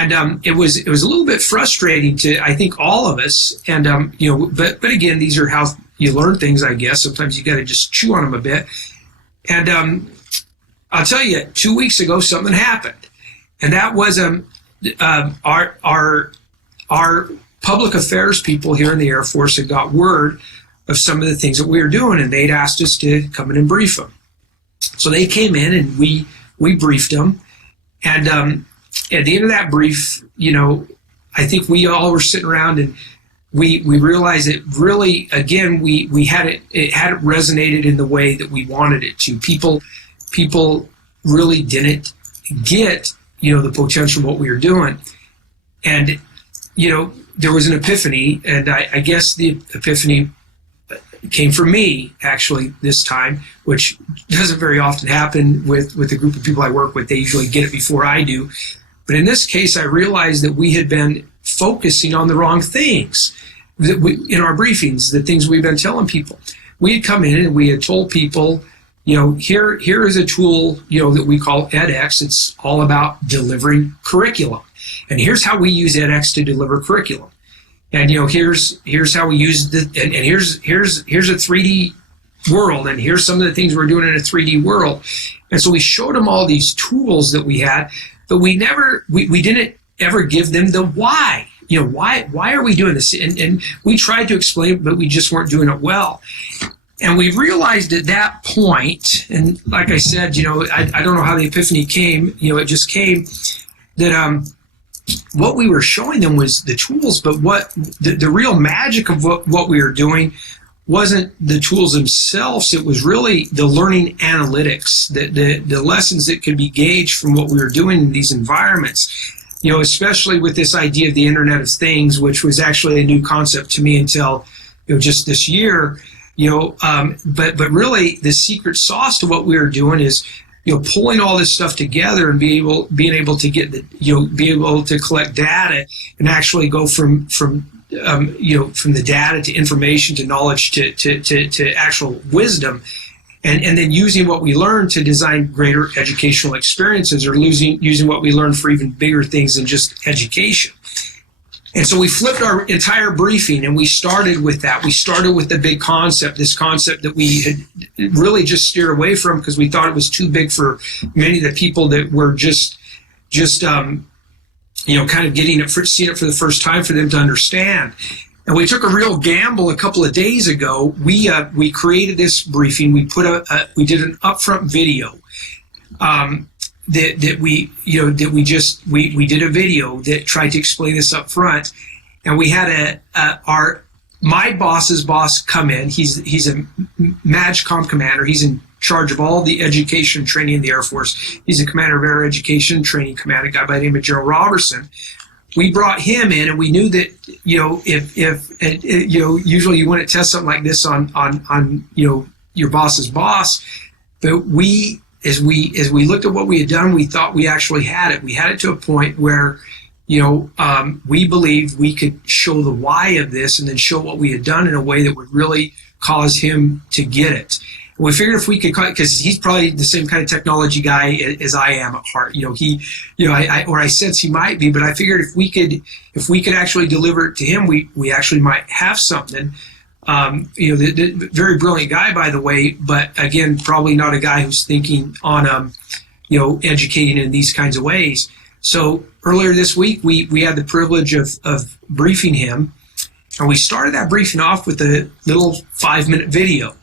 And it was a little bit frustrating to, I think, all of us. And but again, these are how you learn things, I guess. Sometimes you got to just chew on them a bit. And I'll tell you, 2 weeks ago, something happened, and that was our public affairs people here in the Air Force had got word of some of the things that we were doing, and they'd asked us to come in and brief them. So they came in and we briefed them, and at the end of that brief, I think we all were sitting around and we realized that really, again, we had it hadn't resonated in the way that we wanted it to. People really didn't get, the potential of what we were doing. And, there was an epiphany, and I guess the epiphany came from me, actually, this time, which doesn't very often happen with a group of people I work with. They usually get it before I do. But in this case, I realized that we had been focusing on the wrong things in our briefings, the things we've been telling people. We had come in and we had told people, here is a tool, that we call edX. It's all about delivering curriculum. And here's how we use edX to deliver curriculum. And, here's how we use and here's a 3D world, and here's some of the things we're doing in a 3D world. And so we showed them all these tools that we had, but we didn't ever give them the why. Why are we doing this? And we tried to explain, but we just weren't doing it well. And we realized at that point, and like I said, I don't know how the epiphany came, it just came, that what we were showing them was the tools, but what the real magic of what we were doing wasn't the tools themselves. It was really the learning analytics, the lessons that could be gauged from what we were doing in these environments. Especially with this idea of the Internet of Things, which was actually a new concept to me until just this year. But really the secret sauce to what we were doing is pulling all this stuff together and being able to get be able to collect data and actually go from the data to information to knowledge to actual wisdom. And then using what we learned to design greater educational experiences, or using what we learned for even bigger things than just education. And so we flipped our entire briefing, and we started with that. We started with the big concept, this concept that we had really just steered away from because we thought it was too big for many of the people that were just kind of seeing it for the first time for them to understand. And we took a real gamble a couple of days ago. We created this briefing. We did an upfront video that we did a video that tried to explain this up front. And we had my boss's boss come in. He's a MAGCOM commander. He's in charge of all the education training in the Air Force. He's a commander of Air Education Training Command, a guy by the name of General Robertson. We brought him in, and we knew that if usually you wouldn't test something like this on your boss's boss, but as we looked at what we had done, we thought we actually had it. We had it to a point where we believed we could show the why of this and then show what we had done in a way that would really cause him to get it. We figured if we could, because he's probably the same kind of technology guy as I am at heart. I sense he might be, but I figured if we could actually deliver it to him, we actually might have something. The very brilliant guy, by the way, but again, probably not a guy who's thinking on, educating in these kinds of ways. So earlier this week, we had the privilege of briefing him, and we started that briefing off with a little 5-minute video.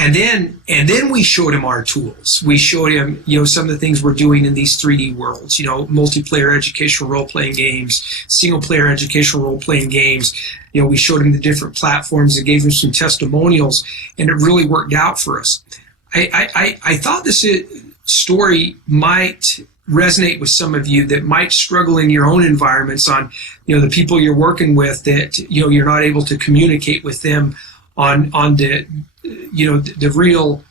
And then we showed him our tools. We showed him, some of the things we're doing in these 3D worlds, multiplayer educational role-playing games, single-player educational role-playing games. We showed him the different platforms and gave him some testimonials, and it really worked out for us. I thought this story might resonate with some of you that might struggle in your own environments on, the people you're working with that, you're not able to communicate with them on the real,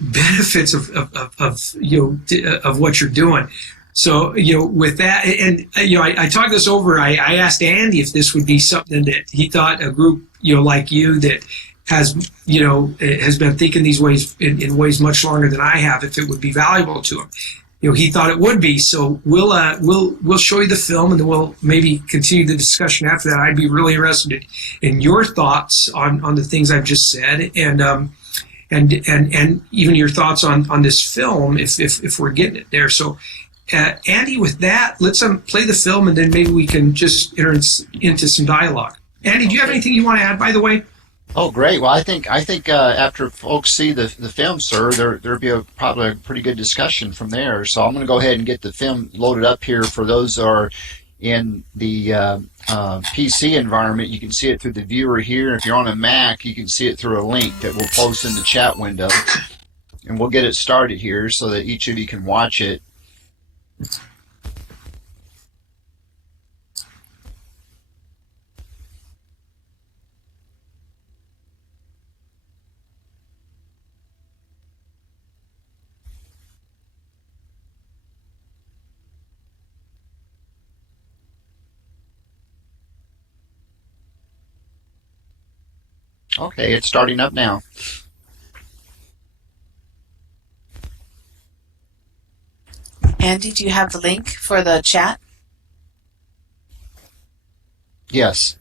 benefits of what you're doing. So, with that, and, I talked this over. I asked Andy if this would be something that he thought a group, like you that has been thinking these ways in ways much longer than I have, if it would be valuable to him. he thought it would be. So we'll show you the film, and then we'll maybe continue the discussion after that. I'd be really interested in your thoughts on the things I've just said, and even your thoughts on this film if we're getting it there. So Andy, with that, let's play the film, and then maybe we can just enter into some dialogue. Andy, do you have anything you want to add, by the way? Oh, great. Well, I think after folks see the film, sir, there'll be probably a pretty good discussion from there. So I'm going to go ahead and get the film loaded up here for those who are in the PC environment. You can see it through the viewer here. If you're on a Mac, you can see it through a link that we'll post in the chat window. And we'll get it started here so that each of you can watch it. Okay, it's starting up now. Andy, do you have the link for the chat? Yes.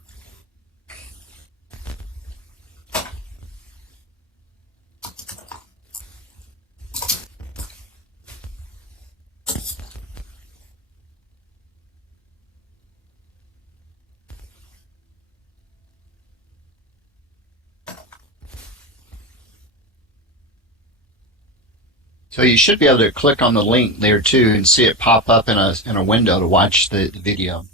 So you should be able to click on the link there too and see it pop up in a window to watch the video.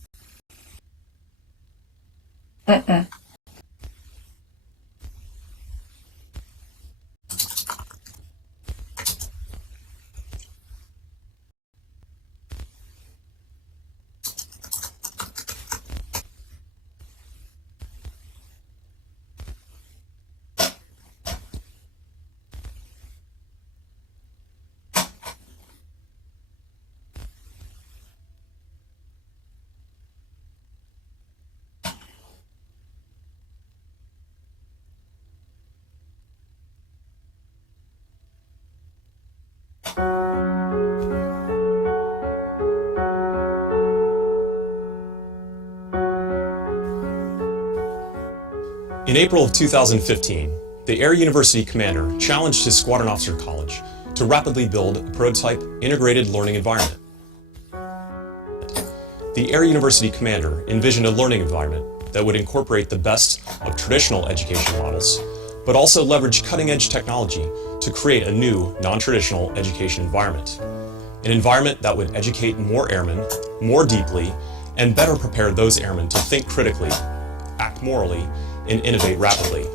In April of 2015, the Air University commander challenged his squadron officer college to rapidly build a prototype integrated learning environment. The Air University commander envisioned a learning environment that would incorporate the best of traditional education models, but also leverage cutting-edge technology to create a new, non-traditional education environment. An environment that would educate more airmen, more deeply, and better prepare those airmen to think critically, act morally, and innovate rapidly.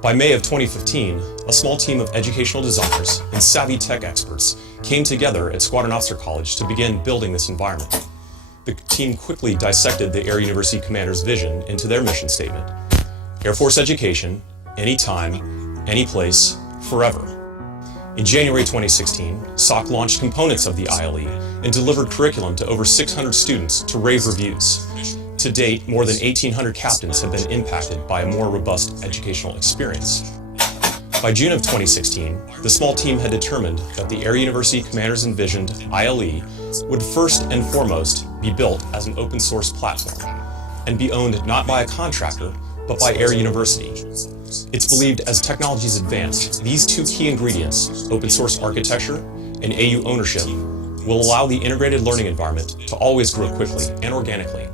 By May of 2015, a small team of educational designers and savvy tech experts came together at Squadron Officer College to begin building this environment. The team quickly dissected the Air University commander's vision into their mission statement: Air Force education, anytime, any place, forever. In January 2016, SOC launched components of the ILE and delivered curriculum to over 600 students to rave reviews. To date, more than 1,800 captains have been impacted by a more robust educational experience. By June of 2016, the small team had determined that the Air University commander's envisioned ILE would first and foremost be built as an open source platform and be owned not by a contractor, but by Air University. It's believed as technologies advance, these two key ingredients, open source architecture and AU ownership, will allow the integrated learning environment to always grow quickly and organically,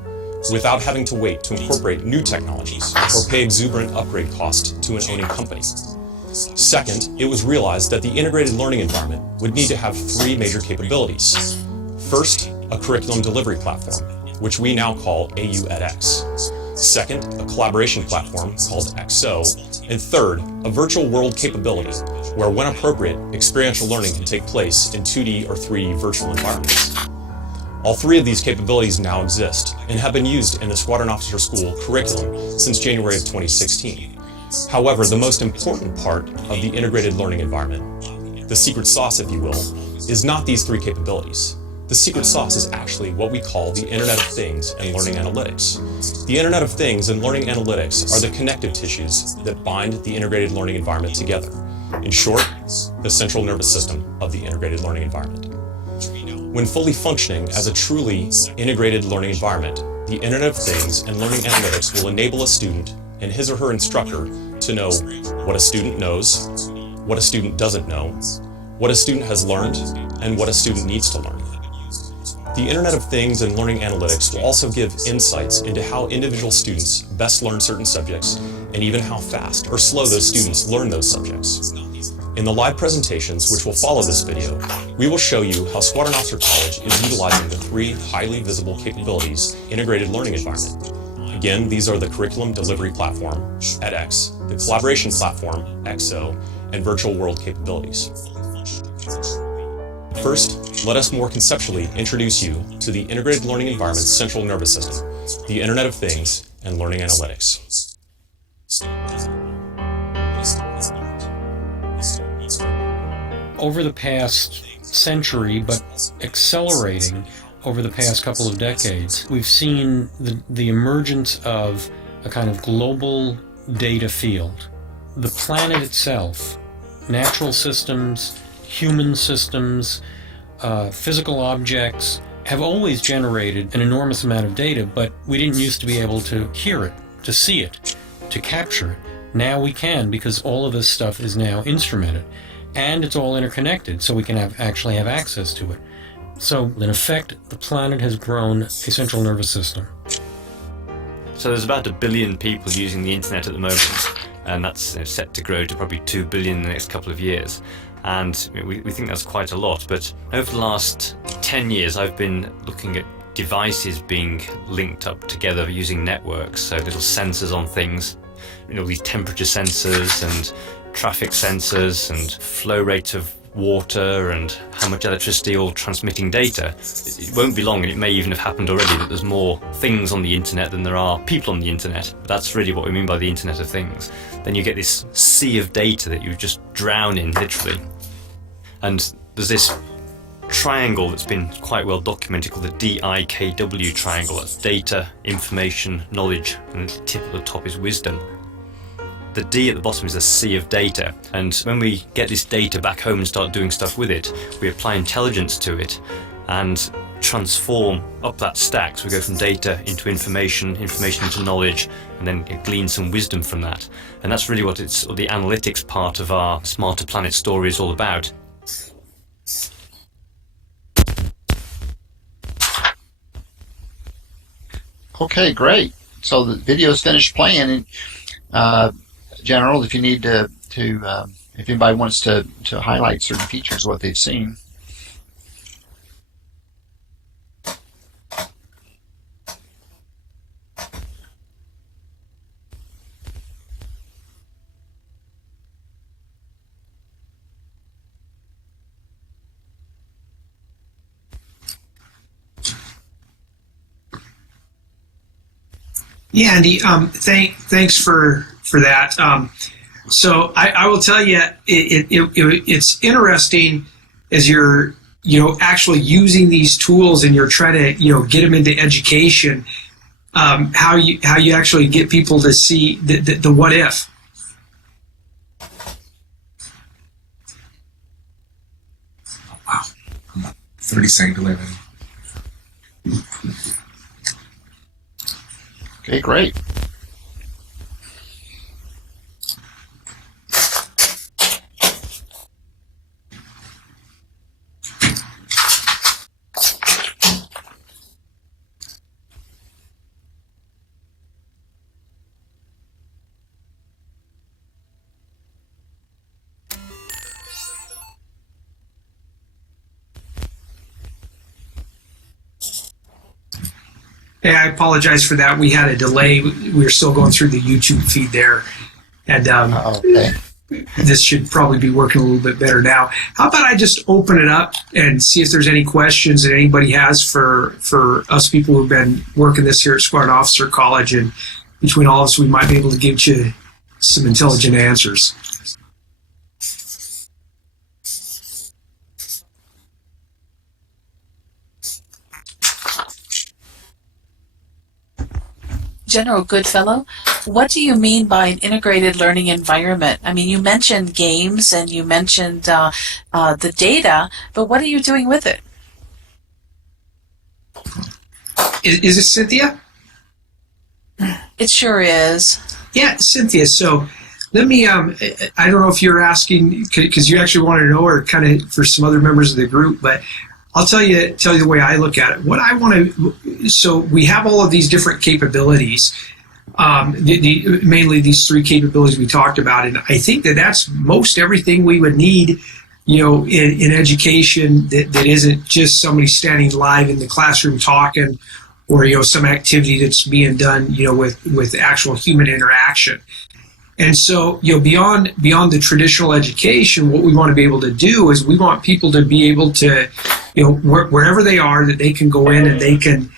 without having to wait to incorporate new technologies or pay exuberant upgrade costs to an owning company. Second, it was realized that the integrated learning environment would need to have three major capabilities. First, a curriculum delivery platform, which we now call AU edX. Second, a collaboration platform called XO. And third, a virtual world capability, where when appropriate, experiential learning can take place in 2D or 3D virtual environments. All three of these capabilities now exist and have been used in the Squadron Officer School curriculum since January of 2016. However, the most important part of the integrated learning environment, the secret sauce, if you will, is not these three capabilities. The secret sauce is actually what we call the Internet of Things and Learning Analytics. The Internet of Things and Learning Analytics are the connective tissues that bind the integrated learning environment together. In short, the central nervous system of the integrated learning environment. When fully functioning as a truly integrated learning environment, the Internet of Things and learning analytics will enable a student and his or her instructor to know what a student knows, what a student doesn't know, what a student has learned, and what a student needs to learn. The Internet of Things and learning analytics will also give insights into how individual students best learn certain subjects and even how fast or slow those students learn those subjects. In the live presentations, which will follow this video, we will show you how Squadron Officer College is utilizing the 3 highly visible capabilities integrated learning environment. Again, these are the Curriculum Delivery Platform, edX, the Collaboration Platform, XO, and Virtual World capabilities. First, let us more conceptually introduce you to the integrated learning environment's central nervous system, the Internet of Things and learning analytics. Over the past century, but accelerating over the past couple of decades, we've seen the emergence of a kind of global data field. The planet itself, natural systems, human systems, physical objects, have always generated an enormous amount of data, but we didn't used to be able to hear it, to see it, to capture it. Now we can, because all of this stuff is now instrumented. And it's all interconnected, so we can actually have access to it. So, in effect, the planet has grown a central nervous system. So there's about 1 billion people using the internet at the moment, and that's set to grow to probably 2 billion in the next couple of years. And we think that's quite a lot, but over the last 10 years I've been looking at devices being linked up together using networks, so little sensors on things, these temperature sensors and traffic sensors and flow rate of water and how much electricity, all transmitting data. It won't be long, and it may even have happened already, that there's more things on the internet than there are people on the internet. That's really what we mean by the Internet of Things. Then you get this sea of data that you just drown in, literally. And there's this triangle that's been quite well documented called the DIKW triangle. That's data, information, knowledge, and the tip at the top is wisdom. The D at the bottom is a sea of data, and when we get this data back home and start doing stuff with it, we apply intelligence to it and transform up that stack. So we go from data into information, information into knowledge, and then glean some wisdom from that. And that's really what the analytics part of our Smarter Planet story is all about. Okay, great. So the video's finished playing, and General, if you need if anybody wants to highlight certain features of what they've seen. Yeah, Andy. Thanks for that. So I will tell you, it's interesting as you're actually using these tools and you're trying to get them into education. How you actually get people to see the what if. Oh, wow, 30-second delay. Okay, great. Hey, I apologize for that. We had a delay. We were still going through the YouTube feed there. And Okay. this should probably be working a little bit better now. How about I just open it up and see if there's any questions that anybody has for us people who've been working this here at Squadron Officer College, and between all of us, we might be able to give you some intelligent answers. General Goodfellow, what do you mean by an integrated learning environment? I mean, you mentioned games and you mentioned the data, but what are you doing with it? Is it Cynthia? It sure is. Yeah, Cynthia. So let me, I don't know if you're asking because you actually want to know, or kind of for some other members of the group, but I'll tell you the way I look at it. What I want to, so we have all of these different capabilities, mainly these three capabilities we talked about, and I think that's most everything we would need, in education that isn't just somebody standing live in the classroom talking, or some activity that's being done, with actual human interaction. And so, beyond the traditional education, what we want to be able to do is we want people to be able to, wherever they are, that they can go in and they can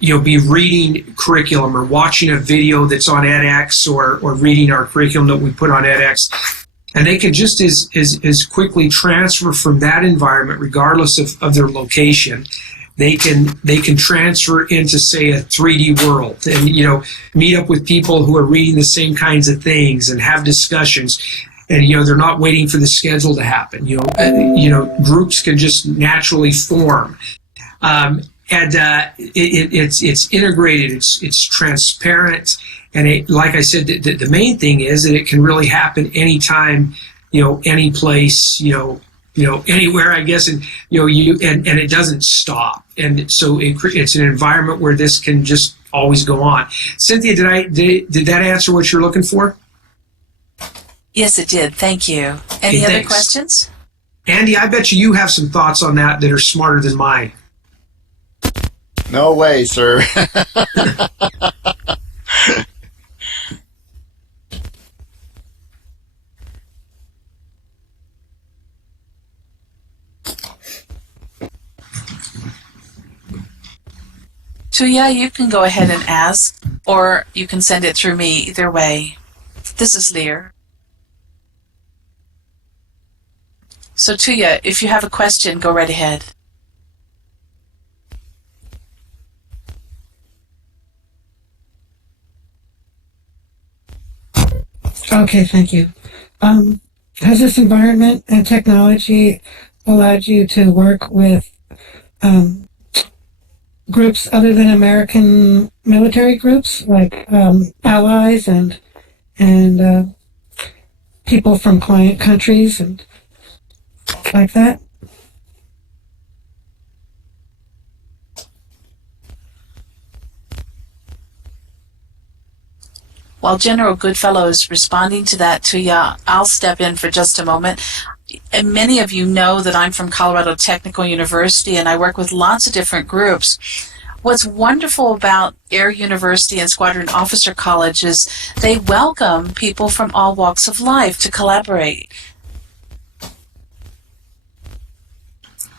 be reading curriculum or watching a video that's on edX, or reading our curriculum that we put on edX. And they can just as quickly transfer from that environment, regardless of their location. They can transfer into, say, a 3D world, and meet up with people who are reading the same kinds of things and have discussions. And they're not waiting for the schedule to happen. Groups can just naturally form. It's integrated. It's transparent. And like I said, the main thing is that it can really happen anytime, any place, anywhere, I guess, and and it doesn't stop. And so it's an environment where this can just always go on. Cynthia, did that answer what you're looking for? Yes, it did. Thank you. Any other questions? Andy, I bet you have some thoughts on that are smarter than mine. No way, sir. Tuya, you can go ahead and ask, or you can send it through me. Either way. This is Lear. So Tuya, if you have a question, go right ahead. Okay, thank you. Has this environment and technology allowed you to work with groups other than American military groups, like allies and people from client countries and like that? While General Goodfellow is responding to that, Tuya, I'll step in for just a moment. And many of you know that I'm from Colorado Technical University, and I work with lots of different groups. What's wonderful about Air University and Squadron Officer College is they welcome people from all walks of life to collaborate.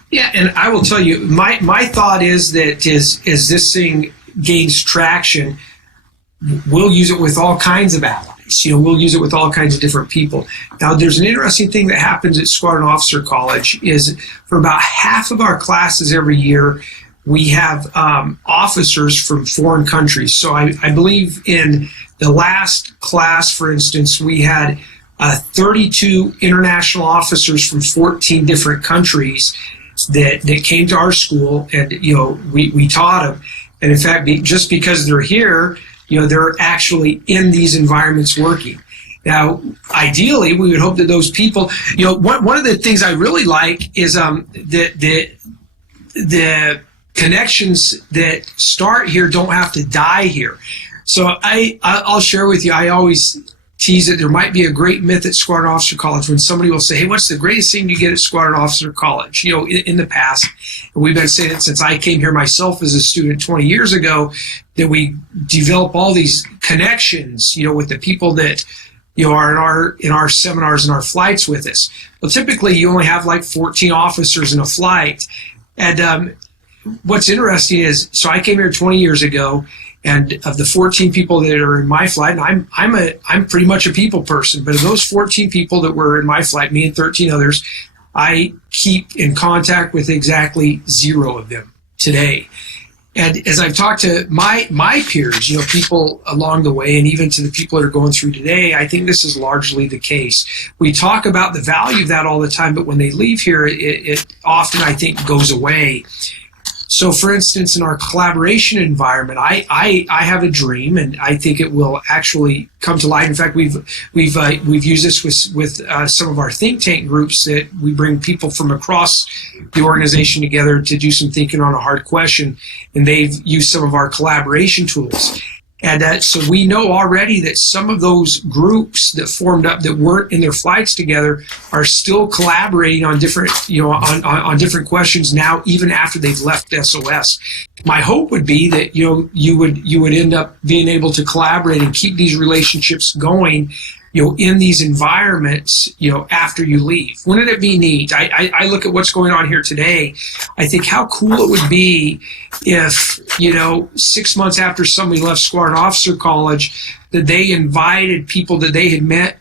Yeah, and I will tell you, my thought is that as this thing gains traction, we'll use it with all kinds of allies. We'll use it with all kinds of different people. Now, there's an interesting thing that happens at Squadron Officer College is for about half of our classes every year, we have officers from foreign countries. So I believe in the last class, for instance, we had 32 international officers from 14 different countries that came to our school, and we taught them. And in fact, just because they're here, they're actually in these environments working. Now, ideally, we would hope that those people, one of the things I really like is the connections that start here don't have to die here. So I'll share with you, I always tease that there might be a great myth at Squadron Officer College when somebody will say, hey, what's the greatest thing you get at Squadron Officer College? In the past, and we've been saying it since I came here myself as a student 20 years ago, that we develop all these connections, with the people that, are in our seminars and our flights with us. Well, typically you only have like 14 officers in a flight. And what's interesting is, so I came here 20 years ago, and of the 14 people that are in my flight, and I'm pretty much a people person, but of those 14 people that were in my flight, me and 13 others, I keep in contact with exactly 0 of them today. And as I've talked to my peers, people along the way, and even to the people that are going through today, I think this is largely the case. We talk about the value of that all the time, but when they leave here, it often, I think, goes away. So, for instance, in our collaboration environment, I have a dream, and I think it will actually come to light. In fact, we've used this with some of our think tank groups, that we bring people from across the organization together to do some thinking on a hard question, and they've used some of our collaboration tools. And so we know already that some of those groups that formed up that weren't in their flights together are still collaborating on different, on different questions now, even after they've left SOS. My hope would be that, you would end up being able to collaborate and keep these relationships going, in these environments, after you leave. Wouldn't it be neat? I look at what's going on here today. I think how cool it would be if, 6 months after somebody left Squadron Officer College, that they invited people that they had met,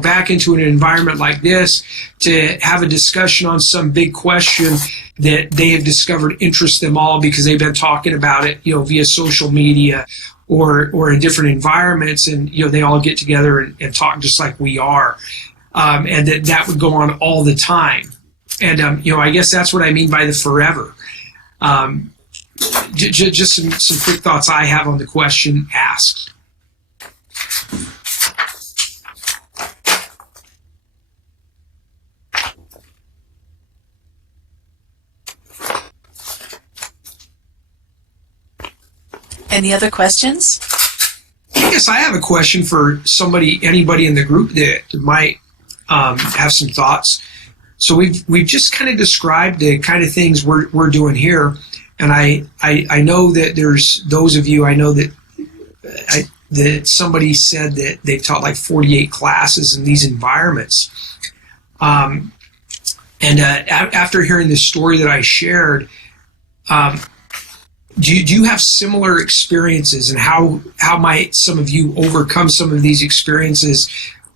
back into an environment like this to have a discussion on some big question that they have discovered interests them all because they've been talking about it, via social media or in different environments, and they all get together and talk just like we are, and that would go on all the time. And I guess that's what I mean by the forever. Just some quick thoughts I have on the question asked. Any other questions? I guess I have a question for anybody in the group that might have some thoughts. So we've just kind of described the kind of things we're doing here, and I know that there's those of you, I know that that somebody said that they've taught like 48 classes in these environments. After hearing the story that I shared, do you have similar experiences, and how might some of you overcome some of these experiences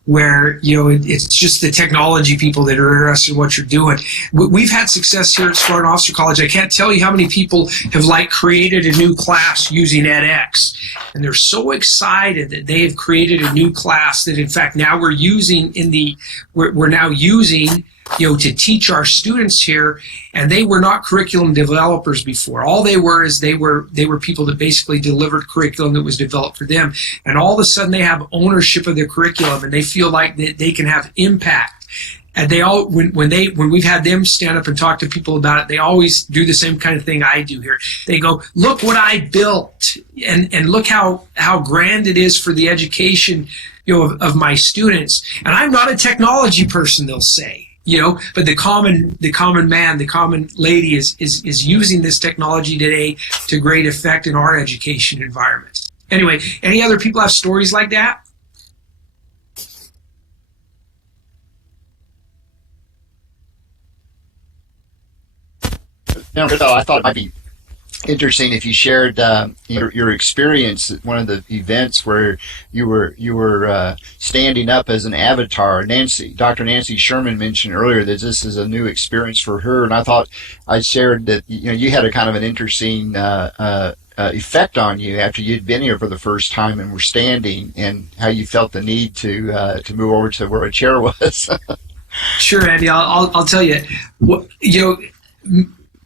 where it's just the technology people that are interested in what you're doing? We've had success here at Squadron Officer College. I can't tell you how many people have created a new class using edX, and they're so excited that they have created a new class that in fact now we're using to teach our students here, and they were not curriculum developers before. All they were is they were people that basically delivered curriculum that was developed for them, and all of a sudden they have ownership of their curriculum and they feel like they can have impact. And they all, when we've had them stand up and talk to people about it, they always do the same kind of thing I do here. They go, look what I built, and look how grand it is for the education of my students. And I'm not a technology person, they'll say. But the common man, the common lady is using this technology today to great effect in our education environment. Anyway, any other people have stories like that? I thought it might be interesting if you shared your experience at one of the events where you were standing up as an avatar. Dr. Nancy Sherman mentioned earlier that this is a new experience for her, and I thought I shared that you had a kind of an interesting effect on you after you'd been here for the first time and were standing, and how you felt the need to move over to where a chair was. Sure, Andy. I'll tell you.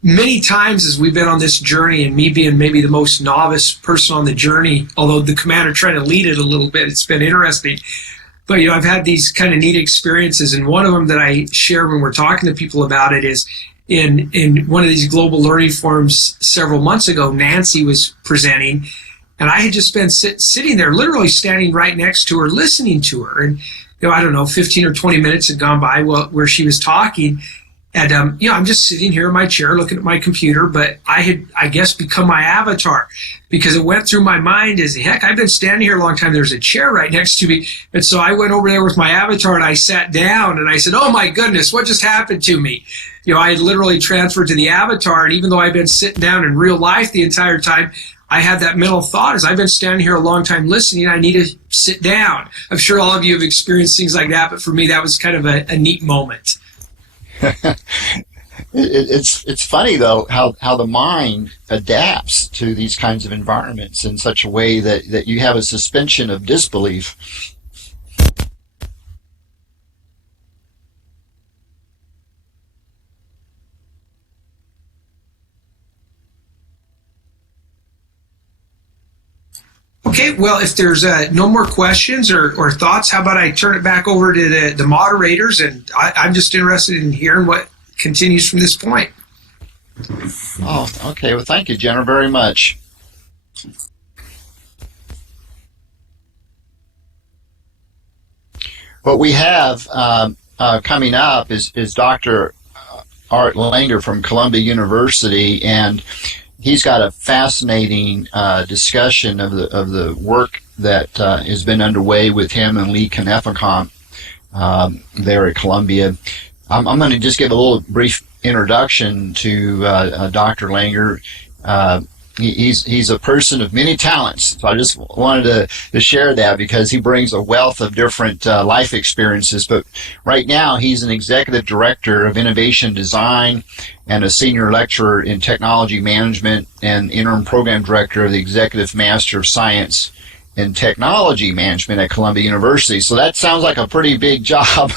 Many times as we've been on this journey, and me being maybe the most novice person on the journey, although the commander tried to lead it a little bit, it's been interesting. But I've had these kind of neat experiences, and one of them that I share when we're talking to people about it is in one of these global learning forums several months ago. Nancy was presenting, and I had just been sitting there, literally standing right next to her, listening to her. And I don't know, 15 or 20 minutes had gone by where she was talking. And, I'm just sitting here in my chair looking at my computer, but I had, I guess, become my avatar, because it went through my mind as, heck, I've been standing here a long time. There's a chair right next to me. And so I went over there with my avatar and I sat down and I said, oh my goodness, what just happened to me? I had literally transferred to the avatar. And even though I've been sitting down in real life the entire time, I had that mental thought as I've been standing here a long time listening, I need to sit down. I'm sure all of you have experienced things like that, but for me, that was kind of a neat moment. It's funny though how the mind adapts to these kinds of environments in such a way that you have a suspension of disbelief. Okay, well, if there's no more questions or thoughts, how about I turn it back over to the moderators, and I'm just interested in hearing what continues from this point. Oh, okay. Well, thank you, Jenna, very much. What we have coming up is Dr. Art Langer from Columbia University, and he's got a fascinating discussion of the work that has been underway with him and Lee Kneffelkamp there at Columbia. I'm going to just give a little brief introduction to Dr. Langer. He's a person of many talents, so I just wanted to share that because he brings a wealth of different life experiences. But right now, he's an executive director of innovation design and a senior lecturer in technology management and interim program director of the executive master of science in technology management at Columbia University. So that sounds like a pretty big job.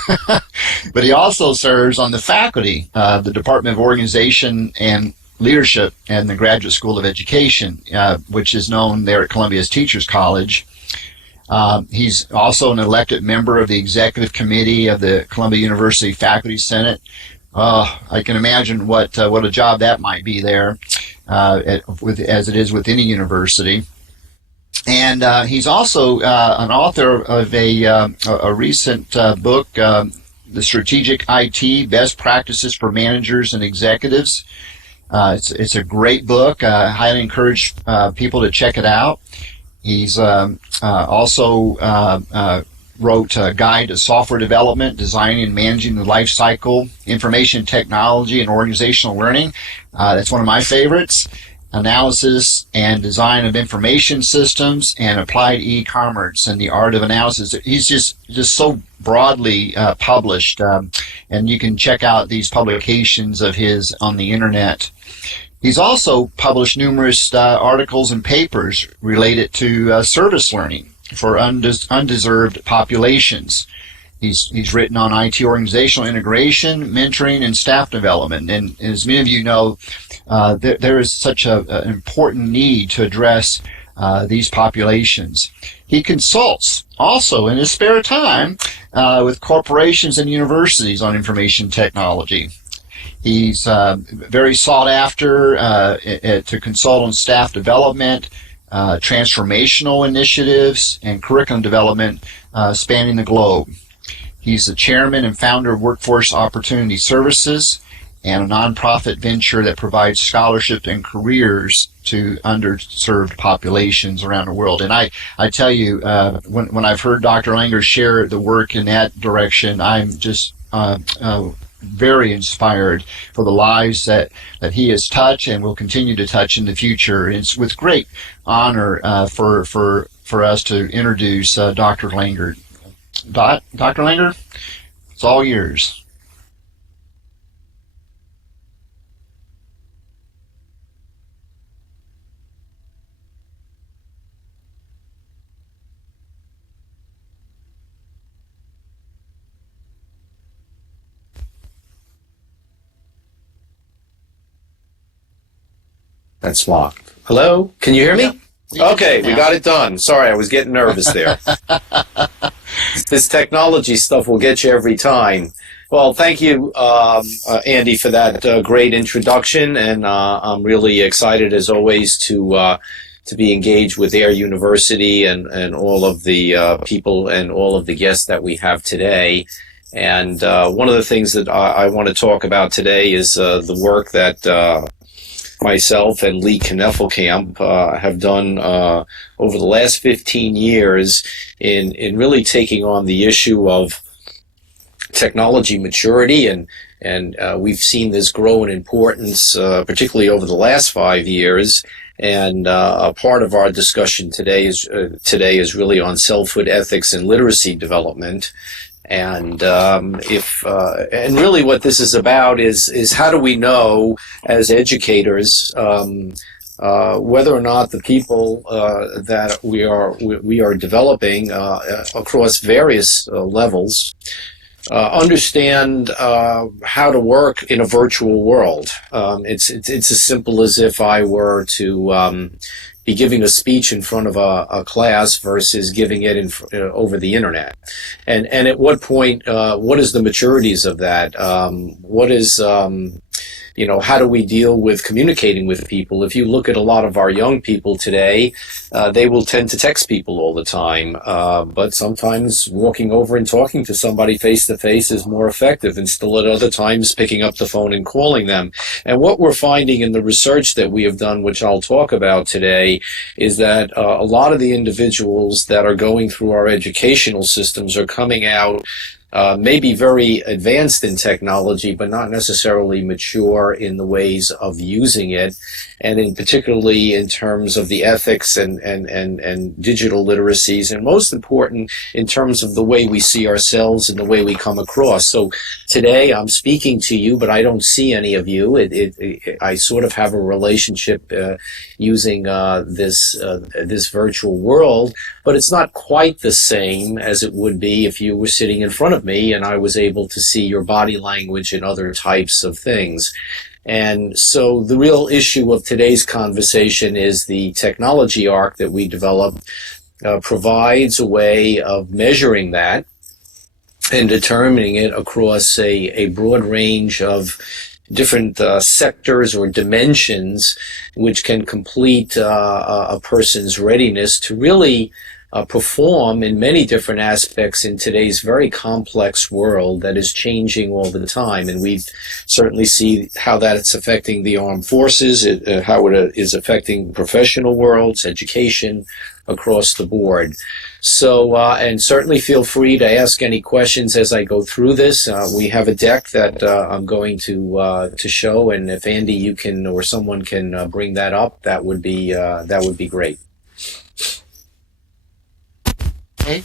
But he also serves on the faculty, the Department of Organization and Leadership and the Graduate School of Education, which is known there at Columbia as Teachers College. He's also an elected member of the Executive Committee of the Columbia University Faculty Senate. I can imagine what a job that might be there, as it is with any university. And he's also an author of a recent book, The Strategic IT Best Practices for Managers and Executives. It's a great book. I highly encourage people to check it out. He's also wrote a guide to software development, designing and managing the life cycle, information technology, and organizational learning. That's one of my favorites. Analysis and design of information systems and applied e-commerce and the art of analysis. He's just so broadly published, and you can check out these publications of his on the internet. He's also published numerous articles and papers related to service learning for undeserved populations. He's written on IT organizational integration, mentoring, and staff development. And as many of you know, there is such an important need to address these populations. He consults also in his spare time with corporations and universities on information technology. He's very sought after to consult on staff development, transformational initiatives, and curriculum development spanning the globe. He's the chairman and founder of Workforce Opportunity Services and a nonprofit venture that provides scholarship and careers to underserved populations around the world. And I tell you, when I've heard Dr. Langer share the work in that direction, I'm just very inspired for the lives that he has touched and will continue to touch in the future. It's with great honor for us to introduce Dr. Langer. Dr. Langer, it's all yours. That's locked. Hello? Can you hear me? Yeah. Okay, we got it done. Sorry, I was getting nervous there. This technology stuff will get you every time. Well, thank you, Andy, for that great introduction, and I'm really excited, as always, to be engaged with Air University and all of the people and all of the guests that we have today. And one of the things that I want to talk about today is the work that myself and Lee Kneffelkamp have done over the last 15 years in really taking on the issue of technology maturity, and we've seen this grow in importance, particularly over the last 5 years. And a part of our discussion today is really on selfhood ethics and literacy development. And and really what this is about is how do we know as educators whether or not the people that we are developing across various levels understand how to work in a virtual world. It's as simple as if I were to be giving a speech in front of a class versus giving it over the internet? And at what point, what is the maturities of that? What is, how do we deal with communicating with people? If you look at a lot of our young people today, they will tend to text people all the time. But sometimes walking over and talking to somebody face to face is more effective, and still at other times picking up the phone and calling them. And what we're finding in the research that we have done, which I'll talk about today, is that a lot of the individuals that are going through our educational systems are coming out maybe very advanced in technology, but not necessarily mature in the ways of using it, and in particularly in terms of the ethics and digital literacies, and most important, in terms of the way we see ourselves and the way we come across. So today I'm speaking to you, but I don't see any of you. I sort of have a relationship using this virtual world, but it's not quite the same as it would be if you were sitting in front of me and I was able to see your body language and other types of things. And so the real issue of today's conversation is the technology arc that we developed provides a way of measuring that and determining it across a broad range of different sectors or dimensions, which can complete a person's readiness to really perform in many different aspects in today's very complex world that is changing all the time. And we certainly see how that's affecting the armed forces, how it is affecting professional worlds, education, across the board. So, and certainly feel free to ask any questions as I go through this. We have a deck that I'm going to show, and if Andy, you can, or someone can bring that up, that would be great. Okay,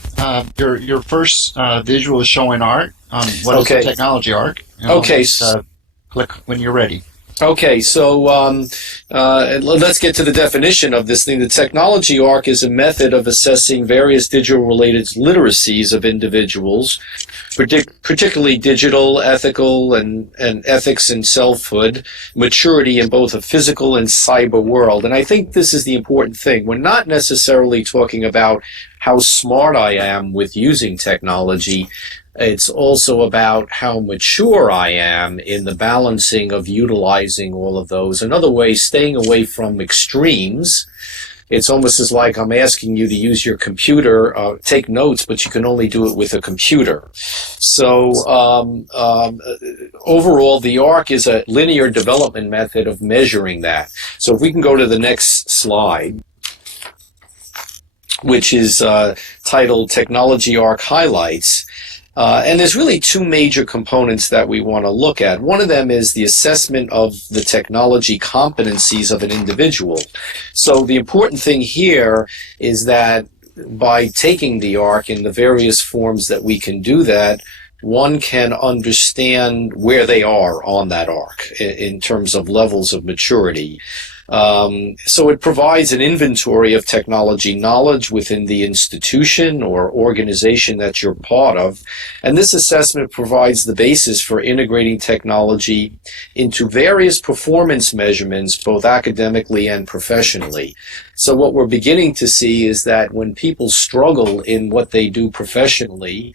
your first visual is showing art. What is the technology arc? Okay. Click when you're ready. Okay, so let's get to the definition of this thing. The technology arc is a method of assessing various digital-related literacies of individuals, particularly digital, ethical, and ethics and selfhood, maturity in both a physical and cyber world. And I think this is the important thing. We're not necessarily talking about how smart I am with using technology. It's also about how mature I am in the balancing of utilizing all of those. Another way, staying away from extremes. It's almost as like I'm asking you to use your computer, take notes, but you can only do it with a computer. So overall, the ARC is a linear development method of measuring that. So if we can go to the next slide, which is titled Technology Arc Highlights. And there's really two major components that we want to look at. One of them is the assessment of the technology competencies of an individual. So the important thing here is that by taking the ARC in the various forms that we can do that, one can understand where they are on that arc in terms of levels of maturity. So it provides an inventory of technology knowledge within the institution or organization that you're part of. And this assessment provides the basis for integrating technology into various performance measurements, both academically and professionally. So what we're beginning to see is that when people struggle in what they do professionally,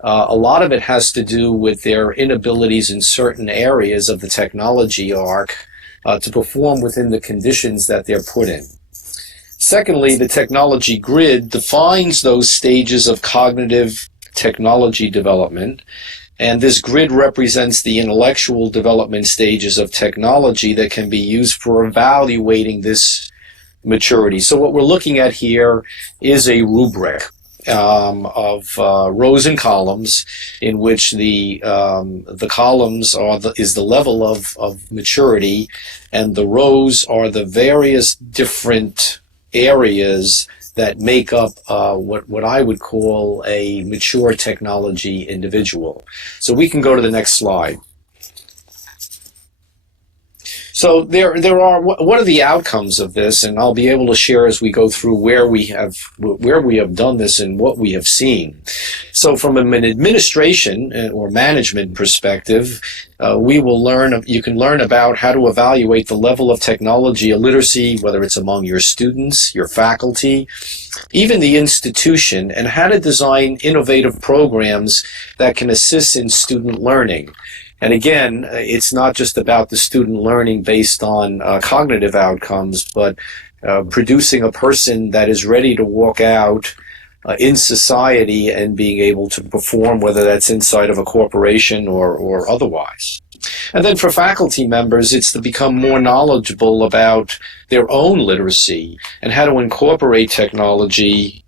a lot of it has to do with their inabilities in certain areas of the technology arc to perform within the conditions that they're put in. Secondly, the technology grid defines those stages of cognitive technology development, and this grid represents the intellectual development stages of technology that can be used for evaluating this maturity. So what we're looking at here is a rubric of rows and columns, in which the columns is the level of maturity, and the rows are the various different areas that make up what I would call a mature technology individual. So we can go to the next slide. So there are. What are the outcomes of this? And I'll be able to share as we go through where we have done this and what we have seen. So from an administration or management perspective, we will learn. You can learn about how to evaluate the level of technology literacy, whether it's among your students, your faculty, even the institution, and how to design innovative programs that can assist in student learning. And again, it's not just about the student learning based on cognitive outcomes, but producing a person that is ready to walk out in society and being able to perform, whether that's inside of a corporation or otherwise. And then for faculty members, it's to become more knowledgeable about their own literacy and how to incorporate technology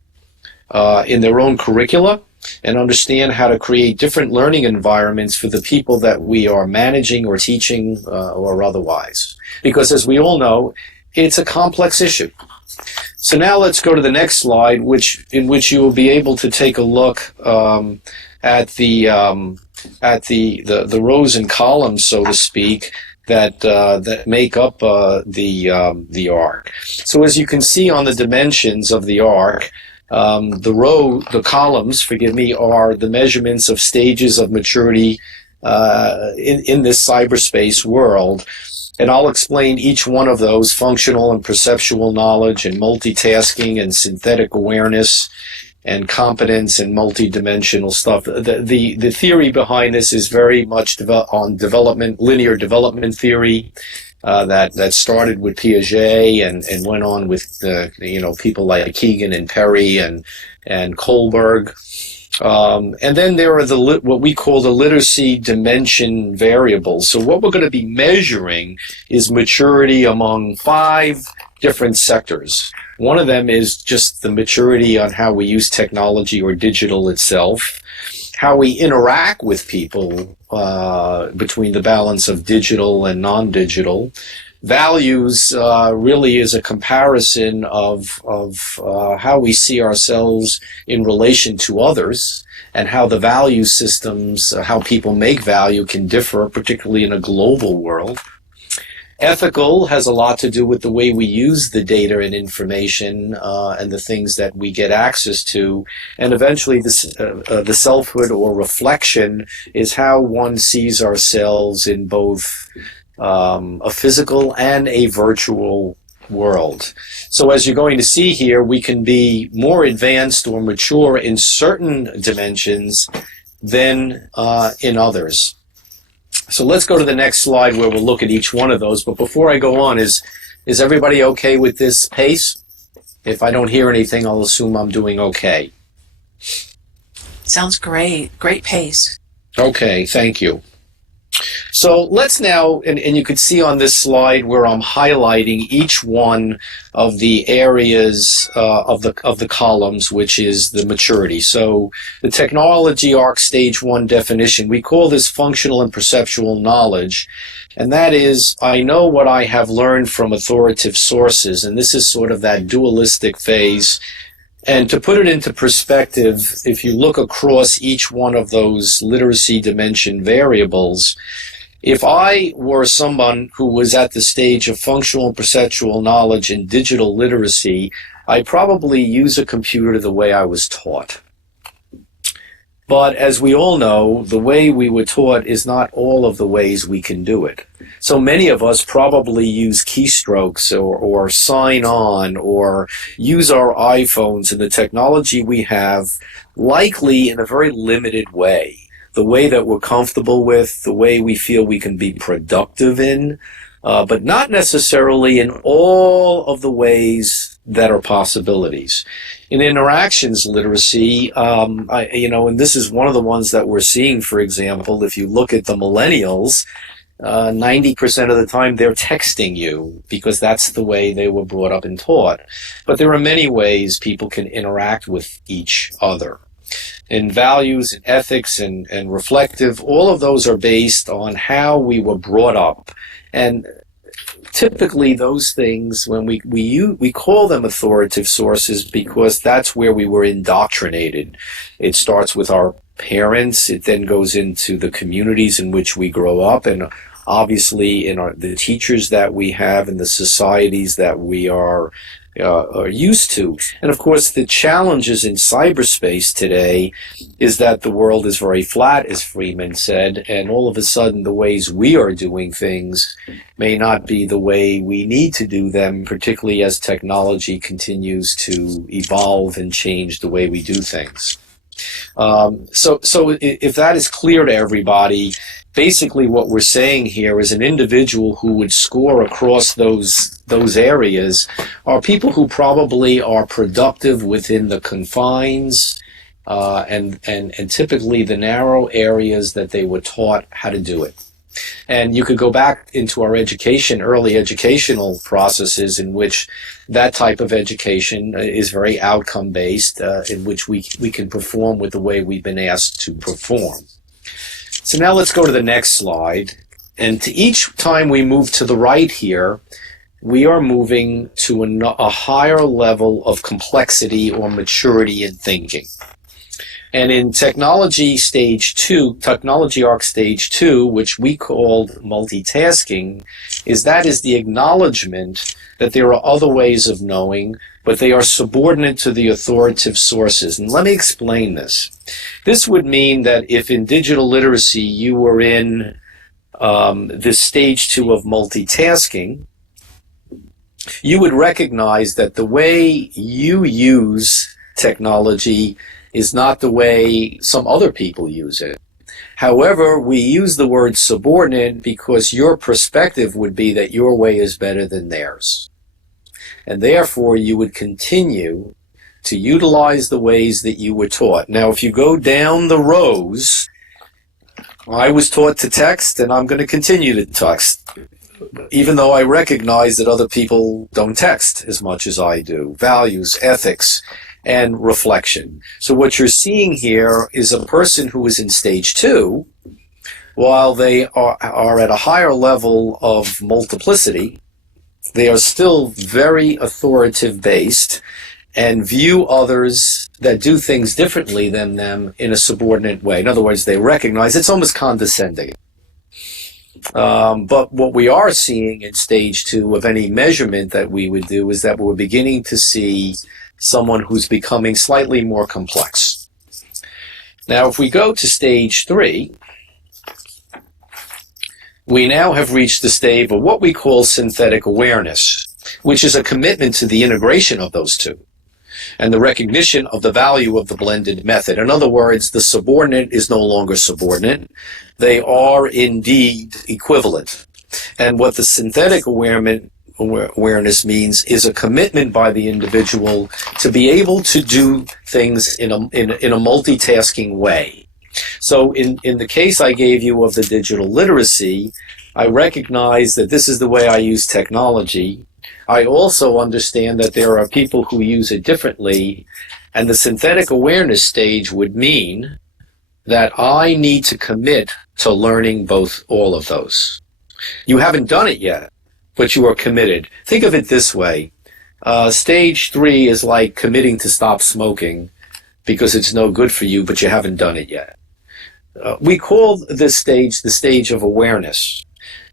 in their own curricula, and understand how to create different learning environments for the people that we are managing or teaching or otherwise. Because as we all know, it's a complex issue. So now let's go to the next slide, in which you will be able to take a look at the rows and columns, so to speak, that make up the arc. So as you can see on the dimensions of the arc, the columns, are the measurements of stages of maturity in this cyberspace world. And I'll explain each one of those: functional and perceptual knowledge, and multitasking, and synthetic awareness, and competence, and multidimensional stuff. The theory behind this is very much on linear development theory. That started with Piaget and went on with people like Keegan and Perry and Kohlberg. And then there are what we call the literacy dimension variables. So what we're going to be measuring is maturity among 5 different sectors. One of them is just the maturity on how we use technology or digital itself, how we interact with people between the balance of digital and non-digital. Values really is a comparison of how we see ourselves in relation to others, and how the value systems, how people make value, can differ, particularly in a global world. Ethical has a lot to do with the way we use the data and information and the things that we get access to. And eventually the selfhood or reflection is how one sees ourselves in both a physical and a virtual world. So as you're going to see here, we can be more advanced or mature in certain dimensions than in others. So let's go to the next slide where we'll look at each one of those. But before I go on, is everybody okay with this pace? If I don't hear anything, I'll assume I'm doing okay. Sounds great. Great pace. Okay, thank you. So let's now, and you can see on this slide where I'm highlighting each one of the areas of the columns, which is the maturity. So the technology arc stage 1 definition, we call this functional and perceptual knowledge. And that is, I know what I have learned from authoritative sources, and this is sort of that dualistic phase. And to put it into perspective, if you look across each one of those literacy dimension variables, if I were someone who was at the stage of functional and perceptual knowledge and digital literacy, I'd probably use a computer the way I was taught. But as we all know, the way we were taught is not all of the ways we can do it. So many of us probably use keystrokes or sign on or use our iPhones and the technology we have likely in a very limited way. The way that we're comfortable with, the way we feel we can be productive in, but not necessarily in all of the ways that are possibilities. In interactions literacy, and this is one of the ones that we're seeing, for example, if you look at the millennials, 90% of the time they're texting you because that's the way they were brought up and taught. But there are many ways people can interact with each other. In values and ethics and reflective, all of those are based on how we were brought up. And typically those things, when we call them authoritative sources because that's where we were indoctrinated. It starts with our parents, it then goes into the communities in which we grow up, and obviously in the teachers that we have and the societies that we are used to. And of course, the challenges in cyberspace today is that the world is very flat, as Freeman said, and all of a sudden the ways we are doing things may not be the way we need to do them, particularly as technology continues to evolve and change the way we do things. So if that is clear to everybody, basically what we're saying here is an individual who would score across those areas are people who probably are productive within the confines and typically the narrow areas that they were taught how to do it. And you could go back into our early educational processes in which that type of education is very outcome-based, in which we can perform with the way we've been asked to perform. So now let's go to the next slide. And to each time we move to the right here, we are moving to a higher level of complexity or maturity in thinking. And in technology arc stage 2, which we called multitasking, is the acknowledgement that there are other ways of knowing, but they are subordinate to the authoritative sources. And let me explain this. This would mean that if in digital literacy you were in this stage 2 of multitasking, you would recognize that the way you use technology is not the way some other people use it. However, we use the word subordinate because your perspective would be that your way is better than theirs. And therefore, you would continue to utilize the ways that you were taught. Now, if you go down the rows, I was taught to text, and I'm going to continue to text, even though I recognize that other people don't text as much as I do. Values, ethics, and reflection. So what you're seeing here is a person who is in stage 2, while they are at a higher level of multiplicity, they are still very authoritative based and view others that do things differently than them in a subordinate way. In other words, they recognize it's almost condescending. But what we are seeing in stage 2 of any measurement that we would do is that we're beginning to see someone who's becoming slightly more complex. Now, if we go to stage 3, we now have reached the stage of what we call synthetic awareness, which is a commitment to the integration of those two and the recognition of the value of the blended method. In other words, the subordinate is no longer subordinate. They are indeed equivalent. And what the synthetic awareness means is a commitment by the individual to be able to do things in a multitasking way. So in the case I gave you of the digital literacy, I recognize that this is the way I use technology. I also understand that there are people who use it differently, and the synthetic awareness stage would mean that I need to commit to learning all of those. You haven't done it yet, but you are committed. Think of it this way. Stage 3 is like committing to stop smoking because it's no good for you, but you haven't done it yet. We call this stage the stage of awareness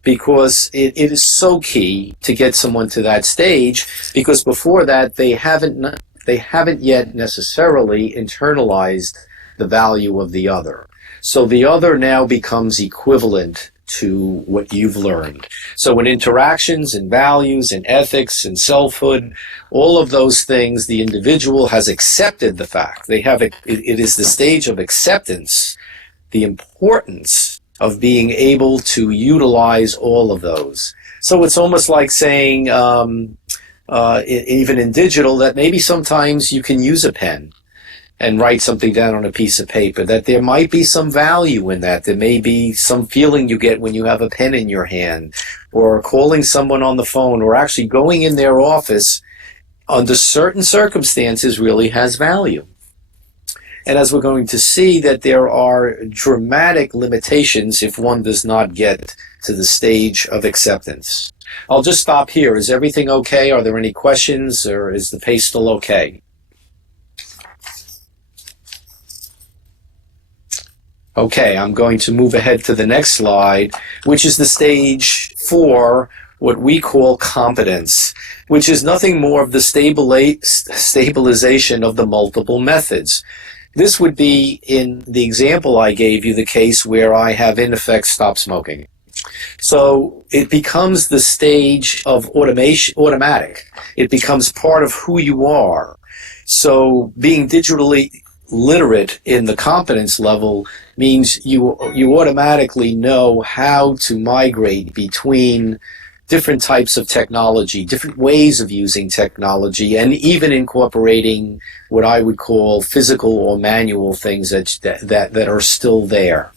because it is so key to get someone to that stage, because before that they haven't yet necessarily internalized the value of the other. So the other now becomes equivalent to what you've learned. So in interactions and values and ethics and selfhood, all of those things, the individual has accepted the fact. It is the stage of acceptance, the importance of being able to utilize all of those. So it's almost like saying, even in digital, that maybe sometimes you can use a pen and write something down on a piece of paper, that there might be some value in that. There may be some feeling you get when you have a pen in your hand, or calling someone on the phone, or actually going in their office under certain circumstances really has value. And as we're going to see, that there are dramatic limitations if one does not get to the stage of acceptance. I'll just stop here. Is everything okay? Are there any questions, or is the pace still okay? Okay, I'm going to move ahead to the next slide, which is the stage 4, what we call competence, which is nothing more of the stabilization of the multiple methods. This would be, in the example I gave you, the case where I have in effect stopped smoking. So it becomes the stage of automatic. It becomes part of who you are. So being digitally literate in the competence level means you automatically know how to migrate between different types of technology, different ways of using technology, and even incorporating what I would call physical or manual things that are still there.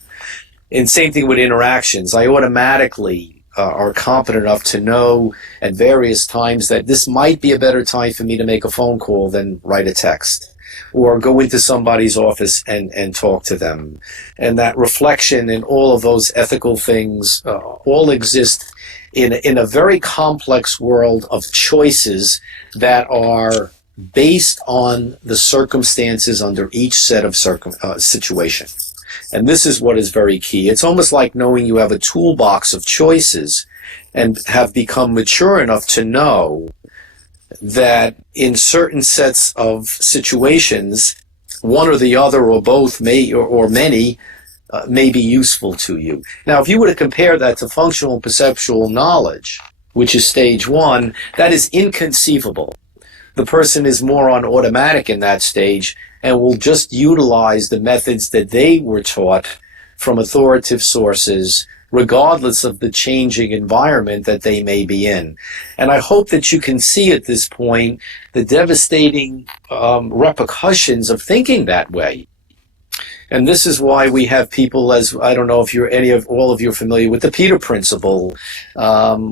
And same thing with interactions. I automatically are competent enough to know at various times that this might be a better time for me to make a phone call than write a text, or go into somebody's office and talk to them. And that reflection and all of those ethical things all exist in a very complex world of choices that are based on the circumstances under each set of situation. And this is what is very key. It's almost like knowing you have a toolbox of choices and have become mature enough to know that in certain sets of situations, one or the other or both may or many may be useful to you. Now, if you were to compare that to functional perceptual knowledge, which is stage 1, that is inconceivable. The person is more on automatic in that stage and will just utilize the methods that they were taught from authoritative sources, regardless of the changing environment that they may be in. And I hope that you can see at this point the devastating repercussions of thinking that way. And this is why we have people, as I don't know if all of you are familiar with the Peter Principle,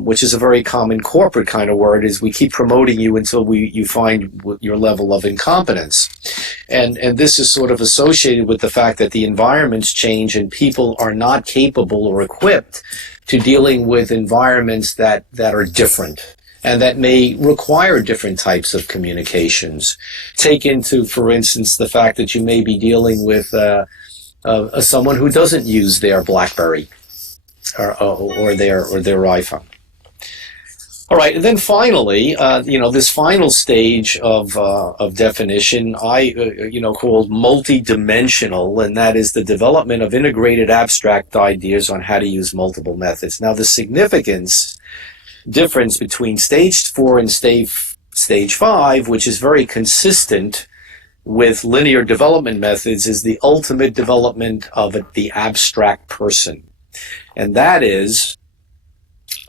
which is a very common corporate kind of word, is we keep promoting you until you find your level of incompetence. And this is sort of associated with the fact that the environments change and people are not capable or equipped to dealing with environments that are different and that may require different types of communications. Take into, for instance, the fact that you may be dealing with someone who doesn't use their BlackBerry or their iPhone. All right, and then finally, this final stage of definition, called multidimensional, and that is the development of integrated abstract ideas on how to use multiple methods. Now, the difference between stage 4 and stage 5, which is very consistent with linear development methods, is the ultimate development of the abstract person. And that is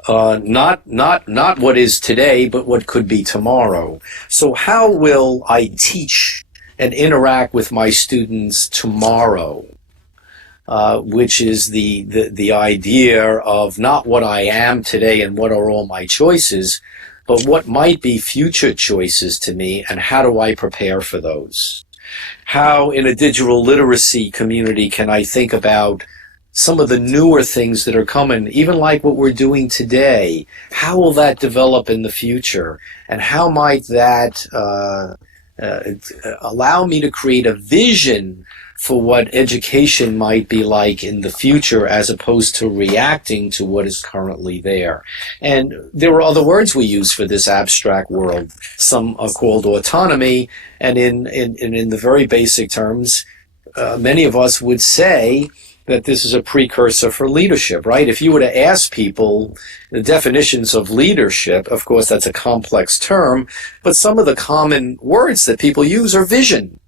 not what is today, but what could be tomorrow. So how will I teach and interact with my students tomorrow? Which is the idea of not what I am today and what are all my choices, but what might be future choices to me and how do I prepare for those? How in a digital literacy community can I think about some of the newer things that are coming, even like what we're doing today? How will that develop in the future? And how might that allow me to create a vision for what education might be like in the future as opposed to reacting to what is currently there? And there are other words we use for this abstract world. Some are called autonomy, and in the very basic terms, many of us would say that this is a precursor for leadership, right? If you were to ask people the definitions of leadership, of course that's a complex term, but some of the common words that people use are vision,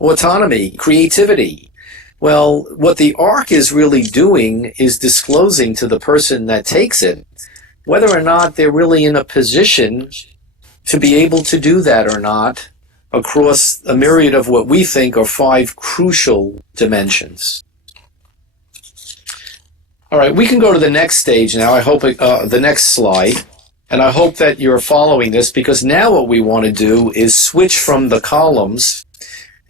autonomy, creativity. Well, what the ARC is really doing is disclosing to the person that takes it whether or not they're really in a position to be able to do that or not across a myriad of what we think are 5 crucial dimensions. All right, we can go to the next stage now. I hope the next slide. And I hope that you're following this, because now what we want to do is switch from the columns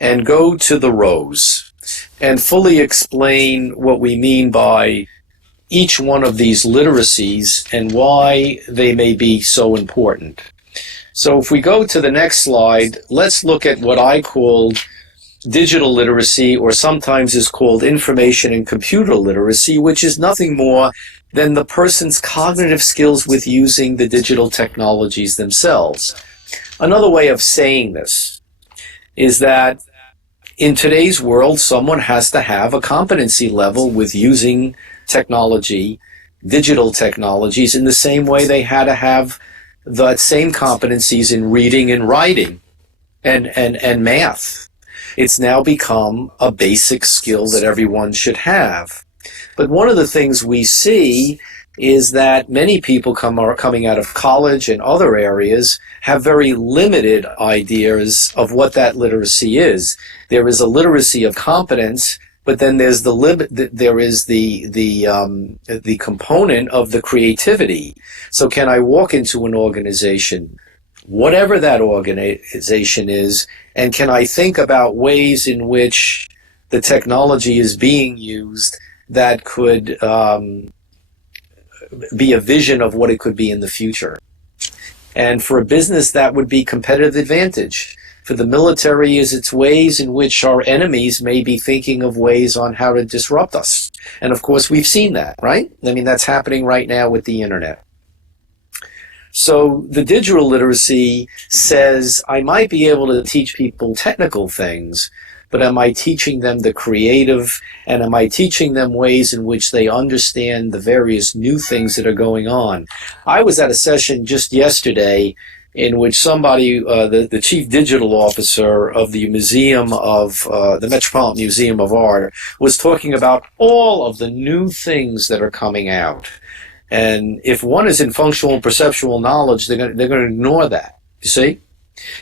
and go to the rows and fully explain what we mean by each one of these literacies and why they may be so important. So if we go to the next slide, let's look at what I called digital literacy, or sometimes is called information and computer literacy, which is nothing more than the person's cognitive skills with using the digital technologies themselves. Another way of saying this is that in today's world, someone has to have a competency level with using technology, digital technologies, in the same way they had to have the same competencies in reading and writing and math. It's now become a basic skill that everyone should have. But one of the things we see is that many people coming out of college and other areas have very limited ideas of what that literacy is. There is a literacy of competence, but then there's the component of the creativity. So can I walk into an organization, whatever that organization is, and can I think about ways in which the technology is being used that could be a vision of what it could be in the future? And for a business, that would be competitive advantage. For the military, is its ways in which our enemies may be thinking of ways on how to disrupt us. And of course, we've seen that, right? I mean, that's happening right now with the internet. So the digital literacy says, I might be able to teach people technical things, but am I teaching them the creative, and am I teaching them ways in which they understand the various new things that are going on? I was at a session just yesterday in which somebody, the chief digital officer of the museum of, the Metropolitan Museum of Art, was talking about all of the new things that are coming out. And if one is in functional and perceptual knowledge, they're going to ignore that, you see?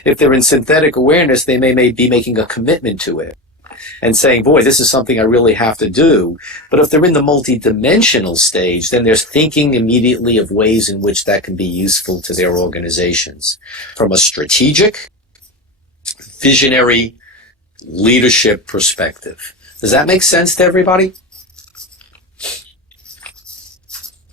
If they're in synthetic awareness, they may be making a commitment to it and saying, boy, this is something I really have to do. But if they're in the multidimensional stage, then they're thinking immediately of ways in which that can be useful to their organizations from a strategic, visionary leadership perspective. Does that make sense to everybody?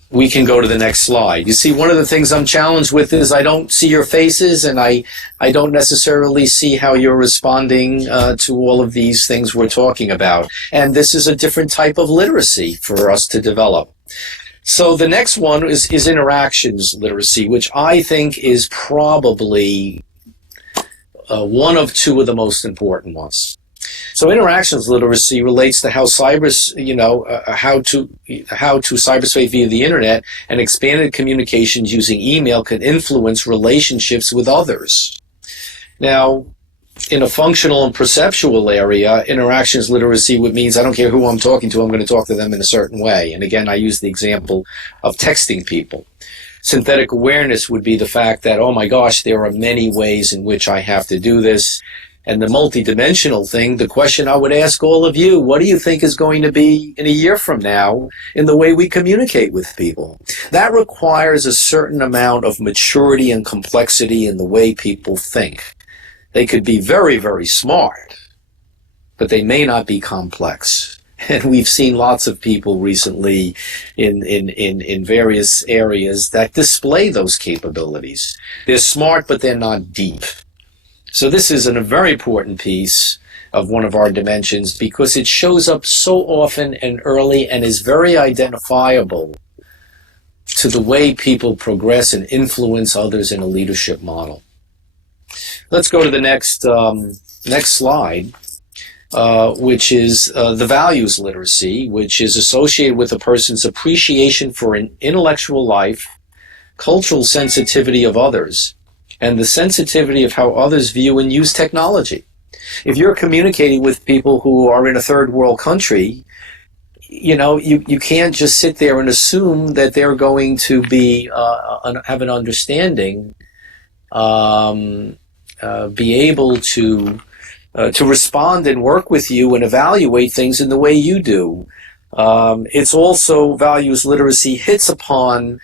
We can go to the next slide. You see, one of the things I'm challenged with is I don't see your faces, and I don't necessarily see how you're responding to all of these things we're talking about. And this is a different type of literacy for us to develop. So the next one is interactions literacy, which I think is probably one of two of the most important ones. So interactions literacy relates to how how to cyberspace via the internet and expanded communications using email can influence relationships with others. Now, in a functional and perceptual area, interactions literacy means I don't care who I'm talking to, I'm going to talk to them in a certain way. And again, I use the example of texting people. Synthetic awareness would be the fact that, oh my gosh, there are many ways in which I have to do this. And the multidimensional thing, the question I would ask all of you, what do you think is going to be in a year from now in the way we communicate with people? That requires a certain amount of maturity and complexity in the way people think. They could be very, very smart, but they may not be complex. And we've seen lots of people recently in various areas that display those capabilities. They're smart, but they're not deep. So this is a very important piece of one of our dimensions because it shows up so often and early and is very identifiable to the way people progress and influence others in a leadership model. Let's go to the next slide, which is the values literacy, which is associated with a person's appreciation for an intellectual life, cultural sensitivity of others, and the sensitivity of how others view and use technology. If you're communicating with people who are in a third world country, you can't just sit there and assume that they're going to be have an understanding, be able to respond and work with you and evaluate things in the way you do. It's also values literacy hits upon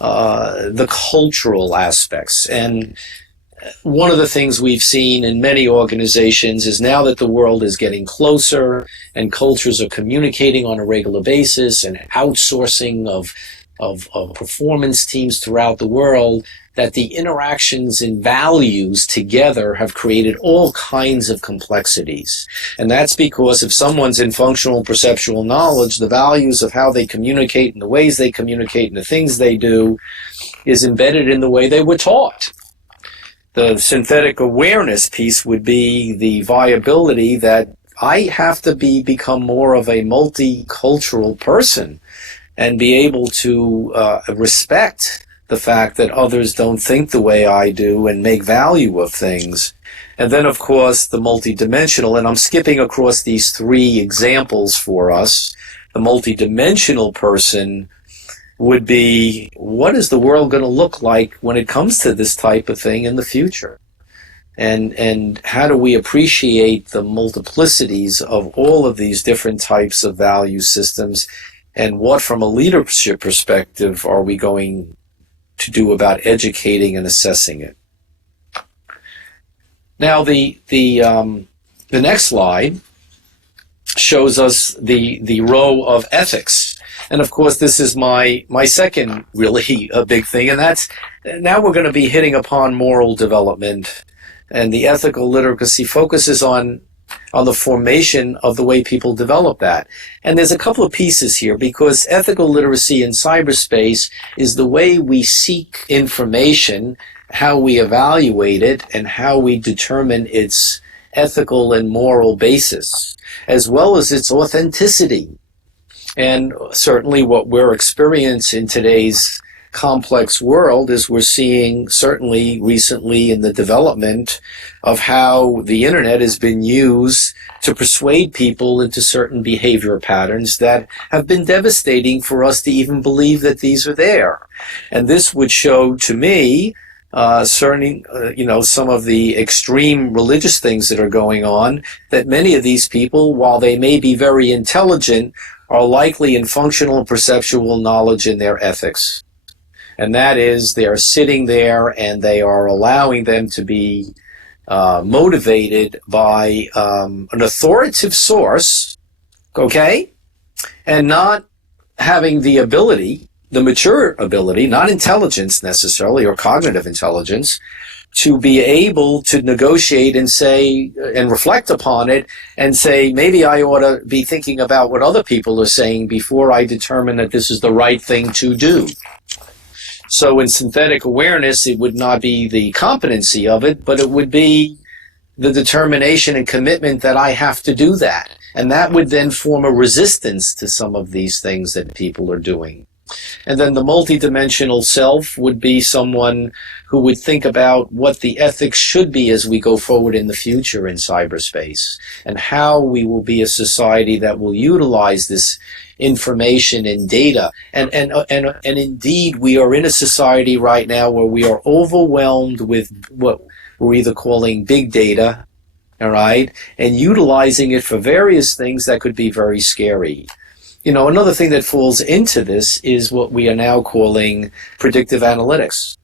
the cultural aspects. And one of the things we've seen in many organizations is now that the world is getting closer and cultures are communicating on a regular basis and outsourcing of performance teams throughout the world, that the interactions and values together have created all kinds of complexities. And that's because if someone's in functional perceptual knowledge, the values of how they communicate and the ways they communicate and the things they do is embedded in the way they were taught. The synthetic awareness piece would be the viability that I have to become more of a multicultural person and be able to respect the fact that others don't think the way I do and make value of things. And then, of course, the multidimensional, and I'm skipping across these three examples for us. The multidimensional person would be, what is the world going to look like when it comes to this type of thing in the future? And how do we appreciate the multiplicities of all of these different types of value systems? And what, from a leadership perspective, are we going to do about educating and assessing it? Now, the next slide shows us the row of ethics. And of course, this is my second really big thing, and that's, now we're going to be hitting upon moral development. And the ethical literacy focuses on the formation of the way people develop that. And there's a couple of pieces here, because ethical literacy in cyberspace is the way we seek information, how we evaluate it, and how we determine its ethical and moral basis, as well as its authenticity. And certainly what we're experiencing in today's complex world is we're seeing, certainly recently, in the development of how the internet has been used to persuade people into certain behavior patterns that have been devastating for us to even believe that these are there. And this would show to me certain, some of the extreme religious things that are going on, that many of these people, while they may be very intelligent, are likely in functional and perceptual knowledge in their ethics. And that is, they are sitting there and they are allowing them to be motivated by an authoritative source, okay? And not having the ability, the mature ability, not intelligence necessarily, or cognitive intelligence, to be able to negotiate and say, and reflect upon it and say, maybe I ought to be thinking about what other people are saying before I determine that this is the right thing to do. So in synthetic awareness, it would not be the competency of it, but it would be the determination and commitment that I have to do that. And that would then form a resistance to some of these things that people are doing. And then the multidimensional self would be someone who would think about what the ethics should be as we go forward in the future in cyberspace, and how we will be a society that will utilize this information and data. And indeed, we are in a society right now where we are overwhelmed with what we're either calling big data, all right, and utilizing it for various things that could be very scary. Another thing that falls into this is what we are now calling predictive analytics.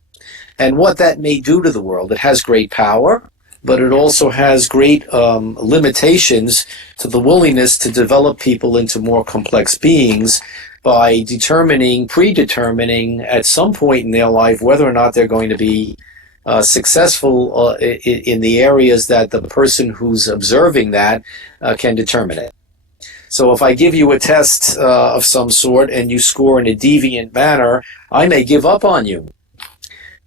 And what that may do to the world, it has great power, but it also has great limitations to the willingness to develop people into more complex beings by predetermining at some point in their life whether or not they're going to be successful in the areas that the person who's observing that can determine it. So if I give you a test of some sort and you score in a deviant manner, I may give up on you.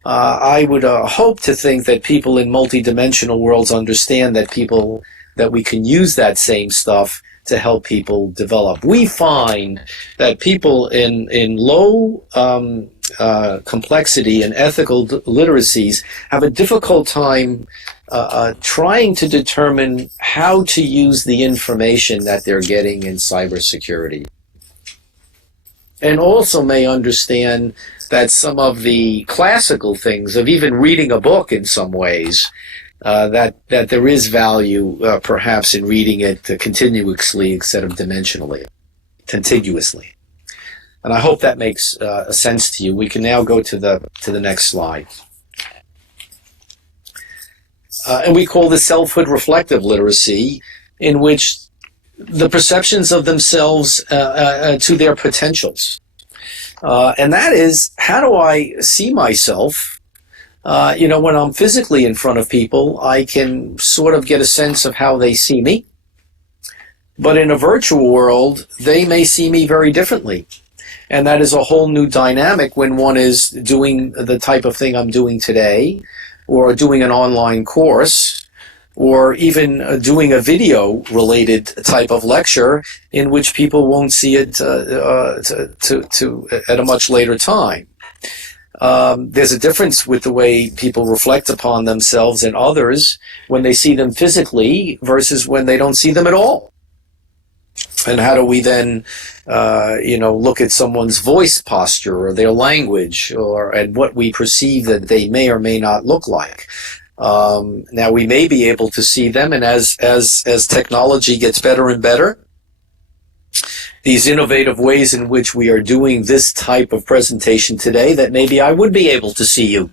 I would hope to think that people in multidimensional worlds understand that we can use that same stuff to help people develop. We find that people in low complexity and ethical literacies have a difficult time trying to determine how to use the information that they're getting in cybersecurity. And also may understand that some of the classical things of even reading a book in some ways, that there is value perhaps in reading it continuously instead of contiguously. And I hope that makes sense to you. We can now go to the next slide. And we call this selfhood reflective literacy, in which the perceptions of themselves to their potentials. And that is, how do I see myself When I'm physically in front of people, I can sort of get a sense of how they see me. But in a virtual world, they may see me very differently. And that is a whole new dynamic when one is doing the type of thing I'm doing today, or doing an online course, or even doing a video-related type of lecture in which people won't see it at a much later time. There's a difference with the way people reflect upon themselves and others when they see them physically versus when they don't see them at all. And how do we then, look at someone's voice posture or their language and what we perceive that they may or may not look like? Now we may be able to see them, and as technology gets better and better, these innovative ways in which we are doing this type of presentation today, that maybe I would be able to see you.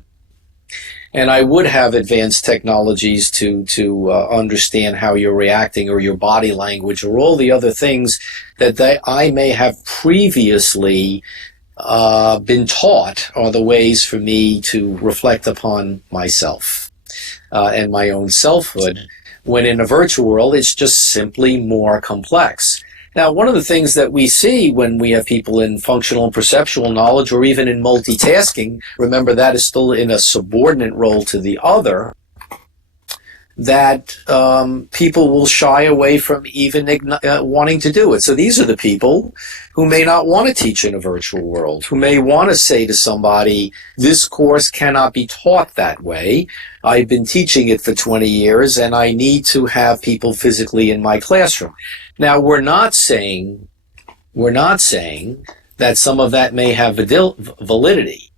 And I would have advanced technologies to understand how you're reacting or your body language or all the other things that I may have previously been taught are the ways for me to reflect upon myself and my own selfhood, when in a virtual world, it's just simply more complex. Now, one of the things that we see when we have people in functional and perceptual knowledge, or even in multitasking, remember that is still in a subordinate role to the other, that people will shy away from even wanting to do it. So these are the people who may not want to teach in a virtual world, who may want to say to somebody, this course cannot be taught that way. I've been teaching it for 20 years, and I need to have people physically in my classroom. Now, we're not saying that some of that may have validity.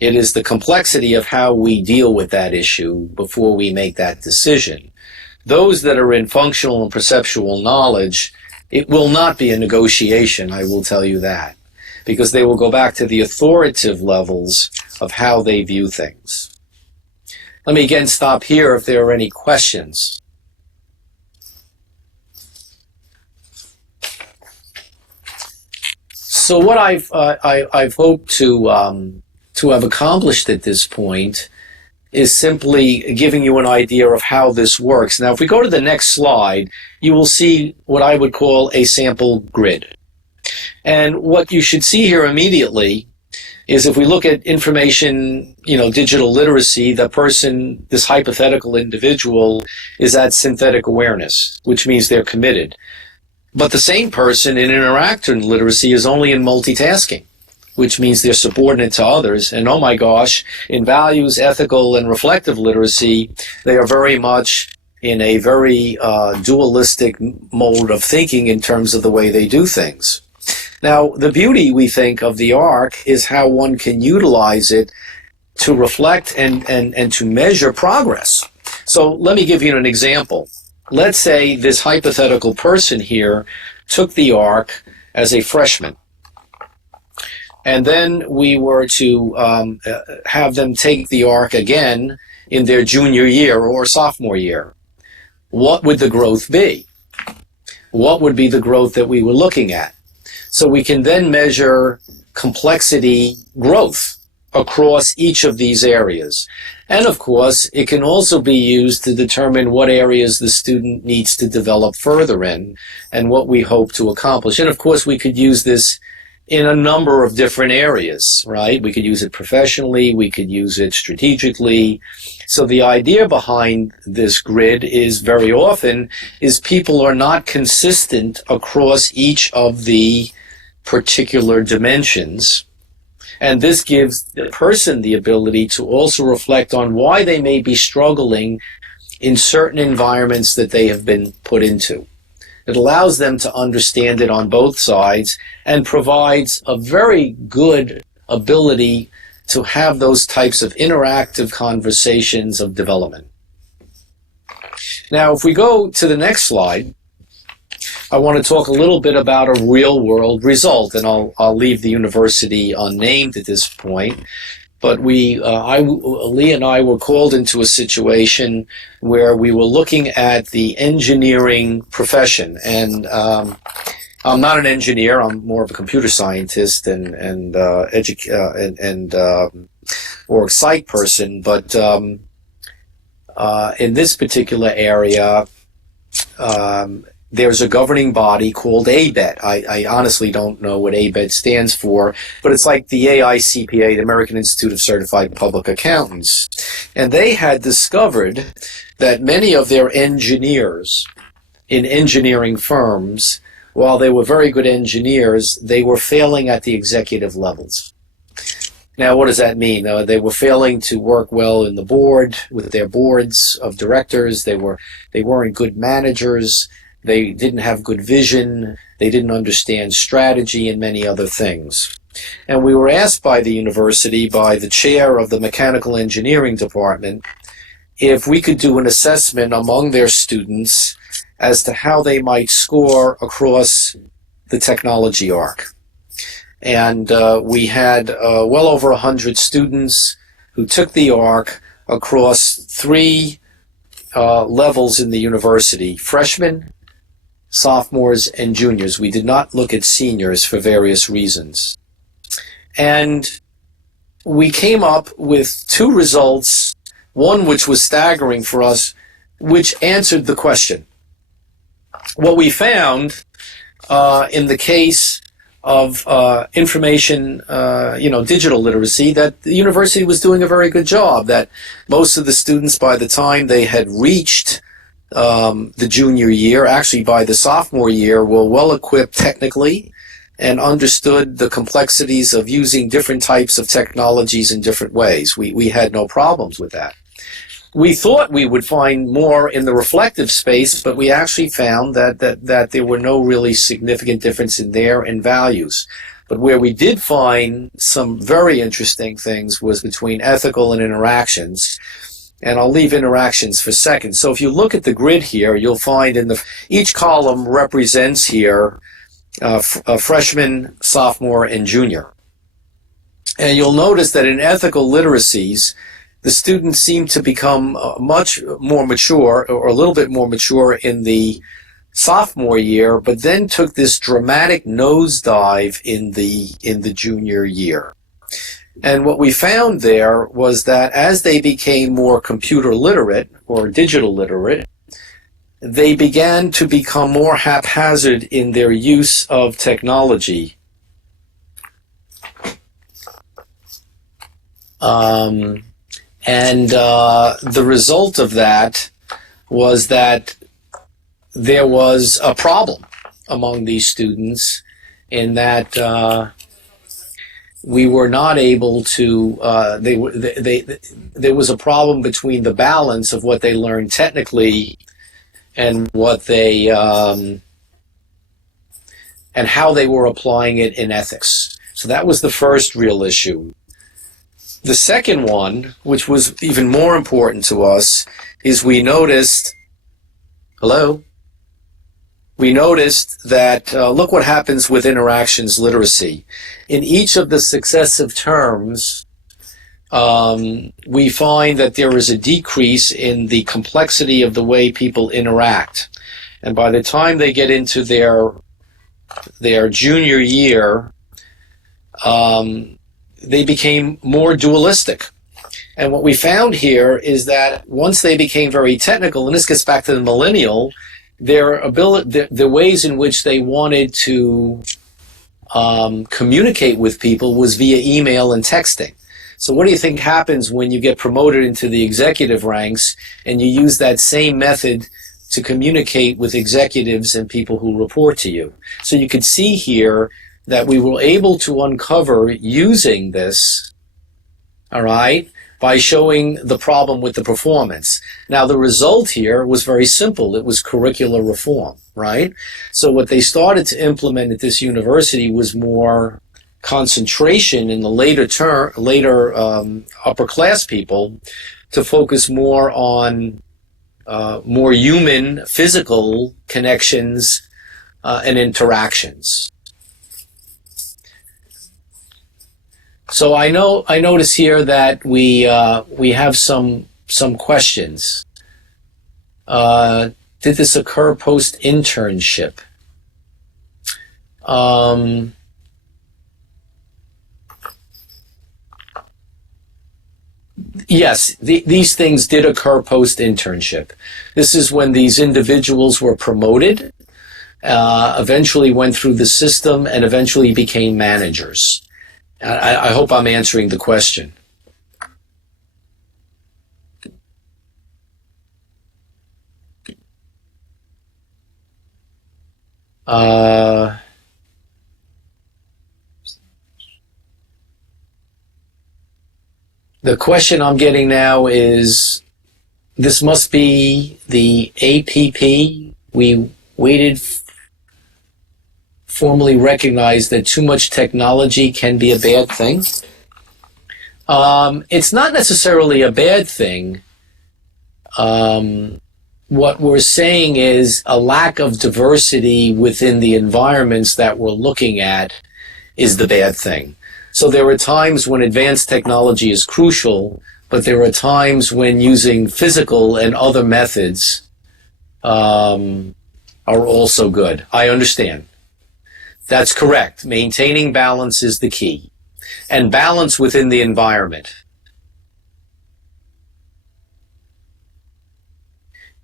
It is the complexity of how we deal with that issue before we make that decision. Those that are in functional and perceptual knowledge, it will not be a negotiation, I will tell you that, because they will go back to the authoritative levels of how they view things. Let me again stop here if there are any questions. So what I've hoped to have accomplished at this point is simply giving you an idea of how this works. Now, if we go to the next slide, you will see what I would call a sample grid. And what you should see here immediately is, if we look at information, digital literacy, the person, this hypothetical individual, is at synthetic awareness, which means they're committed. But the same person in interactive literacy is only in multitasking, which means they're subordinate to others. And oh my gosh, in values, ethical, and reflective literacy, they are very much in a very dualistic mode of thinking in terms of the way they do things. Now, the beauty, we think, of the ARC is how one can utilize it to reflect and to measure progress. So let me give you an example. Let's say this hypothetical person here took the ARC as a freshman. And then we were to have them take the ARC again in their junior year or sophomore year. What would the growth be? What would be the growth that we were looking at? So we can then measure complexity growth across each of these areas. And of course, it can also be used to determine what areas the student needs to develop further in and what we hope to accomplish. And of course, we could use this in a number of different areas, right? We could use it professionally, we could use it strategically. So the idea behind this grid is very often is people are not consistent across each of the particular dimensions. And this gives the person the ability to also reflect on why they may be struggling in certain environments that they have been put into. It allows them to understand it on both sides and provides a very good ability to have those types of interactive conversations of development. Now, if we go to the next slide, I want to talk a little bit about a real-world result, and I'll leave the university unnamed at this point. But Lee and I were called into a situation where we were looking at the engineering profession, and I'm not an engineer. I'm more of a computer scientist and or psych person, but in this particular area, there's a governing body called ABET. I honestly don't know what ABET stands for, but it's like the AICPA, the American Institute of Certified Public Accountants. And they had discovered that many of their engineers in engineering firms, while they were very good engineers, they were failing at the executive levels. Now, what does that mean? They were failing to work well in the board with their boards of directors. They weren't good managers. They didn't have good vision. They didn't understand strategy and many other things. And we were asked by the university, by the chair of the mechanical engineering department, if we could do an assessment among their students as to how they might score across the technology arc. And we had well over 100 students who took the arc across 3 levels in the university: freshmen, sophomores, and juniors. We did not look at seniors for various reasons. And we came up with 2 results, one which was staggering for us, which answered the question. What we found in the case of information, digital literacy, that the university was doing a very good job, that most of the students, by the time they had reached the junior year, actually by the sophomore year, were well equipped technically and understood the complexities of using different types of technologies in different ways. We had no problems with that. We thought we would find more in the reflective space, but we actually found that there were no really significant difference in there and values. But where we did find some very interesting things was between ethical and interactions. And I'll leave interactions for second. So if you look at the grid here, you'll find each column represents here a freshman, sophomore, and junior. And you'll notice that in ethical literacies, the students seem to become much more mature, or a little bit more mature in the sophomore year, but then took this dramatic nosedive in the junior year. And what we found there was that as they became more computer literate or digital literate, they began to become more haphazard in their use of technology. And the result of that was that there was a problem among these students in that we were not able to, there was a problem between the balance of what they learned technically and what they, and how they were applying it in ethics. So that was the first real issue. The second one, which was even more important to us, is we noticed that, look what happens with interactions literacy. In each of the successive terms, we find that there is a decrease in the complexity of the way people interact. And by the time they get into their junior year, they became more dualistic. And what we found here is that once they became very technical, and this gets back to the millennial, the ways in which they wanted to communicate with people was via email and texting. So what do you think happens when you get promoted into the executive ranks and you use that same method to communicate with executives and people who report to you? So you could see here that we were able to uncover using this, all right, by showing the problem with the performance. Now, the result here was very simple. It was curricular reform, right? So what they started to implement at this university was more concentration in the later upper class people to focus more on more human, physical connections and interactions. So I notice here that we have some questions. Did this occur post internship? Yes, these things did occur post-internship. This is when these individuals were promoted, eventually went through the system, and eventually became managers. I hope I'm answering the question. The question I'm getting now is, this must be the APP. We waited, formally recognized that too much technology can be a bad thing. It's not necessarily a bad thing. What we're saying is a lack of diversity within the environments that we're looking at is the bad thing. So there are times when advanced technology is crucial, but there are times when using physical and other methods are also good. I understand. That's correct. Maintaining balance is the key. And balance within the environment.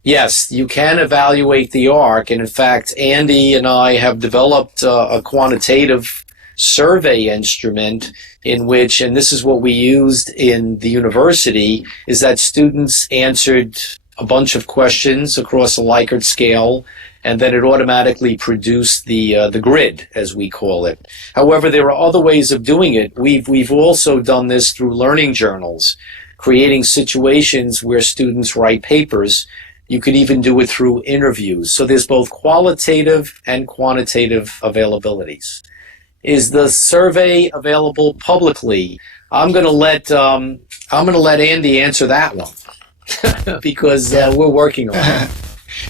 Yes, you can evaluate the ARC, and in fact, Andy and I have developed a quantitative survey instrument in which, and this is what we used in the university, is that students answered a bunch of questions across a Likert scale, and then it automatically produced the grid, as we call it. However, there are other ways of doing it. We've also done this through learning journals, creating situations where students write papers. You could even do it through interviews. So there's both qualitative and quantitative availabilities. Is the survey available publicly? I'm going to let Andy answer that one because we're working on it.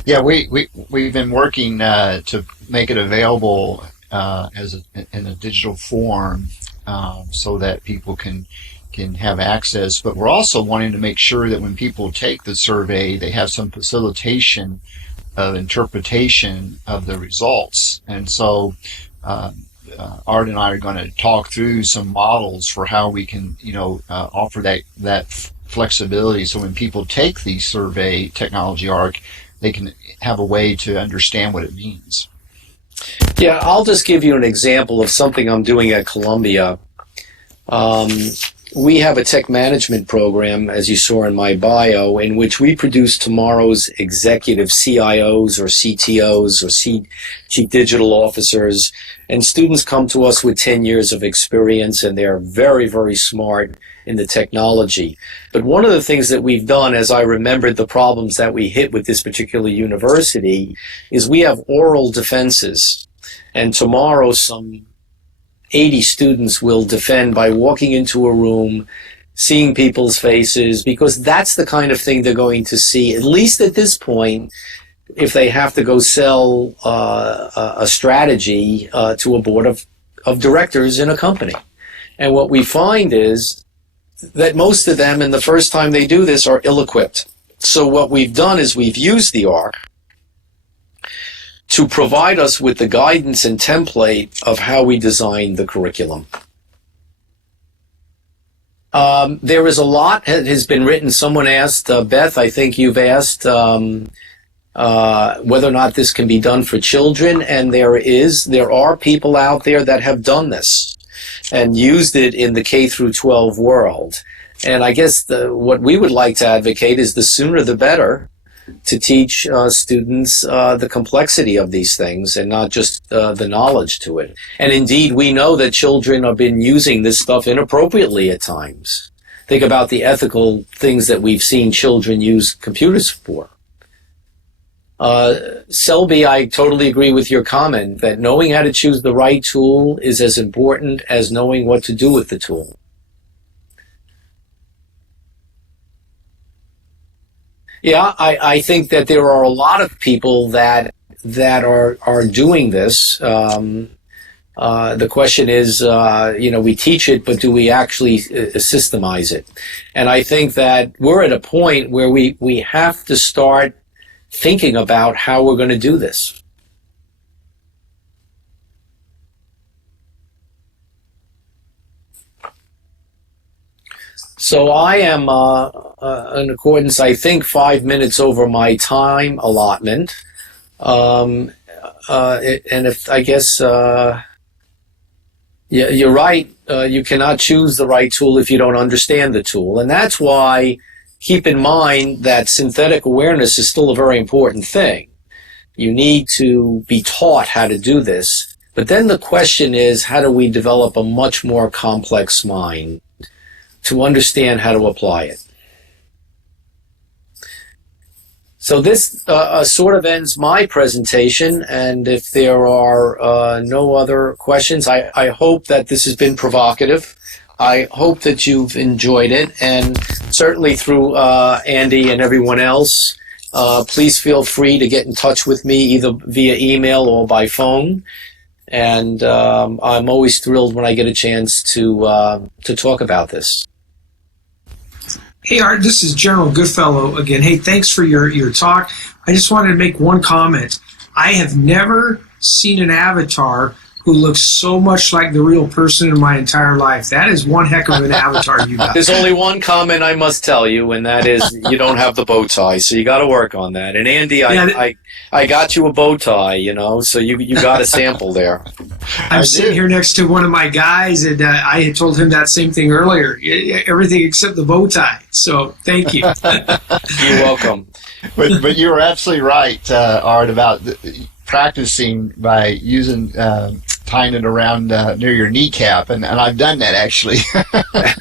Yeah, we've been working to make it available in a digital form so that people can have access. But we're also wanting to make sure that when people take the survey, they have some facilitation of interpretation of the results. And so Art and I are going to talk through some models for how we can, offer that flexibility. So when people take the survey technology ARC, they can have a way to understand what it means. Yeah, I'll just give you an example of something I'm doing at Columbia. We have a tech management program, as you saw in my bio, in which we produce tomorrow's executive CIOs or CTOs or chief digital officers. And students come to us with 10 years of experience, and they're very, very smart in the technology. But one of the things that we've done, as I remembered the problems that we hit with this particular university, is we have oral defenses. And tomorrow, some 80 students will defend by walking into a room, seeing people's faces, because that's the kind of thing they're going to see, at least at this point, if they have to go sell a strategy to a board of directors in a company. And what we find is that most of them, in the first time they do this, are ill-equipped. So what we've done is we've used the ARC to provide us with the guidance and template of how we design the curriculum. There is a lot that has been written. Someone asked, Beth, I think you've asked whether or not this can be done for children, and there are people out there that have done this and used it in the K through 12 world. And I guess what we would like to advocate is the sooner the better, to teach students the complexity of these things and not just the knowledge to it. And indeed, we know that children have been using this stuff inappropriately at times. Think about the ethical things that we've seen children use computers for. Selby, I totally agree with your comment that knowing how to choose the right tool is as important as knowing what to do with the tool. Yeah, I think that there are a lot of people that are doing this. The question is, we teach it, but do we actually systemize it? And I think that we're at a point where we have to start thinking about how we're going to do this. So I am, in accordance, I think, 5 minutes over my time allotment. And if I guess, yeah, you're right. You cannot choose the right tool if you don't understand the tool, and that's why. Keep in mind that synthetic awareness is still a very important thing. You need to be taught how to do this. But then the question is, how do we develop a much more complex mind to understand how to apply it? So this sort of ends my presentation, and if there are no other questions, I hope that this has been provocative. I hope that you've enjoyed it, and certainly through Andy and everyone else, please feel free to get in touch with me either via email or by phone. And I'm always thrilled when I get a chance to talk about this. Hey, Art, this is General Goodfellow again. Hey, thanks for your talk. I just wanted to make one comment. I have never seen an avatar who looks so much like the real person in my entire life. That is one heck of an avatar you got. There's only one comment I must tell you, and that is you don't have the bow tie, so you got to work on that. And Andy, I got you a bow tie, so you got a sample there. I'm sitting here next to one of my guys, and I had told him that same thing earlier. Everything except the bow tie. So thank you. You're welcome. But you were absolutely right, Art, about practicing by using tying it around near your kneecap, and I've done that actually.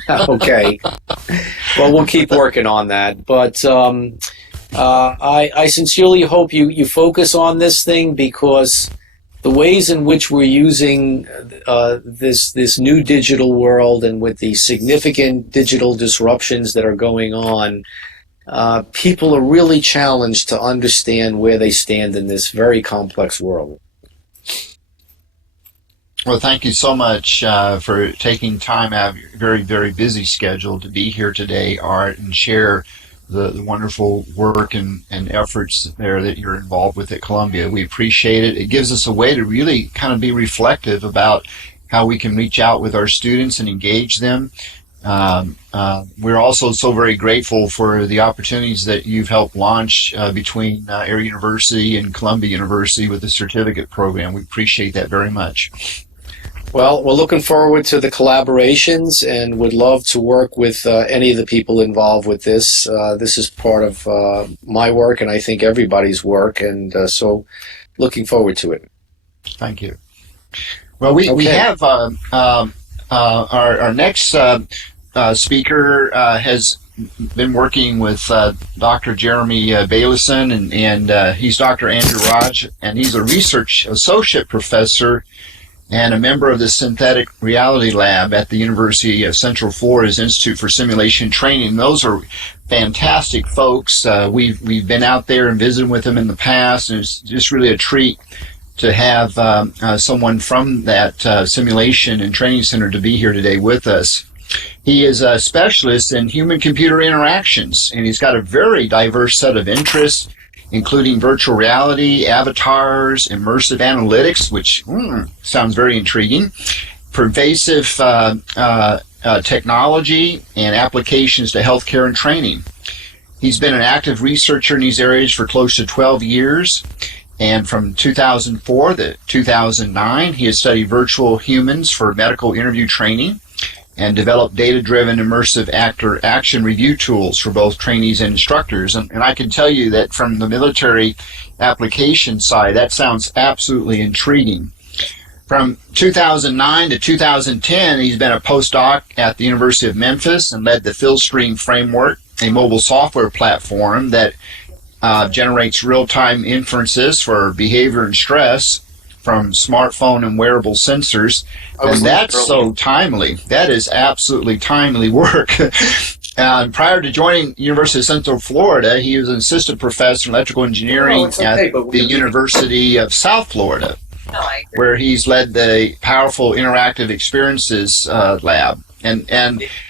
Okay. Well, we'll keep working on that. But I sincerely hope you focus on this thing, because the ways in which we're using this new digital world, and with the significant digital disruptions that are going on, people are really challenged to understand where they stand in this very complex world. Well, thank you so much for taking time out of your very, very busy schedule to be here today, Art, and share the wonderful work and efforts there that you're involved with at Columbia. We appreciate it. It gives us a way to really kind of be reflective about how we can reach out with our students and engage them. We're also so very grateful for the opportunities that you've helped launch between Air University and Columbia University with the certificate program. We appreciate that very much. Well, we're looking forward to the collaborations and would love to work with any of the people involved with this. This is part of my work, and I think everybody's work, and so looking forward to it. Thank you. Well, we have our next speaker has been working with Dr. Jeremy Bailison, and he's Dr. Andrew Raj, and he's a research associate professor and a member of the Synthetic Reality Lab at the University of Central Florida's Institute for Simulation Training. Those are fantastic folks. We've been out there and visited with them in the past, and it's just really a treat to have someone from that simulation and training center to be here today with us. He is a specialist in human-computer interactions, and he's got a very diverse set of interests, including virtual reality, avatars, immersive analytics, which sounds very intriguing, pervasive technology, and applications to healthcare and training. He's been an active researcher in these areas for close to 12 years, and from 2004 to 2009, he has studied virtual humans for medical interview training and developed data-driven immersive actor action review tools for both trainees and instructors. And I can tell you that from the military application side, that sounds absolutely intriguing. From 2009 to 2010, he's been a postdoc at the University of Memphis and led the FieldStream framework, a mobile software platform that generates real-time inferences for behavior and stress from smartphone and wearable sensors. And that's so timely. That is absolutely timely work. Prior to joining University of Central Florida, he was an assistant professor in electrical engineering at the University of South Florida, where he's led the Powerful Interactive Experiences Lab. And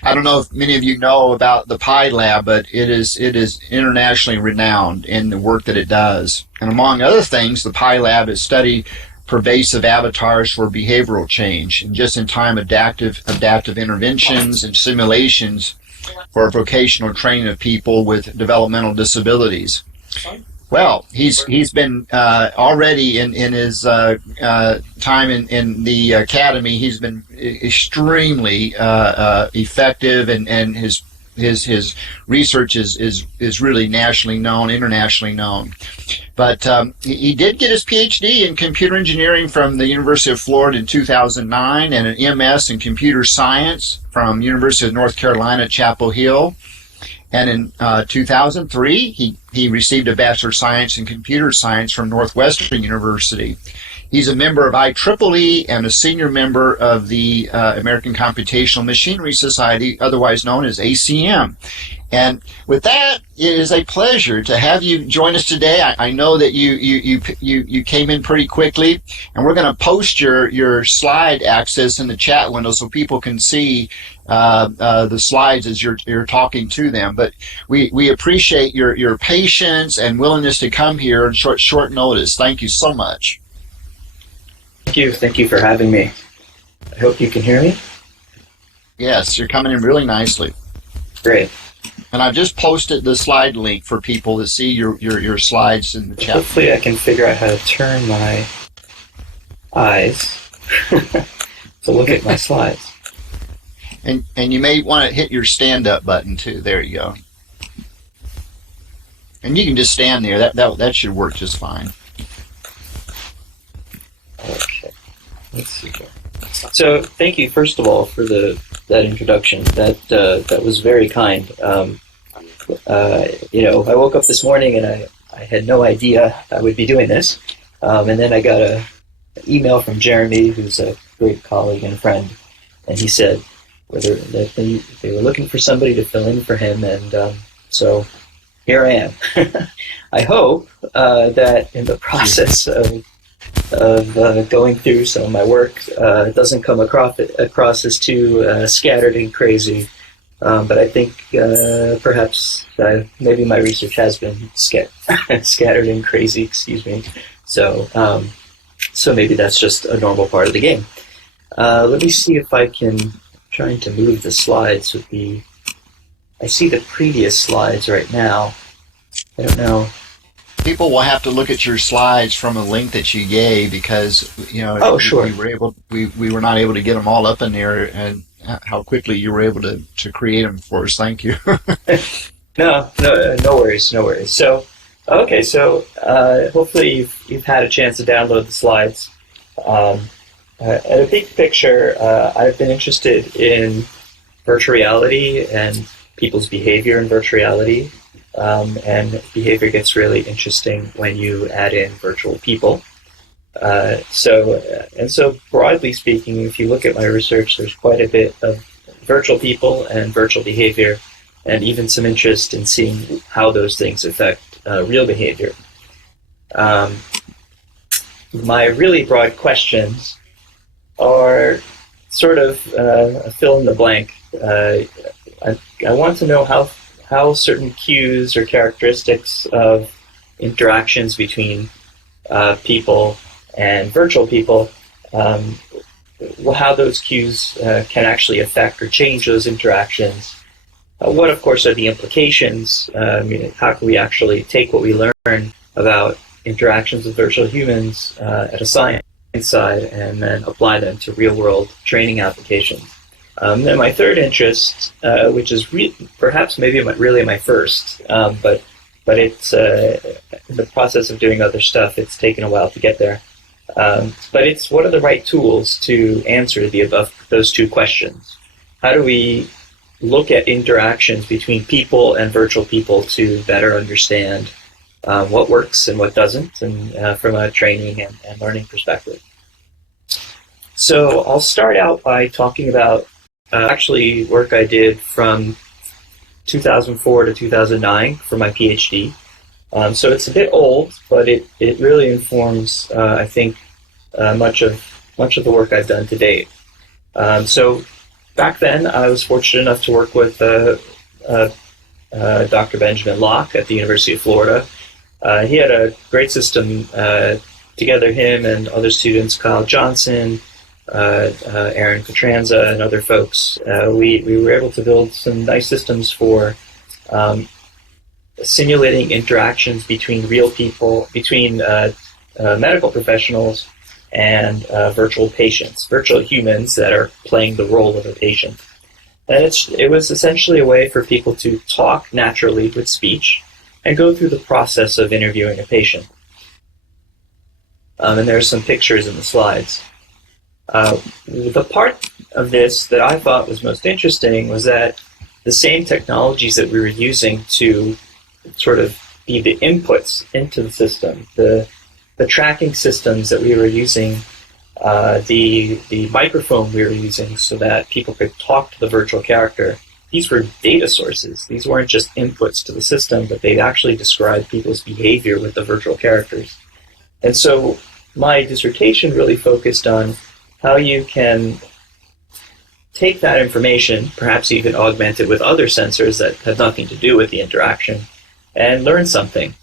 I don't know if many of you know about the Pi Lab, but it is internationally renowned in the work that it does. And among other things, the Pi Lab has studied pervasive avatars for behavioral change and just-in-time adaptive interventions and simulations for vocational training of people with developmental disabilities. Well, he's been already in his time in the academy. He's been extremely effective, and his research is really nationally known, internationally known. But he did get his PhD in computer engineering from the University of Florida in 2009, and an MS in computer science from University of North Carolina at Chapel Hill. And in 2003, he received a Bachelor of Science in Computer Science from Northwestern University. He's a member of IEEE and a senior member of the American Computational Machinery Society, otherwise known as ACM. And with that, it is a pleasure to have you join us today. I know that you came in pretty quickly, and we're going to post your slide access in the chat window so people can see the slides as you're talking to them. But we appreciate your patience and willingness to come here on short notice. Thank you so much. Thank you for having me. I hope you can hear me. Yes, you're coming in really nicely. Great. And I've just posted the slide link for people to see your slides in the chat. Hopefully I can figure out how to turn my eyes to look at my slides. And you may want to hit your stand-up button too. There you go. And you can just stand there. That should work just fine. Okay. Let's see here. So thank you, first of all, for that introduction. That was very kind. I woke up this morning and I had no idea I would be doing this. And then I got an email from Jeremy, who's a great colleague and friend, and he said that they were looking for somebody to fill in for him, and so here I am. I hope that in the process of going through some of my work, it doesn't come across as too scattered and crazy. But I think perhaps maybe my research has been scattered and crazy. Excuse me. So maybe that's just a normal part of the game. Let me see if I can. Trying to move the slides with the. I see the previous slides right now. I don't know. People will have to look at your slides from a link that you gave, because sure. we were not able to get them all up in there, and how quickly you were able to create them for us. Thank you. No worries. So hopefully you've had a chance to download the slides. At a big picture, I've been interested in virtual reality and people's behavior in virtual reality. And behavior gets really interesting when you add in virtual people. So broadly speaking, if you look at my research, there's quite a bit of virtual people and virtual behavior, and even some interest in seeing how those things affect real behavior. My really broad questions are sort of a fill in the blank. I want to know how certain cues or characteristics of interactions between people and virtual people, how those cues can actually affect or change those interactions. What, of course, are the implications? How can we actually take what we learn about interactions with virtual humans at a science side and then apply them to real-world training applications? Then my third interest, which is perhaps maybe really my first, but it's in the process of doing other stuff. It's taken a while to get there. But it's what are the right tools to answer those two questions? How do we look at interactions between people and virtual people to better understand what works and what doesn't, and from a training and learning perspective? So I'll start out by talking about actually work I did from 2004 to 2009 for my PhD. So it's a bit old, but it really informs, I think, much of the work I've done to date. So back then, I was fortunate enough to work with Dr. Benjamin Locke at the University of Florida. He had a great system together, him and other students, Kyle Johnson, Aaron Petranza and other folks, we were able to build some nice systems for simulating interactions between real people, between medical professionals and virtual patients, virtual humans that are playing the role of a patient. And it was essentially a way for people to talk naturally with speech and go through the process of interviewing a patient. And there's some pictures in the slides. The part of this that I thought was most interesting was that the same technologies that we were using to sort of be the inputs into the system, the tracking systems that we were using, the microphone we were using so that people could talk to the virtual character, these were data sources. These weren't just inputs to the system, but they actually described people's behavior with the virtual characters. And so my dissertation really focused on how you can take that information, perhaps even augment it with other sensors that have nothing to do with the interaction, and learn something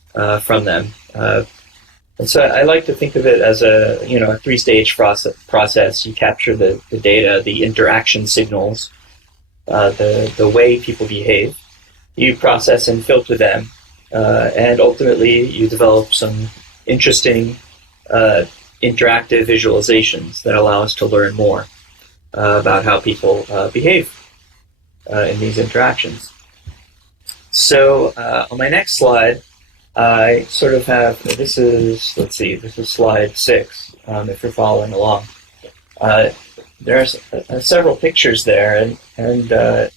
from them. And so I like to think of it as a three-stage process. You capture the data, the interaction signals, the way people behave. You process and filter them, and ultimately you develop some interesting interactive visualizations that allow us to learn more about how people behave in these interactions. So on my next slide, I sort of have, this is slide 6, if you're following along. There's several pictures there, and that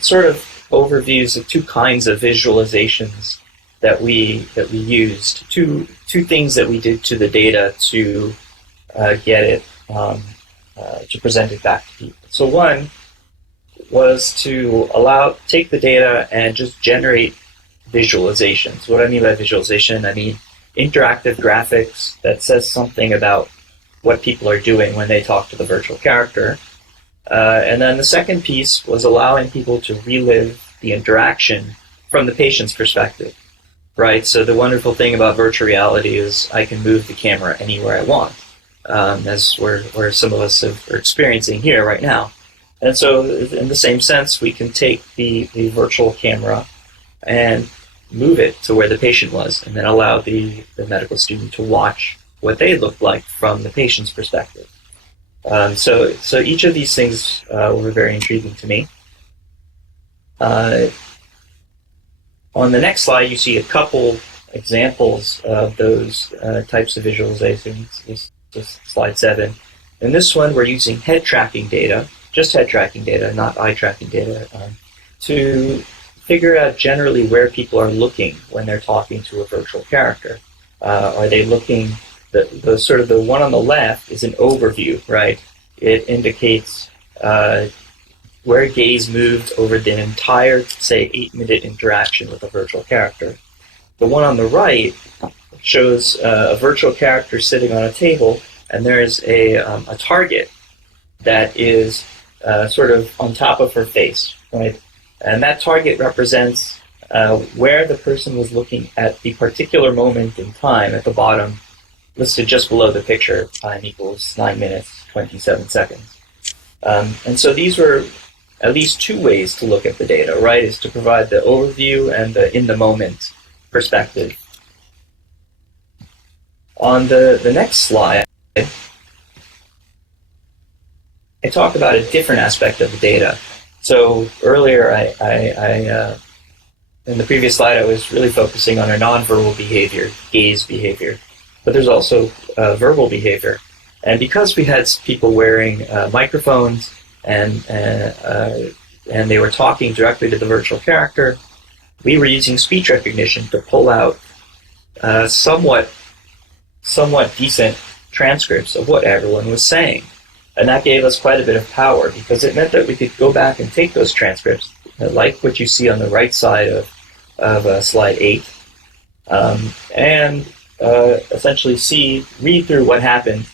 sort of overviews the two kinds of visualizations that we used. Two things that we did to the data to get it to present it back to people. So one was to take the data and just generate visualizations. What I mean by visualization, I mean interactive graphics that says something about what people are doing when they talk to the virtual character. And then the second piece was allowing people to relive the interaction from the patient's perspective, right? So the wonderful thing about virtual reality is I can move the camera anywhere I want, as where some of us are experiencing here right now. And so in the same sense, we can take the virtual camera and move it to where the patient was, and then allow the medical student to watch what they look like from the patient's perspective. So each of these things were very intriguing to me. On the next slide, you see a couple examples of those types of visualizations. This is slide 7. In this one, we're using head tracking data, just head tracking data, not eye tracking data, to figure out generally where people are looking when they're talking to a virtual character. Are they looking, the sort of the one on the left is an overview, right? It indicates where gaze moved over the entire, say, 8-minute interaction with a virtual character. The one on the right shows a virtual character sitting on a table, and there's a target that is sort of on top of her face, right? And that target represents where the person was looking at the particular moment in time at the bottom, listed just below the picture, time equals 9 minutes, 27 seconds. And so these were at least two ways to look at the data, right? Is to provide the overview and the in-the-moment perspective. On the next slide, I talk about a different aspect of the data. So earlier, in the previous slide, I was really focusing on our nonverbal behavior, gaze behavior. But there's also verbal behavior. And because we had people wearing microphones and they were talking directly to the virtual character, we were using speech recognition to pull out somewhat decent transcripts of what everyone was saying. And that gave us quite a bit of power because it meant that we could go back and take those transcripts, like what you see on the right side of slide 8, and essentially read through what happened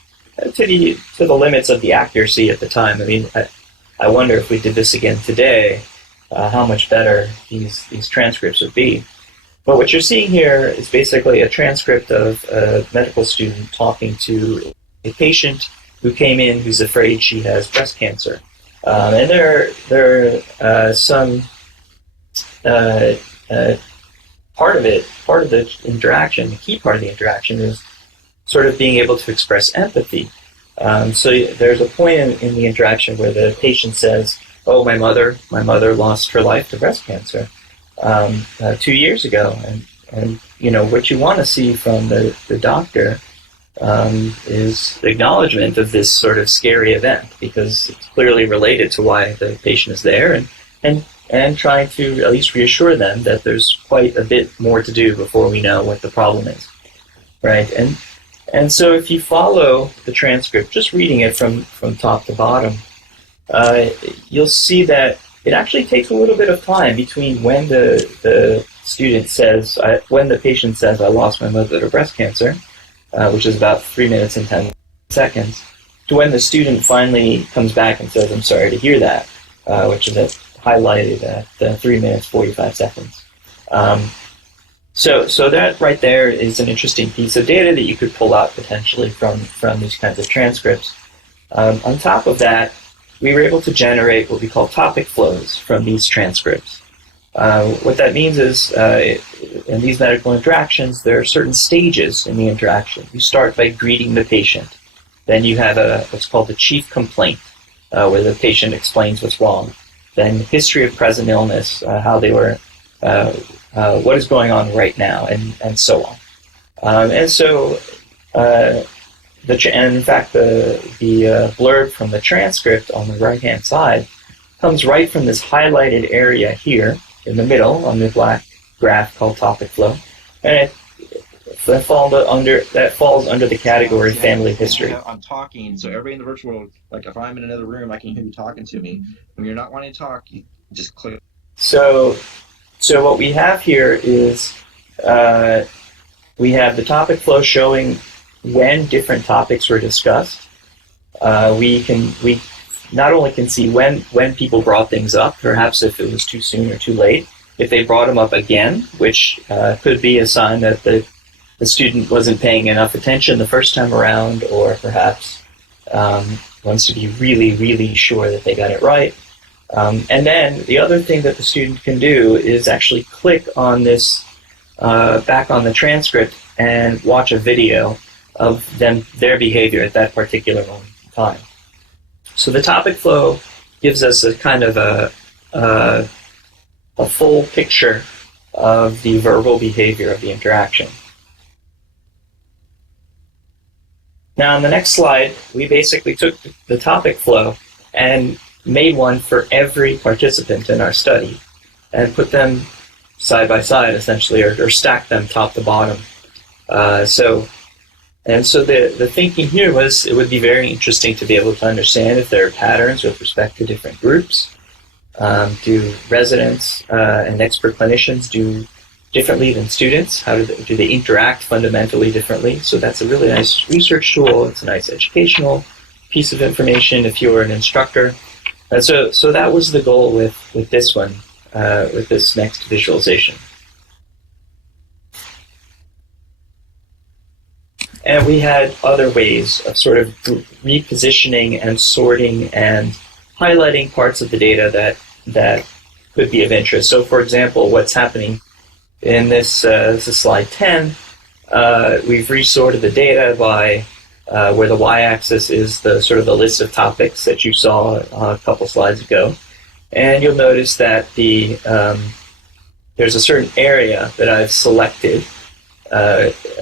to the limits of the accuracy at the time. I mean, I wonder if we did this again today, how much better these transcripts would be. But what you're seeing here is basically a transcript of a medical student talking to a patient who came in who's afraid she has breast cancer. And there are some part of the interaction, the key part of the interaction is sort of being able to express empathy. So there's a point in the interaction where the patient says, "Oh, my mother lost her life to breast cancer 2 years ago," and you know what you want to see from the doctor is the acknowledgement of this sort of scary event, because it's clearly related to why the patient is there, and trying to at least reassure them that there's quite a bit more to do before we know what the problem is, right? And so if you follow the transcript, just reading it from top to bottom, you'll see that it actually takes a little bit of time between when the student says, when the patient says, "I lost my mother to breast cancer," which is about 3 minutes and 10 seconds, to when the student finally comes back and says, "I'm sorry to hear that," which is highlighted at 3 minutes 45 seconds. So that right there is an interesting piece of data that you could pull out potentially from these kinds of transcripts. On top of that, we were able to generate what we call topic flows from these transcripts. What that means is, in these medical interactions, there are certain stages in the interaction. You start by greeting the patient. Then you have what's called the chief complaint, where the patient explains what's wrong. Then history of present illness, how they were, what is going on right now, and so on. And so, and in fact, the blurb from the transcript on the right-hand side comes right from this highlighted area here in the middle on the black graph called topic flow, and that falls under the category family history. I'm talking, so everybody in the virtual world, like if I'm in another room, I can hear you talking to me. When you're not wanting to talk, you just click. So what we have here is we have the topic flow showing when different topics were discussed. We not only can see when people brought things up, perhaps if it was too soon or too late, if they brought them up again, which could be a sign that the student wasn't paying enough attention the first time around, or perhaps wants to be really, really sure that they got it right. And then the other thing that the student can do is actually click on this back on the transcript and watch a video of their behavior at that particular moment in time. So the topic flow gives us a kind of a full picture of the verbal behavior of the interaction. Now on the next slide, we basically took the topic flow and made one for every participant in our study and put them side by side, essentially, or stacked them top to bottom. So the thinking here was it would be very interesting to be able to understand if there are patterns with respect to different groups. Do residents and expert clinicians do differently than students? How do they interact fundamentally differently? So that's a really nice research tool. It's a nice educational piece of information if you're an instructor. And so that was the goal with this one, with this next visualization. And we had other ways of sort of repositioning and sorting and highlighting parts of the data that could be of interest. So for example, what's happening in this is slide 10, we've resorted the data by where the y-axis is the sort of the list of topics that you saw a couple slides ago. And you'll notice that there's a certain area that I've selected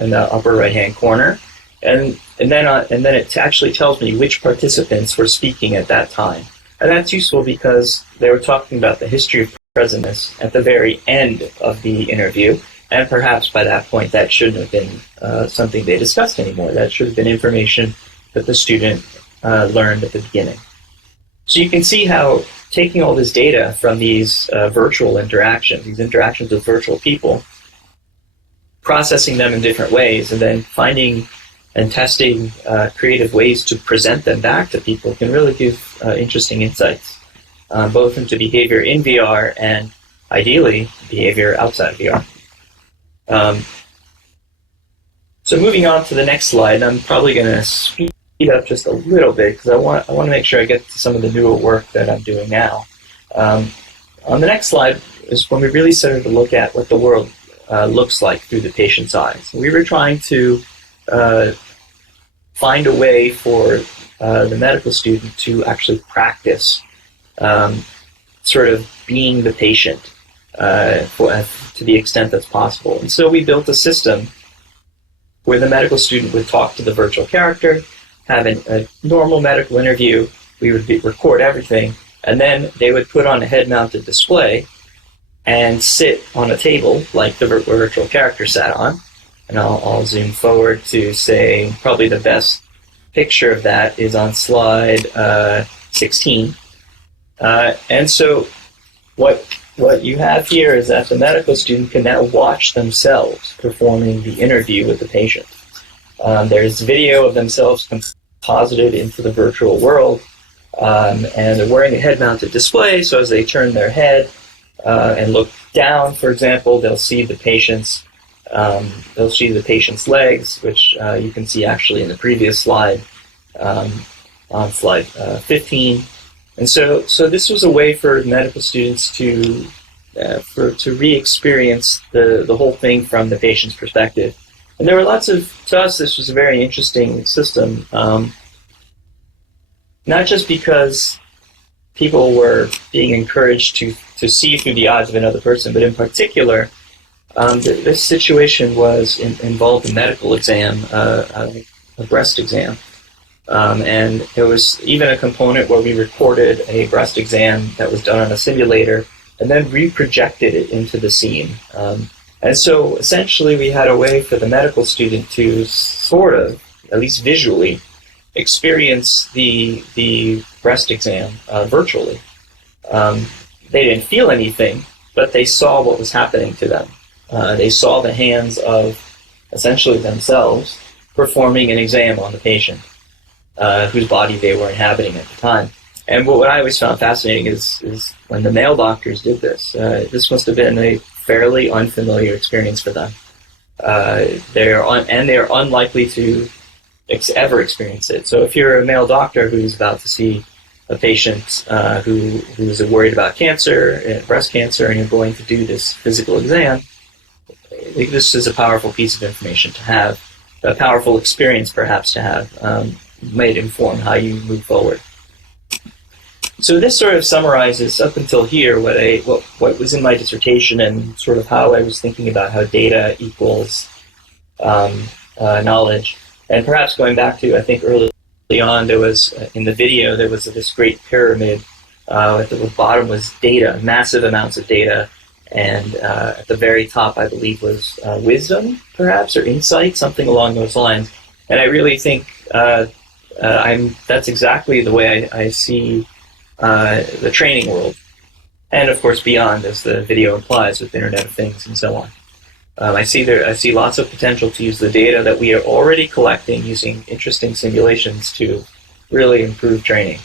in the upper right-hand corner, and then it actually tells me which participants were speaking at that time. And that's useful because they were talking about the history of presentness at the very end of the interview, and perhaps by that point that shouldn't have been something they discussed anymore. That should have been information that the student learned at the beginning. So you can see how taking all this data from these virtual interactions, these interactions with virtual people, processing them in different ways, and then finding and testing creative ways to present them back to people can really give interesting insights, both into behavior in VR and, ideally, behavior outside of VR. So moving on to the next slide, I'm probably going to speed up just a little bit because I want to make sure I get to some of the newer work that I'm doing now. On the next slide is when we really started to look at what the world looks like through the patient's eyes. We were trying to find a way for the medical student to actually practice sort of being the patient to the extent that's possible. And so we built a system where the medical student would talk to the virtual character, have a normal medical interview, we would record everything, and then they would put on a head-mounted display and sit on a table like the virtual character sat on. And I'll zoom forward to say probably the best picture of that is on slide 16. And so what you have here is that the medical student can now watch themselves performing the interview with the patient. There's video of themselves composited into the virtual world, and they're wearing a head-mounted display, so as they turn their head and look down, for example, they'll see the patient's legs, which you can see actually in the previous slide, on slide 15. And so this was a way for medical students to re-experience the whole thing from the patient's perspective. And there were to us, this was a very interesting system, not just because people were being encouraged to see through the eyes of another person, but in particular, this situation involved a medical exam, a breast exam. And there was even a component where we recorded a breast exam that was done on a simulator and then reprojected it into the scene. And so essentially we had a way for the medical student to sort of, at least visually, experience the breast exam virtually. They didn't feel anything, but they saw what was happening to them. They saw the hands of essentially themselves performing an exam on the patient, whose body they were inhabiting at the time. And what I always found fascinating is when the male doctors did this. This must have been a fairly unfamiliar experience for them. They're unlikely to ever experience it. So if you're a male doctor who's about to see a patient who's worried about cancer, breast cancer, and you're going to do this physical exam, this is a powerful piece of information to have, a powerful experience perhaps to have, might inform how you move forward. So this sort of summarizes up until here what was in my dissertation and sort of how I was thinking about how data equals knowledge. And perhaps going back to, I think early on, there was, in the video, there was this great pyramid. At the bottom was data, massive amounts of data. And at the very top, I believe, was wisdom, perhaps, or insight, something along those lines. And I really think that's exactly the way I see the training world. And, of course, beyond, as the video implies, with the Internet of Things and so on. I see lots of potential to use the data that we are already collecting using interesting simulations to really improve training.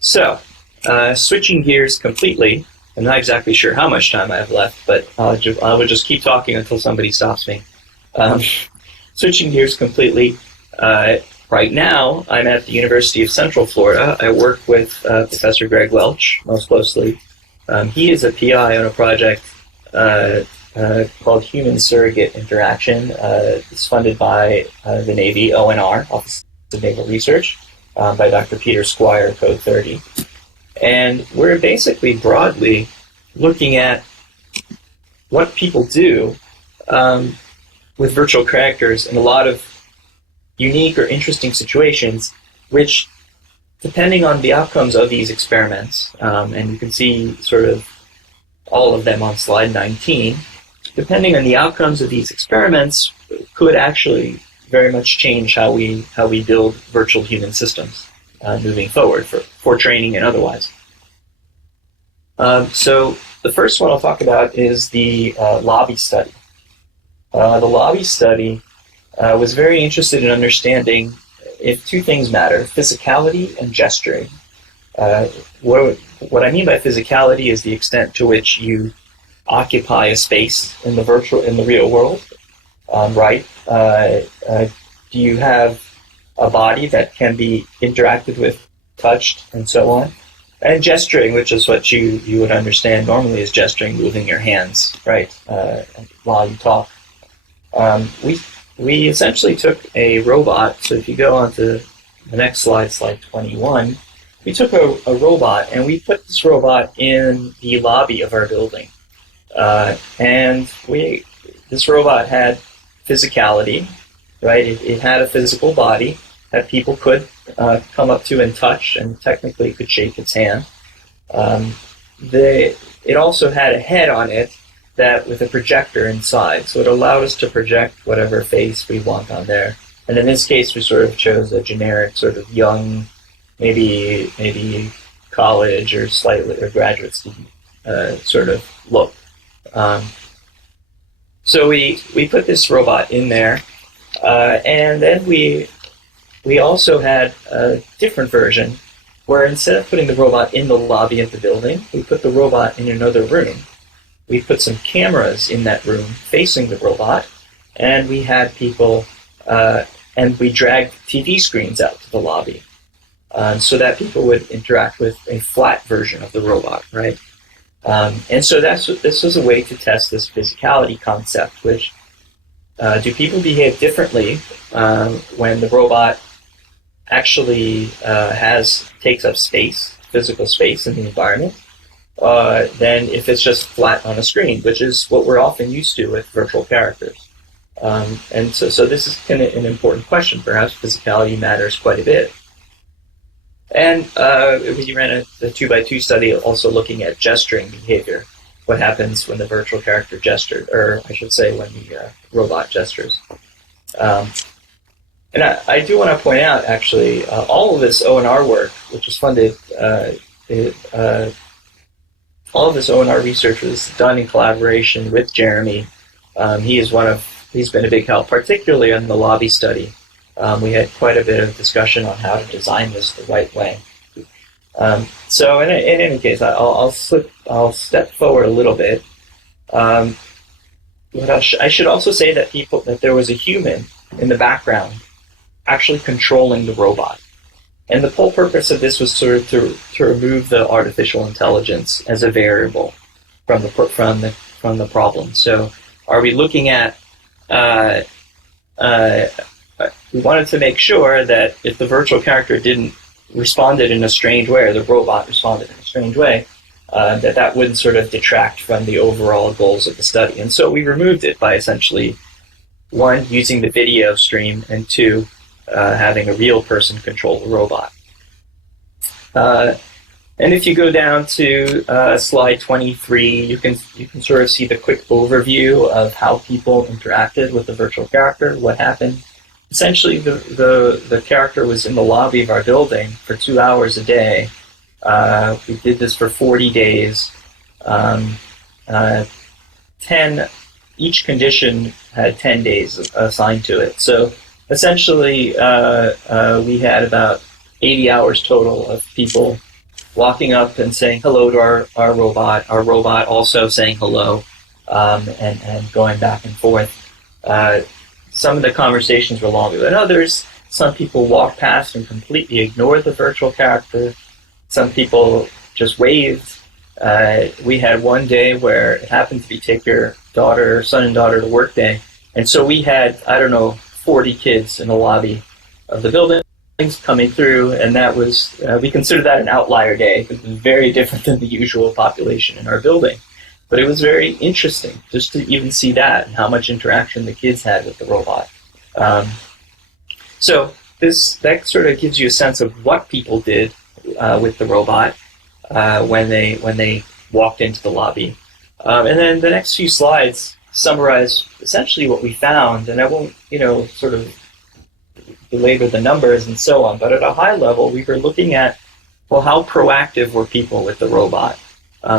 So, switching gears completely, I'm not exactly sure how much time I have left, but I will just keep talking until somebody stops me. Switching gears completely, right now I'm at the University of Central Florida. I work with Professor Greg Welch most closely. He is a PI on a project called Human Surrogate Interaction. It's funded by the Navy, ONR, Office of Naval Research, by Dr. Peter Squire, Code 30. And we're basically broadly looking at what people do with virtual characters in a lot of unique or interesting situations, which, depending on the outcomes of these experiments, and you can see sort of all of them on slide 19, depending on the outcomes of these experiments, could actually very much change how we build virtual human systems moving forward for training and otherwise. So the first one I'll talk about is the lobby study. The lobby study was very interested in understanding if two things matter: physicality and gesturing. What I mean by physicality is the extent to which you occupy a space in the real world, right? Do you have a body that can be interacted with, touched, and so on. And gesturing, which is what you would understand normally as gesturing, moving your hands, right, while you talk. We essentially took a robot. So if you go on to the next slide, slide 21, we took a robot and we put this robot in the lobby of our building. And this robot had physicality, right? It had a physical body that people could come up to and touch, and technically could shake its hand. It also had a head on it with a projector inside, so it allowed us to project whatever face we want on there. And in this case, we sort of chose a generic sort of young, maybe college or graduate student sort of look. So we put this robot in there, and then we also had a different version where instead of putting the robot in the lobby of the building, we put the robot in another room. We put some cameras in that room facing the robot, and we had people, and we dragged TV screens out to the lobby so that people would interact with a flat version of the robot, right? And so this was a way to test this physicality concept, which do people behave differently when the robot actually takes up space, physical space in the environment, than if it's just flat on a screen, which is what we're often used to with virtual characters. And so this is kind of an important question. Perhaps physicality matters quite a bit. And we ran a 2x2 study also looking at gesturing behavior. What happens when the virtual character gestures, or I should say when the robot gestures. And I do want to point out, actually, all of this O&R work, which was funded, all of this O&R research was done in collaboration with Jeremy. He's been a big help, particularly on the lobby study. We had quite a bit of discussion on how to design this the right way. So in any case, I'll step forward a little bit. But I should also say that there was a human in the background actually controlling the robot. And the whole purpose of this was sort of to remove the artificial intelligence as a variable from the problem. So are we looking at we wanted to make sure that if the virtual character responded in a strange way, or the robot responded in a strange way, that wouldn't sort of detract from the overall goals of the study. And so we removed it by essentially, one, using the video stream, and two, having a real person control the robot. And if you go down to slide 23, you can sort of see the quick overview of how people interacted with the virtual character, what happened. Essentially, the character was in the lobby of our building for 2 hours a day. We did this for 40 days. 10, each condition had 10 days assigned to it. So essentially, we had about 80 hours total of people walking up and saying hello to our robot also saying hello, and going back and forth. Some of the conversations were longer than others. Some people walked past and completely ignored the virtual character. Some people just waved. We had one day where it happened to be take your son and daughter to work day. And so we had, 40 kids in the lobby of the building coming through, and that was, we consider that an outlier day. It was very different than the usual population in our building. But it was very interesting just to even see that and how much interaction the kids had with the robot. So that sort of gives you a sense of what people did with the robot when they walked into the lobby. And then the next few slides summarize essentially what we found, and I won't, sort of belabor the numbers and so on, but at a high level, we were looking at, well, how proactive were people with the robot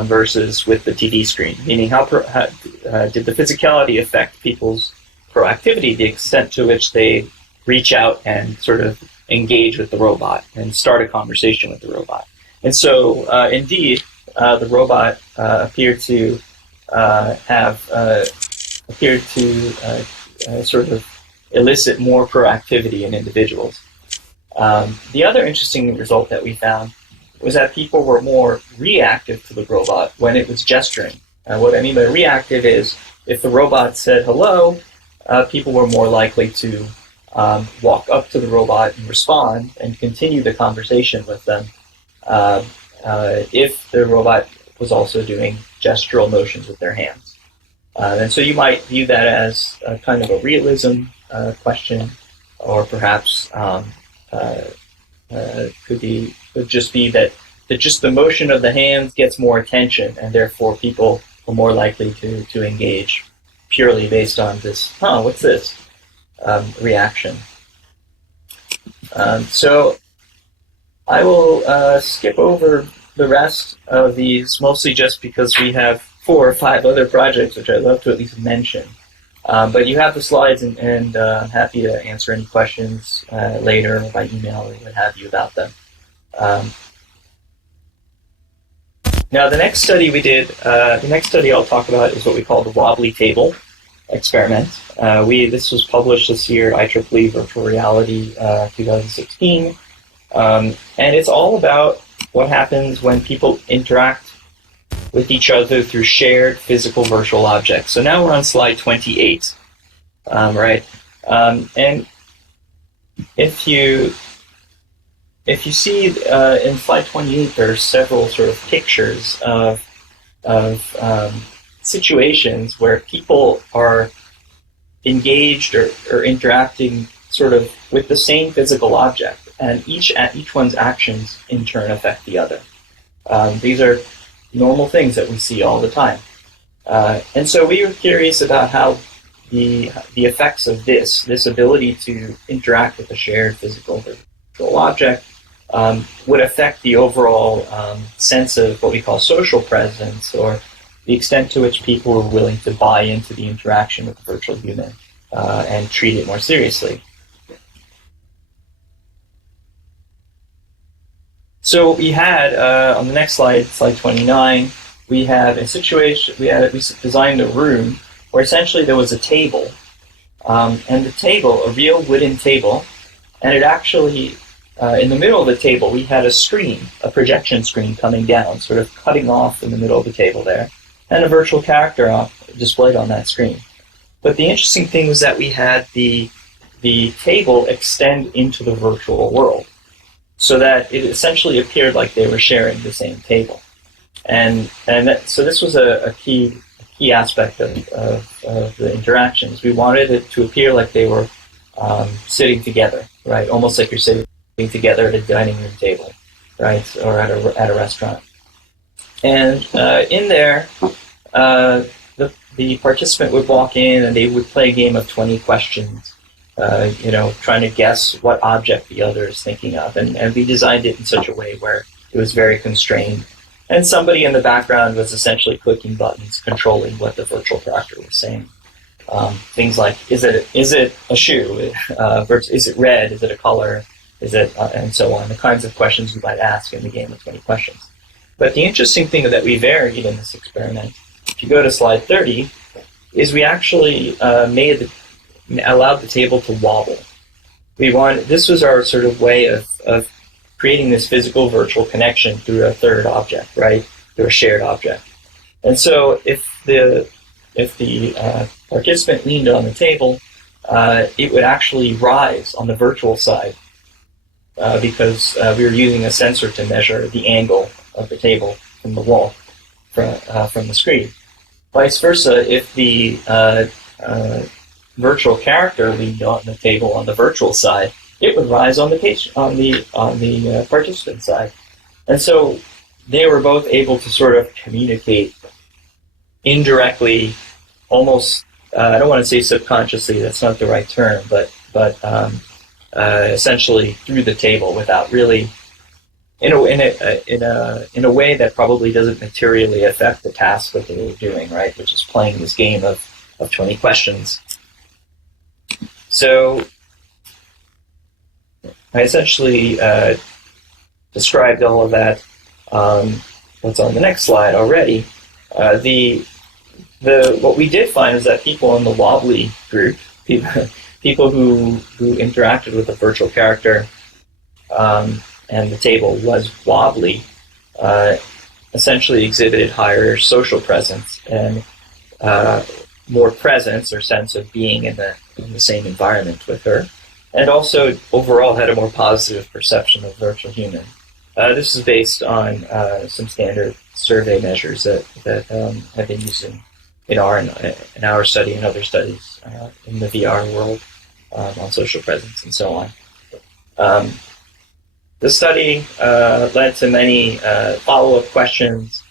versus with the TV screen? Meaning, how did the physicality affect people's proactivity, the extent to which they reach out and sort of engage with the robot and start a conversation with the robot? And so, indeed, the robot appeared to sort of elicit more proactivity in individuals. The other interesting result that we found was that people were more reactive to the robot when it was gesturing. What I mean by reactive is if the robot said hello, people were more likely to walk up to the robot and respond and continue the conversation with them if the robot was also doing gestural motions with their hands. And so you might view that as a kind of a realism question, or perhaps could just be that just the motion of the hands gets more attention, and therefore people are more likely to engage purely based on this, what's this, reaction. So I will skip over the rest of these, mostly just because we have 4 or 5 other projects which I'd love to at least mention. But you have the slides, and I'm happy to answer any questions later by email or what have you about them. Now, the next study we did, the next study I'll talk about is what we call the wobbly table experiment. This was published this year, IEEE Virtual Reality 2016. And it's all about what happens when people interact with each other through shared physical virtual objects. So now we're on slide 28, right? And if you see in slide 28, there are several sort of pictures of situations where people are engaged or interacting sort of with the same physical object, and each one's actions in turn affect the other. These are normal things that we see all the time. And so we were curious about how the effects of this ability to interact with a shared physical virtual object would affect the overall sense of what we call social presence, or the extent to which people are willing to buy into the interaction with the virtual human and treat it more seriously. So we had, on the next slide, slide 29, we have a situation, we designed a room where essentially there was a table, and the table, a real wooden table, and it actually, in the middle of the table, we had a screen, a projection screen coming down, sort of cutting off in the middle of the table there, and a virtual character displayed on that screen. But the interesting thing was that we had the table extend into the virtual world, so that it essentially appeared like they were sharing the same table. So this was a key aspect of the interactions. We wanted it to appear like they were sitting together, right? Almost like you're sitting together at a dining room table, right? Or at a restaurant. And in there, the participant would walk in and they would play a game of 20 questions, trying to guess what object the other is thinking of. And we designed it in such a way where it was very constrained. And somebody in the background was essentially clicking buttons, controlling what the virtual character was saying. Things like, is it a shoe? Is it red? Is it a color? Is it, and so on, the kinds of questions you might ask in the game of 20 questions. But the interesting thing that we varied in this experiment, if you go to slide 30, is we actually allowed the table to wobble. This was our sort of way of creating this physical virtual connection through a third object, right? Through a shared object. And so if the participant leaned on the table, it would actually rise on the virtual side because we were using a sensor to measure the angle of the table from the wall, from the screen. Vice versa, if the virtual character leaned on the table on the virtual side, it would rise on the participant side. And so they were both able to sort of communicate indirectly, almost, I don't want to say subconsciously, that's not the right term, but essentially through the table without really, in a way that probably doesn't materially affect the task that they were doing, right, which is playing this game of 20 questions. So I essentially described all of that. What's on the next slide already? What we did find is that people in the wobbly group, people who interacted with a virtual character, and the table was wobbly, essentially exhibited higher social presence and more presence or sense of being in the same environment with her, and also overall had a more positive perception of virtual human. This is based on some standard survey measures that have been used in our study and other studies in the VR world on social presence and so on. The study led to many follow-up questions,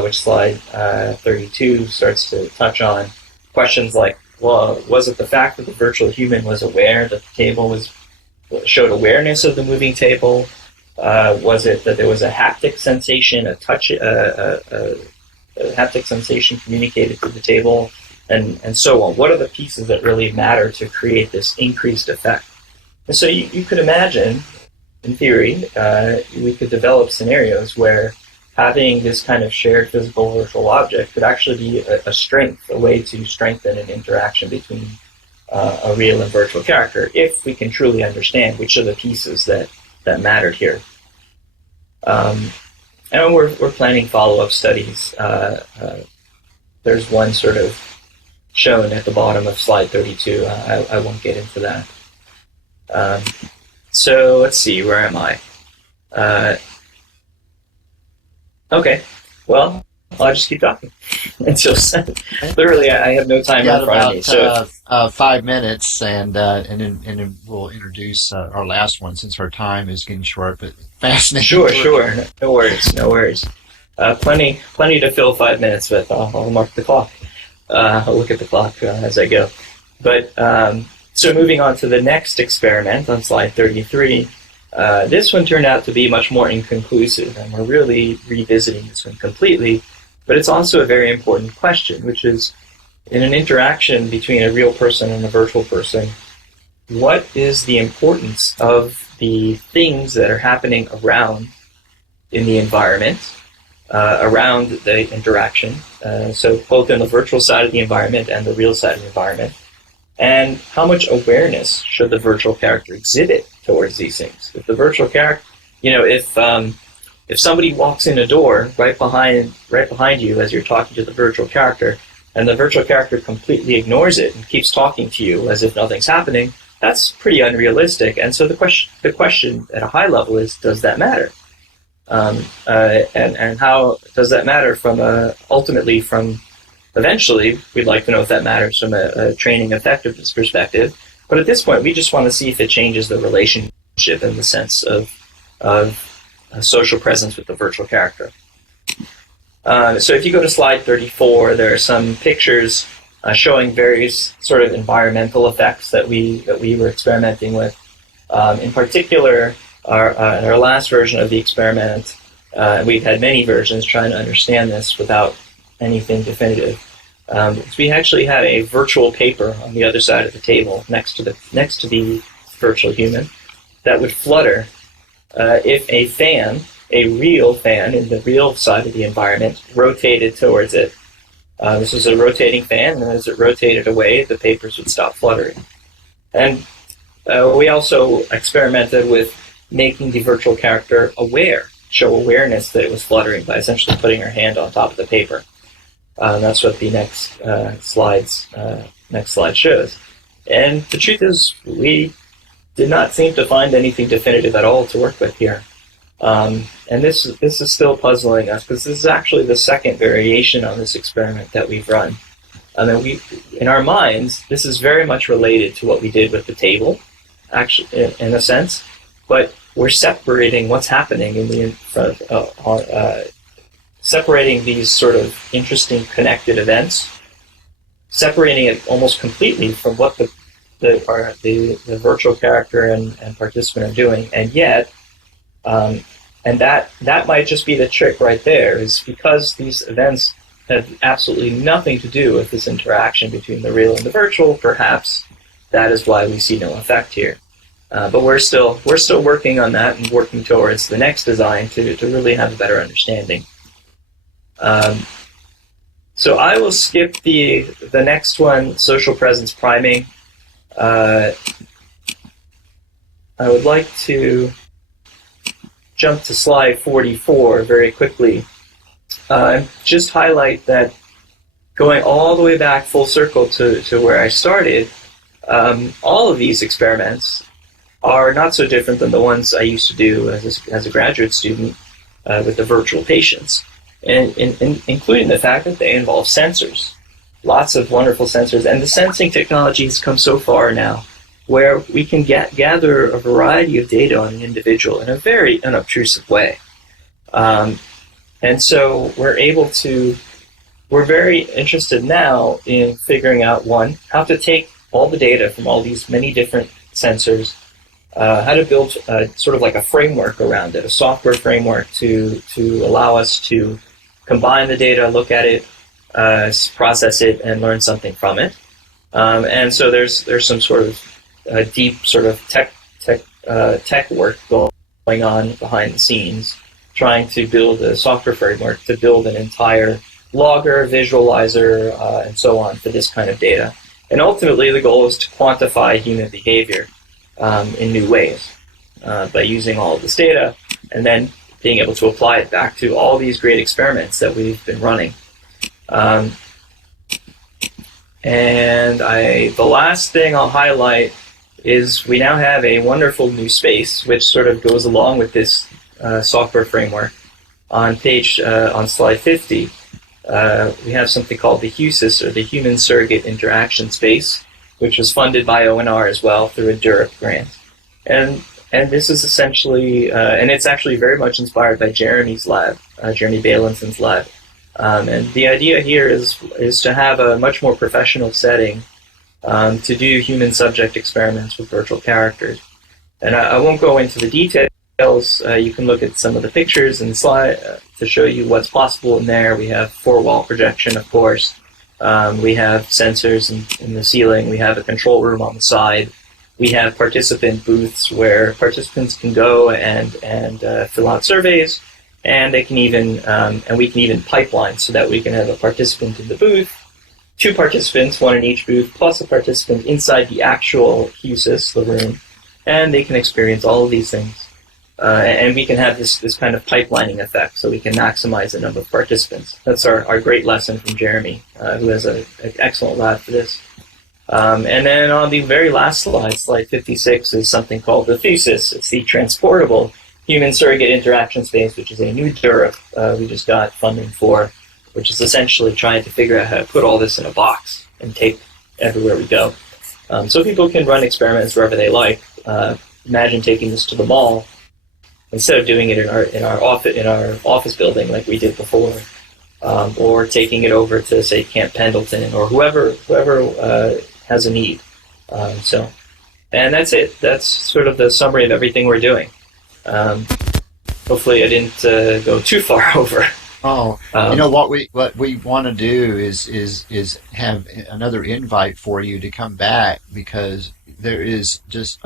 which slide 32 starts to touch on. Questions like, well, was it the fact that the virtual human was aware that the table showed awareness of the moving table? Was it that there was a haptic sensation, a touch, a haptic sensation communicated through the table, and so on? What are the pieces that really matter to create this increased effect? And so you could imagine, in theory, we could develop scenarios where having this kind of shared physical virtual object could actually be a strength, a way to strengthen an interaction between a real and virtual character, if we can truly understand which are the pieces that mattered here. And we're planning follow-up studies. There's one sort of shown at the bottom of slide 32. I won't get into that. So let's see, where am I? Okay, well, I'll just keep talking until literally I have no time in front of me. So 5 minutes, and then we'll introduce our last one since our time is getting short, but fascinating. Sure, no worries. Plenty to fill 5 minutes with. I'll mark the clock. I'll look at the clock as I go. But so moving on to the next experiment on slide 33. This one turned out to be much more inconclusive, and we're really revisiting this one completely. But it's also a very important question, which is, in an interaction between a real person and a virtual person, what is the importance of the things that are happening around in the environment, around the interaction, so both in the virtual side of the environment and the real side of the environment, and how much awareness should the virtual character exhibit towards these things? If the virtual character, if somebody walks in a door right behind you as you're talking to the virtual character, and the virtual character completely ignores it and keeps talking to you as if nothing's happening, that's pretty unrealistic. And so the question at a high level is, does that matter? And how does that matter eventually, we'd like to know if that matters from a training effectiveness perspective. But at this point, we just want to see if it changes the relationship in the sense of social presence with the virtual character. So if you go to slide 34, there are some pictures showing various sort of environmental effects that we were experimenting with. In particular, our last version of the experiment, we've had many versions trying to understand this without anything definitive. We actually had a virtual paper on the other side of the table next to the virtual human that would flutter if a real fan in the real side of the environment rotated towards it. This was a rotating fan, and as it rotated away, the papers would stop fluttering. And we also experimented with making the virtual character show awareness that it was fluttering by essentially putting her hand on top of the paper. That's what the next slide shows. And the truth is, we did not seem to find anything definitive at all to work with here. And this is still puzzling us, because this is actually the second variation on this experiment that we've run. And in our minds, this is very much related to what we did with the table, actually, in a sense, but we're separating what's happening separating these sort of interesting connected events, separating it almost completely from what the virtual character and participant are doing, and yet, and that might just be the trick right there, is because these events have absolutely nothing to do with this interaction between the real and the virtual. Perhaps that is why we see no effect here. But we're still working on that and working towards the next design to really have a better understanding. So I will skip the next one, social presence priming. I would like to jump to slide 44 very quickly, just highlight that going all the way back full circle to where I started, all of these experiments are not so different than the ones I used to do as a graduate student with the virtual patients, and including the fact that they involve sensors, lots of wonderful sensors. And the sensing technology has come so far now where we can gather a variety of data on an individual in a very unobtrusive way. And so we're very interested now in figuring out, one, how to take all the data from all these many different sensors, how to build sort of like a framework around it, a software framework to allow us to combine the data, look at it, process it, and learn something from it. And so there's some sort of deep sort of tech work going on behind the scenes, trying to build a software framework to build an entire logger, visualizer, and so on for this kind of data. And ultimately, the goal is to quantify human behavior in new ways by using all of this data and then being able to apply it back to all these great experiments that we've been running. And the last thing I'll highlight is we now have a wonderful new space which sort of goes along with this software framework. On slide 50, we have something called the HUSIS, or the Human Surrogate Interaction Space, which was funded by ONR as well through a DURP grant. And this is essentially, and it's actually very much inspired by Jeremy's lab, Jeremy Bailenson lab. And the idea here is to have a much more professional setting to do human subject experiments with virtual characters. And I won't go into the details. You can look at some of the pictures and slide to show you what's possible in there. We have four-wall projection, of course. We have sensors in the ceiling. We have a control room on the side. We have participant booths where participants can go and fill out surveys, and they can even and we can even pipeline so that we can have a participant in the booth, two participants, one in each booth, plus a participant inside the actual HUSIS, the room, and they can experience all of these things. And we can have this kind of pipelining effect, so we can maximize the number of participants. That's our great lesson from Jeremy, who has an excellent lab for this. And then on the very last slide, slide 56, is something called the THUSIS. It's the Transportable Human Surrogate Interaction Space, which is a new DURP we just got funding for, which is essentially trying to figure out how to put all this in a box and take everywhere we go. So people can run experiments wherever they like. Imagine taking this to the mall instead of doing it in our office building like we did before, or taking it over to, say, Camp Pendleton, or whoever has a need. And that's it. That's sort of the summary of everything we're doing. Hopefully, I didn't go too far over. Oh, what we want to do is have another invite for you to come back, because there is just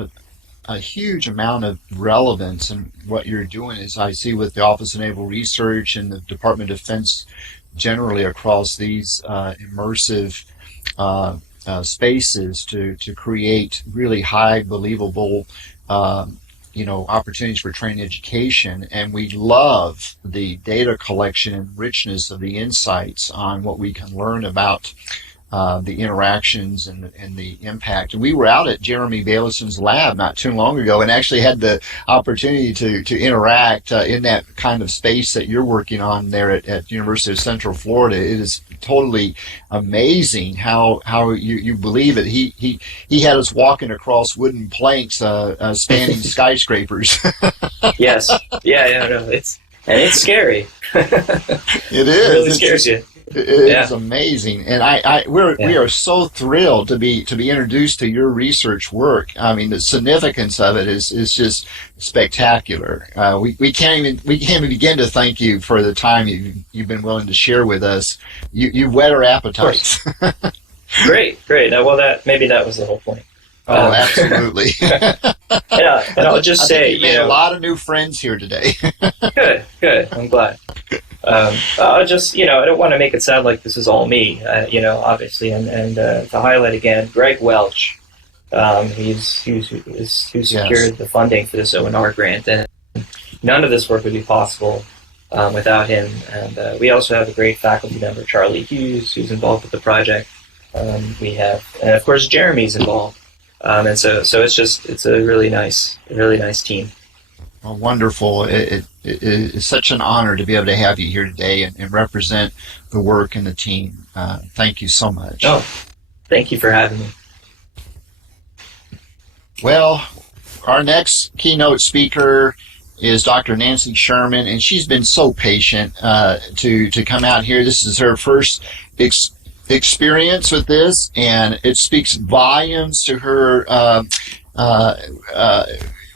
a huge amount of relevance in what you're doing, as I see with the Office of Naval Research and the Department of Defense generally across these immersive spaces to create really high, believable opportunities for training education. And we love the data collection and richness of the insights on what we can learn about the interactions and the impact. And we were out at Jeremy Bailenson's lab not too long ago and actually had the opportunity to interact in that kind of space that you're working on there at University of Central Florida. It is totally amazing how you believe it. He had us walking across wooden planks spanning skyscrapers. Yes. Yeah, no, it's scary. It is. It really scares you. It is amazing, and we are so thrilled to be introduced to your research work. I mean, the significance of it is just spectacular. We can't even begin to thank you for the time you've been willing to share with us. You've whet our appetites. Great. Well, maybe that was the whole point. Oh, absolutely. Yeah, and I'll just say, you made a lot of new friends here today. Good. I'm glad. I'll just, I don't want to make it sound like this is all me, obviously, and to highlight again, Greg Welch, who secured the funding for this ONR grant, and none of this work would be possible without him. And we also have a great faculty member, Charlie Hughes, who's involved with the project. And of course, Jeremy's involved. And so it's a really nice team. Well, wonderful. It is such an honor to be able to have you here today and represent the work and the team. Thank you so much. Oh, thank you for having me. Well, our next keynote speaker is Dr. Nancy Sherman, and she's been so patient to come out here. This is her first experience with this, and it speaks volumes to her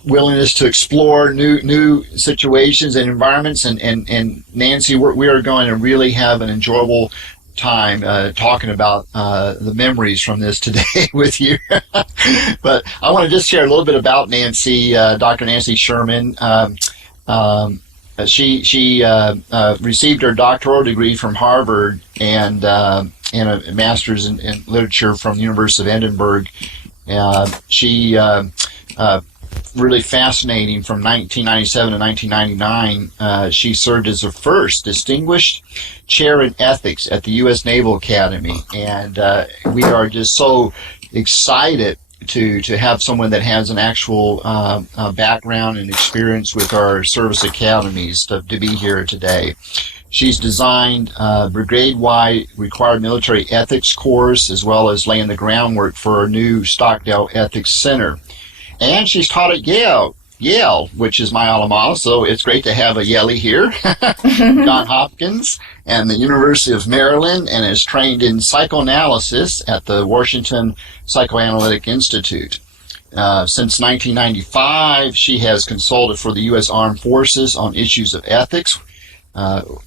willingness to explore new situations and environments. And Nancy, we are going to really have an enjoyable time talking about the memories from this today with you. But I want to just share a little bit about Nancy, Dr. Nancy Sherman. She received her doctoral degree from Harvard and a master's in literature from the University of Edinburgh. She really fascinating. From 1997 to 1999, she served as the first distinguished chair in ethics at the U.S. Naval Academy, and we are just so excited to have someone that has an actual background and experience with our service academies to be here today. She's designed brigade-wide required military ethics course, as well as laying the groundwork for our new Stockdale Ethics Center. And she's taught at Yale, which is my alma mater, so it's great to have a Yaley here. John Hopkins and the University of Maryland, and is trained in psychoanalysis at the Washington Psychoanalytic Institute. Since 1995, she has consulted for the U.S. Armed Forces on issues of ethics.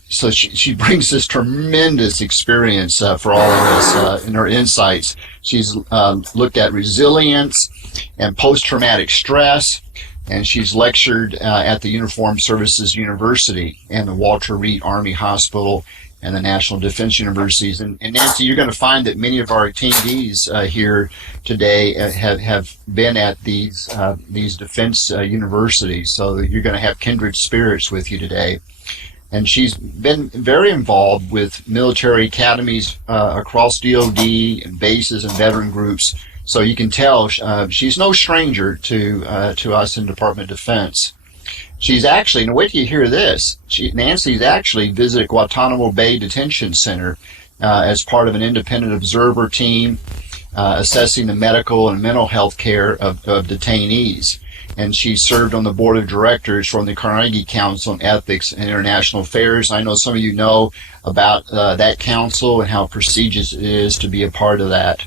So she brings this tremendous experience for all of us in her insights. She's looked at resilience and post-traumatic stress, and she's lectured at the Uniformed Services University and the Walter Reed Army Hospital and the National Defense Universities. And Nancy, you're going to find that many of our attendees here today have been at these defense universities, so you're going to have kindred spirits with you today. And she's been very involved with military academies across DOD and bases and veteran groups. So you can tell she's no stranger to us in Department of Defense. She's actually, now wait till you hear this, Nancy's actually visited Guantanamo Bay Detention Center as part of an independent observer team assessing the medical and mental health care of detainees. And she served on the board of directors from the Carnegie Council on Ethics and International Affairs. I know some of you know about that council and how prestigious it is to be a part of that.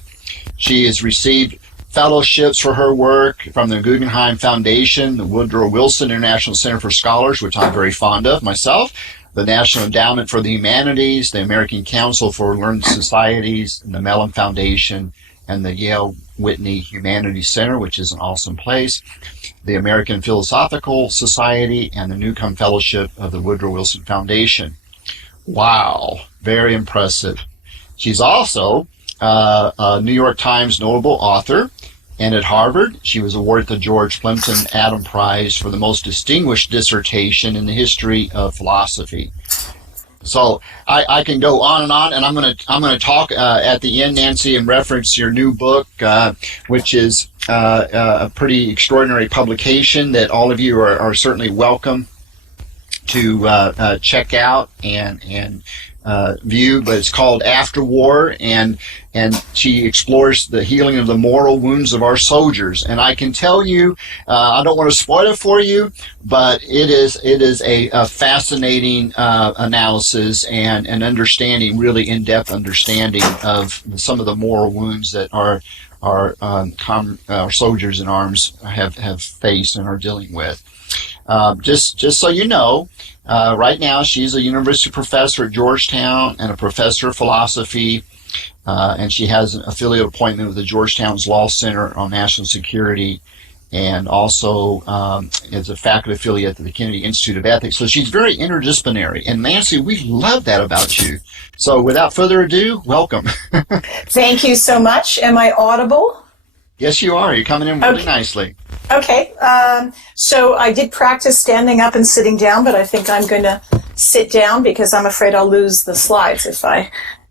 She has received fellowships for her work from the Guggenheim Foundation, the Woodrow Wilson International Center for Scholars, which I'm very fond of myself, the National Endowment for the Humanities, the American Council for Learned Societies, and the Mellon Foundation, and the Yale Whitney Humanities Center, which is an awesome place, the American Philosophical Society, and the Newcomb Fellowship of the Woodrow Wilson Foundation. Wow, very impressive. She's also a New York Times notable author, and at Harvard, she was awarded the George Plimpton Adam Prize for the most distinguished dissertation in the history of philosophy. So I can go on, and I'm gonna talk at the end, Nancy, and reference your new book, which is a pretty extraordinary publication that all of you are certainly welcome to check out and view. But it's called After War, and she explores the healing of the moral wounds of our soldiers. And I can tell you, I don't want to spoil it for you, but it is a fascinating analysis and an understanding, really in-depth understanding of some of the moral wounds that our soldiers in arms have faced and are dealing with. Just so you know, right now she's a university professor at Georgetown and a professor of philosophy, and she has an affiliate appointment with the Georgetown's Law Center on National Security, and also is a faculty affiliate at the Kennedy Institute of Ethics. So she's very interdisciplinary. And Nancy, we love that about you. So without further ado, welcome. Thank you so much. Am I audible? Yes, you are. You're coming in really nicely. Okay. So I did practice standing up and sitting down, but I think I'm going to sit down because I'm afraid I'll lose the slides if I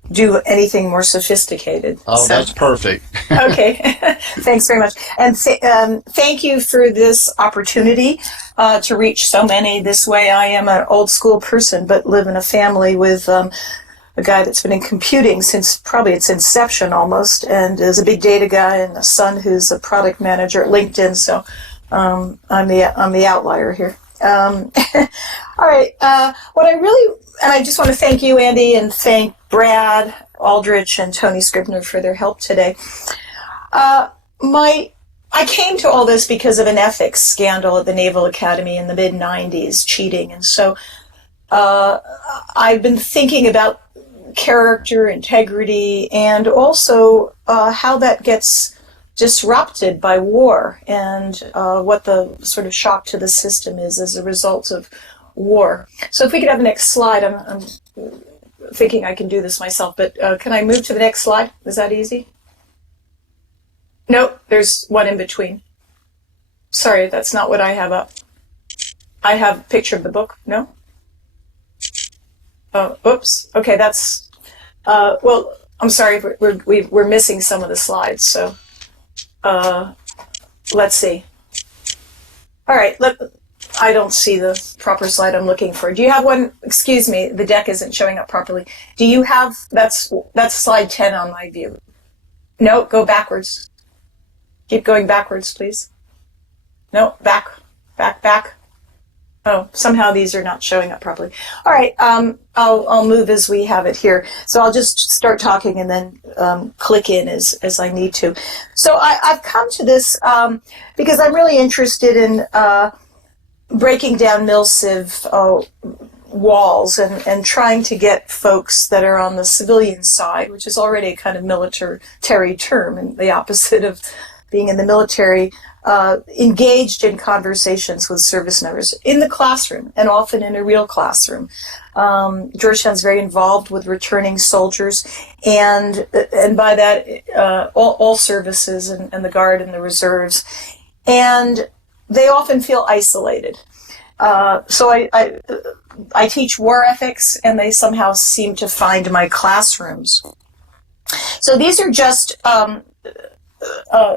do anything more sophisticated. Oh, so. That's perfect. Okay, thanks very much. And thank you for this opportunity to reach so many this way. I am an old school person, but live in a family with a guy that's been in computing since probably its inception almost, and is a big data guy, and a son who's a product manager at LinkedIn. So I'm the outlier here. All right. What I really, and I just want to thank you, Andy, and thank Brad Aldrich and Tony Scribner for their help today. I came to all this because of an ethics scandal at the Naval Academy in the mid-90s, cheating. And so I've been thinking about character, integrity, and also how that gets disrupted by war, and what the sort of shock to the system is as a result of war. So if we could have the next slide, I'm thinking I can do this myself, but can I move to the next slide? Is that easy? Nope, there's one in between. Sorry, that's not what I have up. I have a picture of the book. No? Oh, oops. Okay, that's, well, I'm sorry, we're missing some of the slides, so let's see. All right, I don't see the proper slide I'm looking for. Do you have one? Excuse me, the deck isn't showing up properly. Do you have, that's slide 10 on my view. No, go backwards. Keep going backwards, please. No, back. Oh, somehow these are not showing up properly. All right, I'll move as we have it here. So I'll just start talking and then click in as I need to. So I've come to this because I'm really interested in breaking down MilSiv walls and trying to get folks that are on the civilian side, which is already a kind of military term and the opposite of being in the military, engaged in conversations with service members in the classroom and often in a real classroom. Georgetown's very involved with returning soldiers, and by that all services and the Guard and the Reserves, and they often feel isolated. So I teach war ethics, and they somehow seem to find my classrooms. So these are just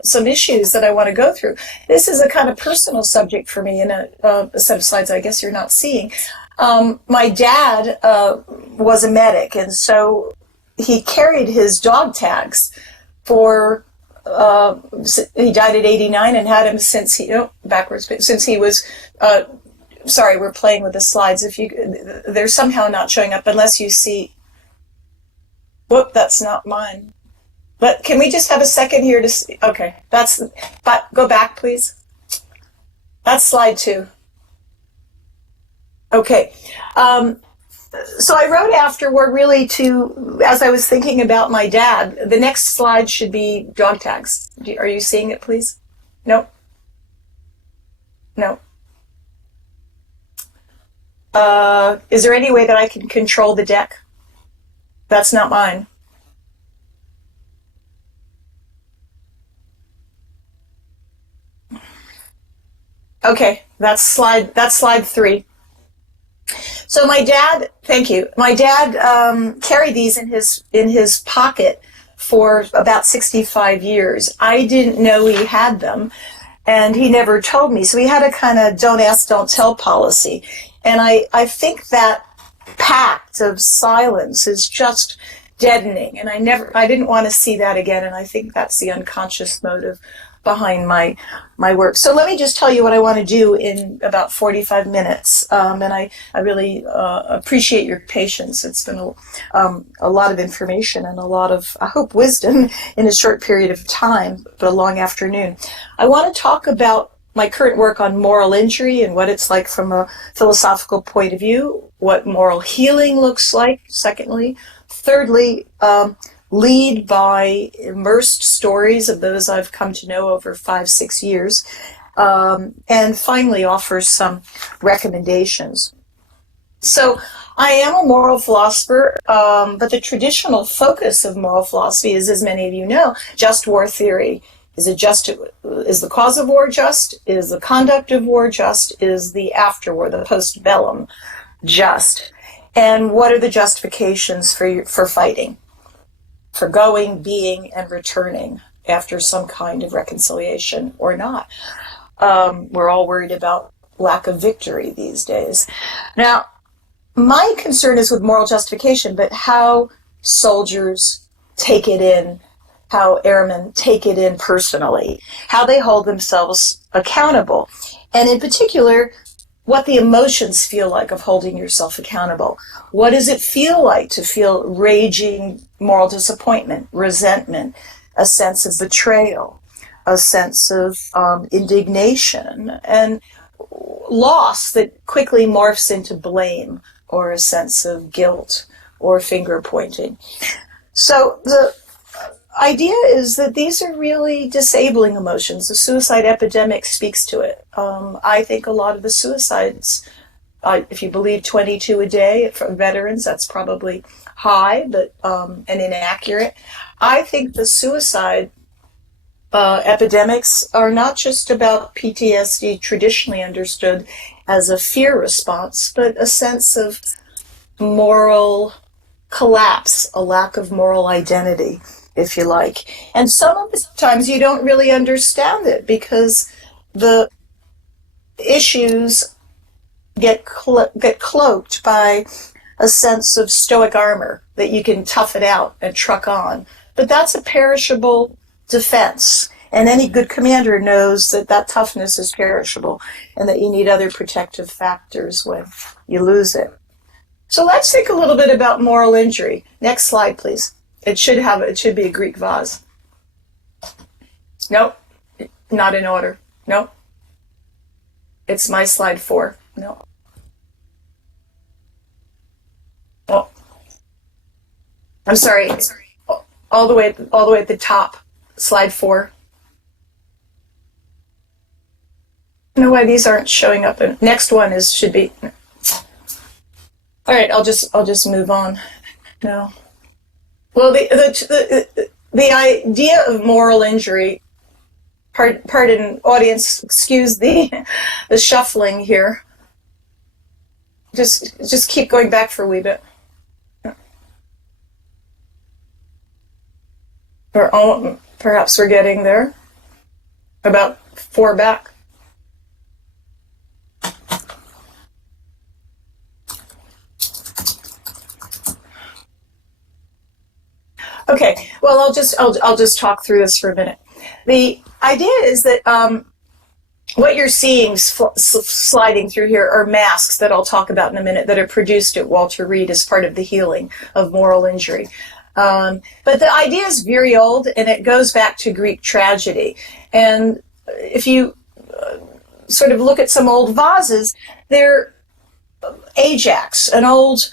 some issues that I want to go through. This is a kind of personal subject for me in a set of slides I guess you're not seeing. My dad was a medic, and so he carried his dog tags for, he died at 89 and had him since since he was, sorry, we're playing with the slides. They're somehow not showing up unless you see, whoop, that's not mine. But can we just have a second here to see? Okay, but go back, please. That's slide 2. Okay. So I wrote afterward really as I was thinking about my dad, the next slide should be dog tags. Are you seeing it, please? No? No. Is there any way that I can control the deck? That's not mine. Okay, that's slide 3. So my dad, thank you. My dad carried these in his pocket for about 65 years. I didn't know he had them, and he never told me. So he had a kind of don't ask, don't tell policy. And I think that pact of silence is just deadening, and I didn't want to see that again, and I think that's the unconscious motive behind my work. So let me just tell you what I want to do in about 45 minutes. And I really appreciate your patience. It's been a lot of information and a lot of, I hope, wisdom in a short period of time, but a long afternoon. I want to talk about my current work on moral injury and what it's like from a philosophical point of view, what moral healing looks like, secondly. Thirdly, lead by immersed stories of those I've come to know over 5-6 years, and finally offer some recommendations. So I am a moral philosopher, but the traditional focus of moral philosophy is, as many of you know, just war theory. Is the cause of war just? Is the conduct of war just? Is the afterwar, the postbellum, just? And what are the justifications for fighting? For going, being, and returning after some kind of reconciliation or not? We're all worried about lack of victory these days. Now, my concern is with moral justification, but how soldiers take it in, how airmen take it in personally, how they hold themselves accountable, and in particular, what the emotions feel like of holding yourself accountable. What does it feel like to feel raging moral disappointment, resentment, a sense of betrayal, a sense of indignation, and loss that quickly morphs into blame or a sense of guilt or finger pointing. So the idea is that these are really disabling emotions. The suicide epidemic speaks to it. I think a lot of the suicides, if you believe 22 a day for veterans, that's probably high but and inaccurate. I think the suicide epidemics are not just about PTSD traditionally understood as a fear response, but a sense of moral collapse, a lack of moral identity, if you like. And some of the times you don't really understand it because the issues get cloaked by a sense of stoic armor that you can tough it out and truck on. But that's a perishable defense. And any good commander knows that that toughness is perishable and that you need other protective factors when you lose it. So let's think a little bit about moral injury. Next slide, please. It should be a Greek vase. Nope, not in order. Nope. It's my slide 4. No. Oh, I'm sorry. All the way at the top. Slide 4. I don't know why these aren't showing up. Next one should be. All right, I'll just move on now. Well, the idea of moral injury. Pardon, audience, excuse the shuffling here. Just keep going back for a wee bit. Perhaps we're getting there. About 4 back. Okay. Well, I'll just talk through this for a minute. The idea is that what you're seeing sliding through here are masks that I'll talk about in a minute that are produced at Walter Reed as part of the healing of moral injury. But the idea is very old, and it goes back to Greek tragedy. And if you sort of look at some old vases, they're Ajax, an old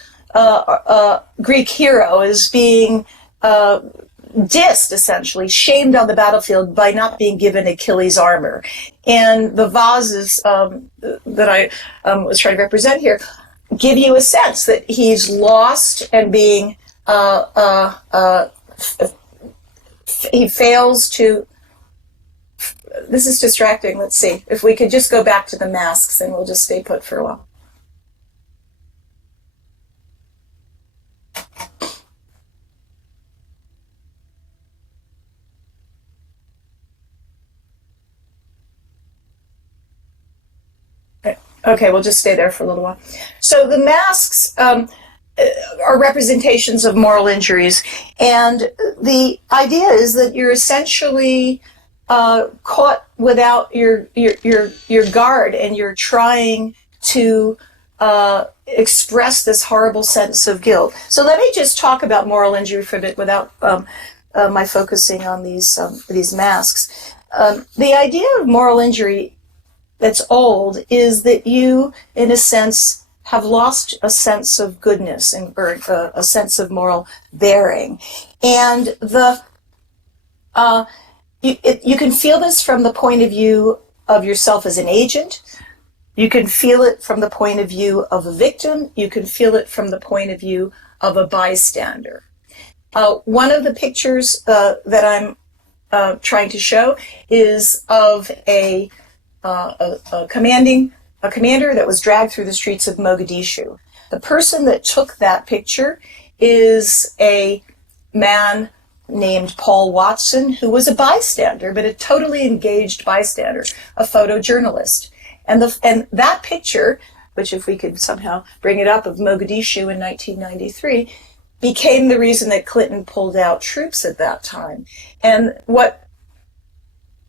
Greek hero, is being dissed, essentially, shamed on the battlefield by not being given Achilles' armor. And the vases that I was trying to represent here give you a sense that he's lost and being he fails to. This is distracting. Let's see if we could just go back to the masks and we'll just stay put for a while. Okay, we'll just stay there for a little while. So the masks are representations of moral injuries, and the idea is that you're essentially caught without your guard, and you're trying to express this horrible sense of guilt. So let me just talk about moral injury for a bit without my focusing on these masks. The idea of moral injury that's old is that you, in a sense, have lost a sense of goodness or a sense of moral bearing. And you can feel this from the point of view of yourself as an agent. You can feel it from the point of view of a victim. You can feel it from the point of view of a bystander. One of the pictures that I'm trying to show is of a commander that was dragged through the streets of Mogadishu. The person that took that picture is a man named Paul Watson, who was a bystander, but a totally engaged bystander, a photojournalist. And that picture, which if we could somehow bring it up, of Mogadishu in 1993, became the reason that Clinton pulled out troops at that time. And what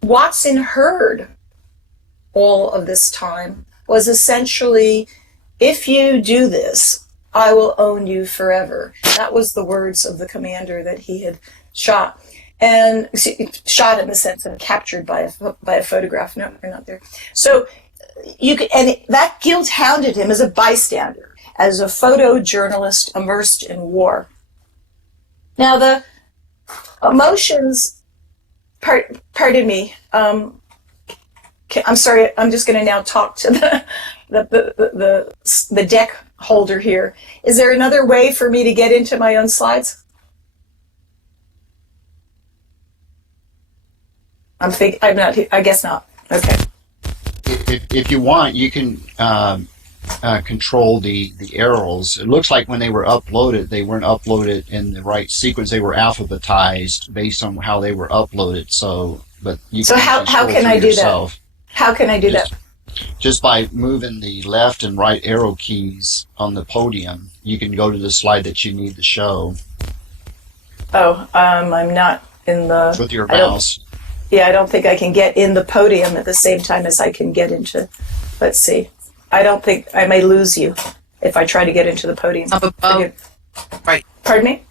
Watson heard all of this time was essentially, if you do this, I will own you forever. That was the words of the commander that he had shot. And shot in the sense of captured by a photograph. No, we're not there. So that guilt hounded him as a bystander, as a photojournalist immersed in war. Now the emotions, pardon me, I'm sorry, I'm just going to now talk to the deck holder here. Is there another way for me to get into my own slides? I guess not. Okay. If you want, you can control the arrows. It looks like when they were uploaded, they weren't uploaded in the right sequence. They were alphabetized based on how they were uploaded. So, but you so can how can I do that? How can I do that? Just by moving the left and right arrow keys on the podium, you can go to the slide that you need to show. Oh, I'm not in the... With your mouse. I don't think I can get in the podium at the same time as I can get into... Let's see. I don't think... I may lose you if I try to get into the podium. Right. Pardon me?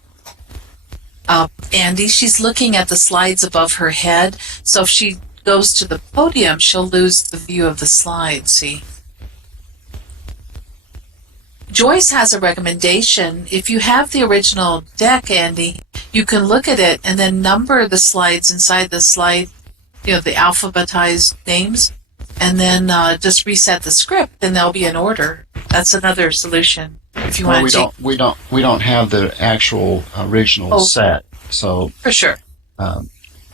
Andy, she's looking at the slides above her head, so if she goes to the podium, she'll lose the view of the slides, see? Joyce has a recommendation. If you have the original deck, Andy, you can look at it and then number the slides inside the slide, the alphabetized names, and then just reset the script, and they'll be in order. That's another solution. If you want to we don't have the actual original set, so for sure.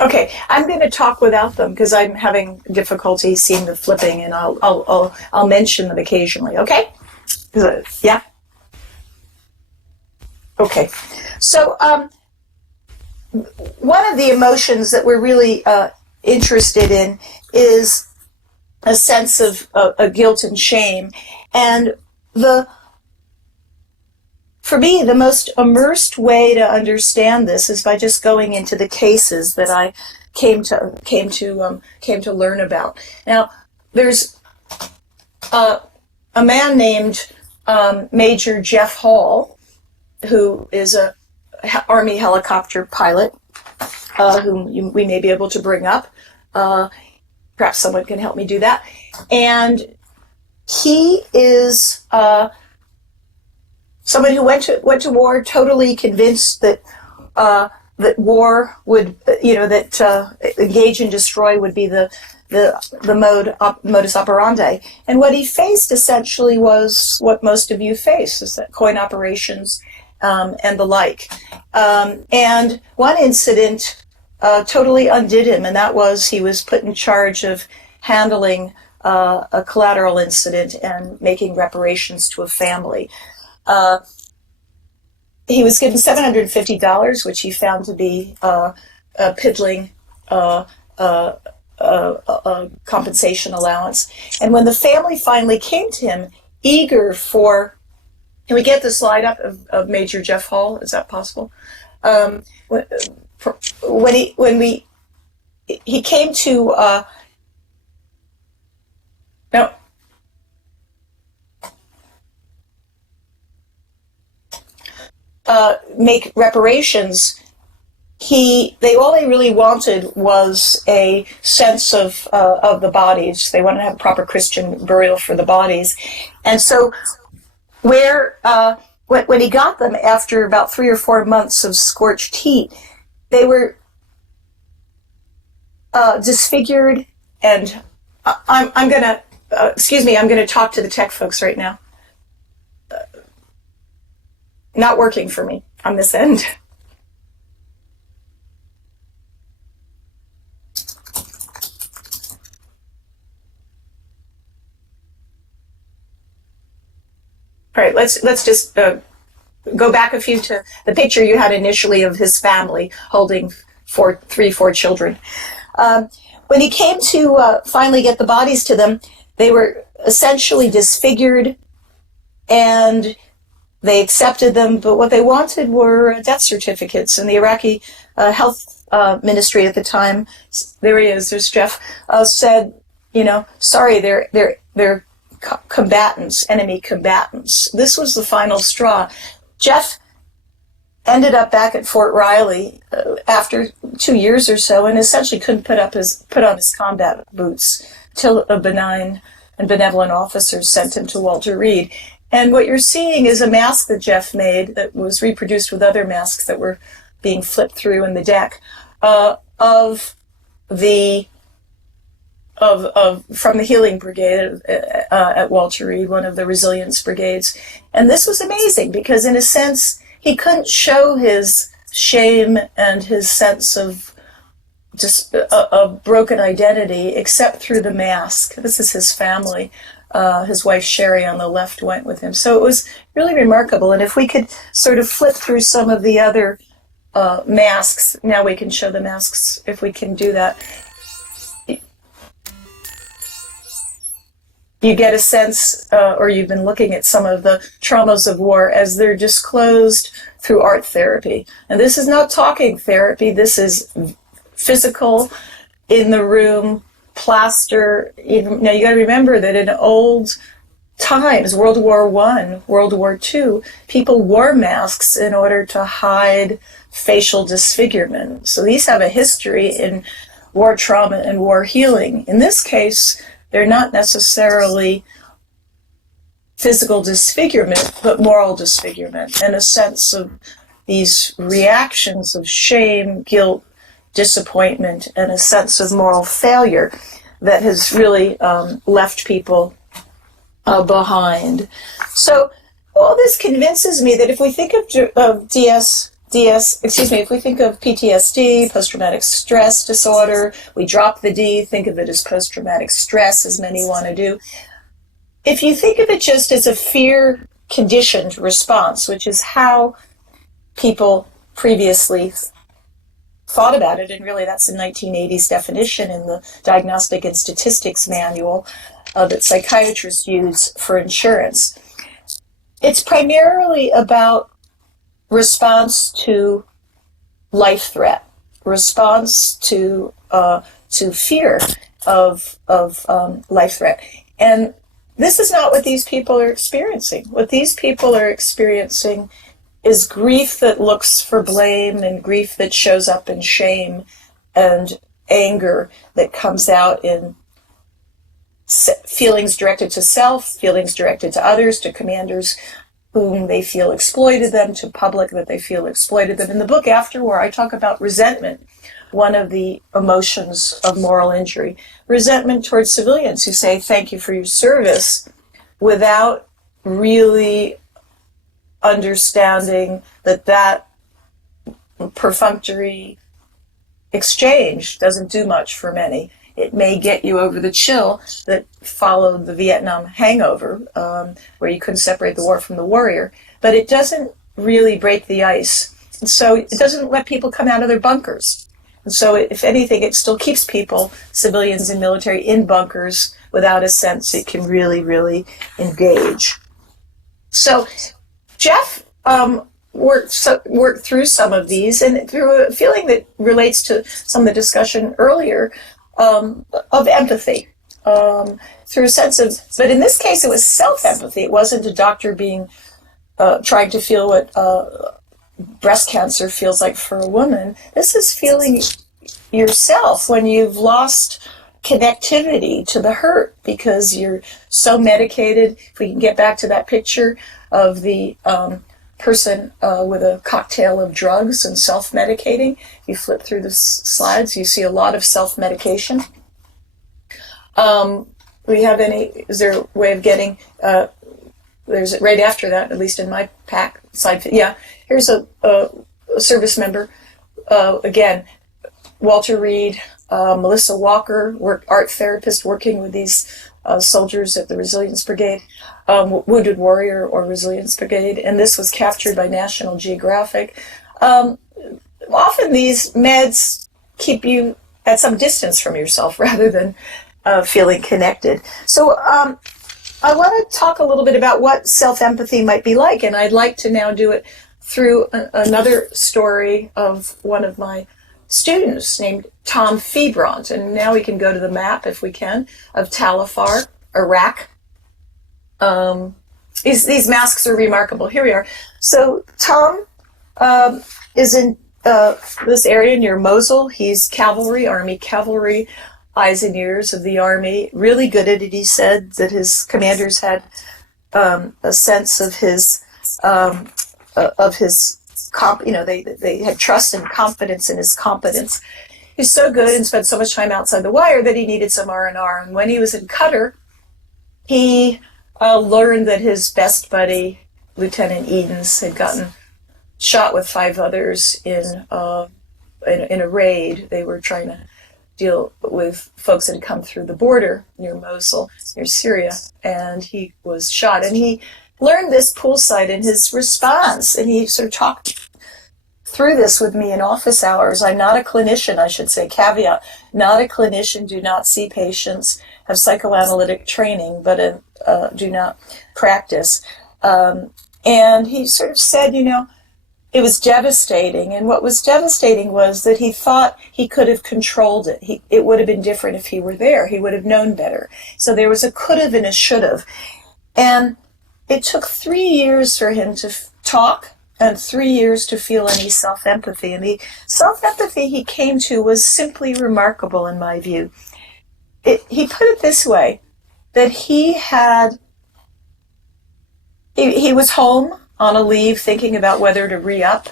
Okay, I'm going to talk without them because I'm having difficulty seeing the flipping, and I'll mention them occasionally. Okay? Yeah. Okay. So one of the emotions that we're really interested in is a sense of guilt and shame, and for me, the most immersed way to understand this is by just going into the cases that I came to learn about. Now, there's a man named Major Jeff Hall, who is a Army helicopter pilot, whom we may be able to bring up. Perhaps someone can help me do that. And he is someone who went to war totally convinced that that war would, that engage and destroy would be the modus operandi. And what he faced essentially was what most of you face, is that coin operations and the like. And one incident totally undid him, and that was he was put in charge of handling a collateral incident and making reparations to a family. He was given $750, which he found to be a piddling compensation allowance. And when the family finally came to him, eager for, can we get the slide up of Major Jeff Hall? Is that possible? When he came to no. Make reparations, all they really wanted was a sense of the bodies. They wanted to have a proper Christian burial for the bodies. And so when he got them after about 3 or 4 months of scorched heat, they were disfigured, and I'm going to, I'm going to talk to the tech folks right now. Not working for me on this end. All right, let's just go back a few to the picture you had initially of his family holding four children. When he came to finally get the bodies to them, they were essentially disfigured, and they accepted them, but what they wanted were death certificates. And the Iraqi health ministry at the time, there he is, there's Jeff, said, sorry, they're combatants, enemy combatants. This was the final straw. Jeff ended up back at Fort Riley after 2 years or so, and essentially couldn't put on his combat boots till a benign and benevolent officer sent him to Walter Reed. And what you're seeing is a mask that Jeff made that was reproduced with other masks that were being flipped through in the deck from the healing brigade at Walter Reed, one of the resilience brigades. And this was amazing because, in a sense, he couldn't show his shame and his sense of just a broken identity except through the mask. This is his family. His wife Sherry on the left went with him. So it was really remarkable. And if we could sort of flip through some of the other masks, now we can show the masks if we can do that. You get a sense, or you've been looking at some of the traumas of war as they're disclosed through art therapy. And this is not talking therapy, this is physical, in the room, plaster. Now you got to remember that in old times, World War I, World War II, people wore masks in order to hide facial disfigurement. So these have a history in war trauma and war healing. In this case, they're not necessarily physical disfigurement, but moral disfigurement, and a sense of these reactions of shame, guilt, disappointment, and a sense of moral failure that has really left people behind. So all this convinces me that if we think of if we think of PTSD, post-traumatic stress disorder, we drop the D, think of it as post-traumatic stress, as many want to do. If you think of it just as a fear-conditioned response, which is how people previously thought about it, and really that's the 1980s definition in the Diagnostic and Statistics Manual that psychiatrists use for insurance. It's primarily about response to life threat, response to fear of life threat. And this is not what these people are experiencing. What these people are experiencing is grief that looks for blame and grief that shows up in shame and anger that comes out in feelings directed to self, feelings directed to others, to commanders whom they feel exploited them, to public that they feel exploited them. In the book After War, I talk about resentment, one of the emotions of moral injury. Resentment towards civilians who say thank you for your service without really understanding that perfunctory exchange doesn't do much for many. It may get you over the chill that followed the Vietnam hangover, where you couldn't separate the war from the warrior, but it doesn't really break the ice. And so it doesn't let people come out of their bunkers. And so if anything, it still keeps people, civilians and military, in bunkers without a sense it can really, really engage. So Jeff worked through some of these, and through a feeling that relates to some of the discussion earlier, of empathy, through a sense of, but in this case it was self-empathy. It wasn't a doctor being trying to feel what breast cancer feels like for a woman. This is feeling yourself when you've lost connectivity to the hurt because you're so medicated. If we can get back to that picture of the person with a cocktail of drugs and self-medicating. You flip through the slides, you see a lot of self-medication. Is there a way of getting, there's right after that, at least in my pack, slide, yeah, here's a service member, again, Walter Reed, Melissa Walker, art therapist working with these soldiers at the Resilience Brigade, Wounded Warrior or Resilience Brigade, and this was captured by National Geographic. Often these meds keep you at some distance from yourself rather than feeling connected. So I want to talk a little bit about what self-empathy might be like, and I'd like to now do it through another story of one of my students named Tom Febront. And now we can go to the map, if we can, of Tal Afar, Iraq. These masks are remarkable. Here we are. So Tom is in this area near Mosul. He's cavalry, Army cavalry, eyes and ears of the Army. Really good at it. He said that his commanders had a sense of his they had trust and confidence in his competence. He's so good and spent so much time outside the wire that he needed some R&R. And when he was in Qatar, he learned that his best buddy, Lieutenant Edens, had gotten shot with 5 others in a raid. They were trying to deal with folks that had come through the border near Mosul, near Syria, and he was shot. And he learned this poolside in his response, and he sort of talked through this with me in office hours. I'm not a clinician, I should say, caveat, not a clinician, do not see patients, have psychoanalytic training, but do not practice. And he sort of said, it was devastating, and what was devastating was that he thought he could have controlled it. It would have been different if he were there. He would have known better. So there was a could have and a should have. And it took 3 years for him to talk and 3 years to feel any self-empathy. And the self-empathy he came to was simply remarkable in my view. He put it this way, that he was home on a leave thinking about whether to re-up.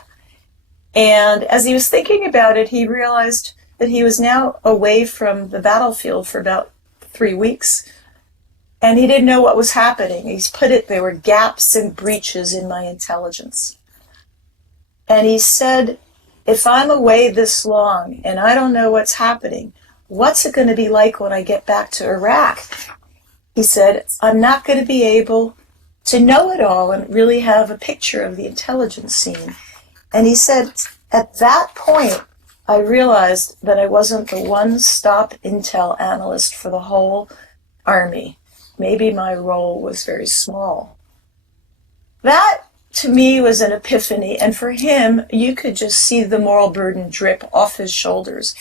And as he was thinking about it, he realized that he was now away from the battlefield for about 3 weeks. And he didn't know what was happening. He's put it, there were gaps and breaches in my intelligence. And he said, if I'm away this long and I don't know what's happening, what's it going to be like when I get back to Iraq? He said, I'm not going to be able to know it all and really have a picture of the intelligence scene. And he said, at that point, I realized that I wasn't the one-stop intel analyst for the whole Army. Maybe my role was very small. That, to me, was an epiphany, and for him, you could just see the moral burden drip off his shoulders.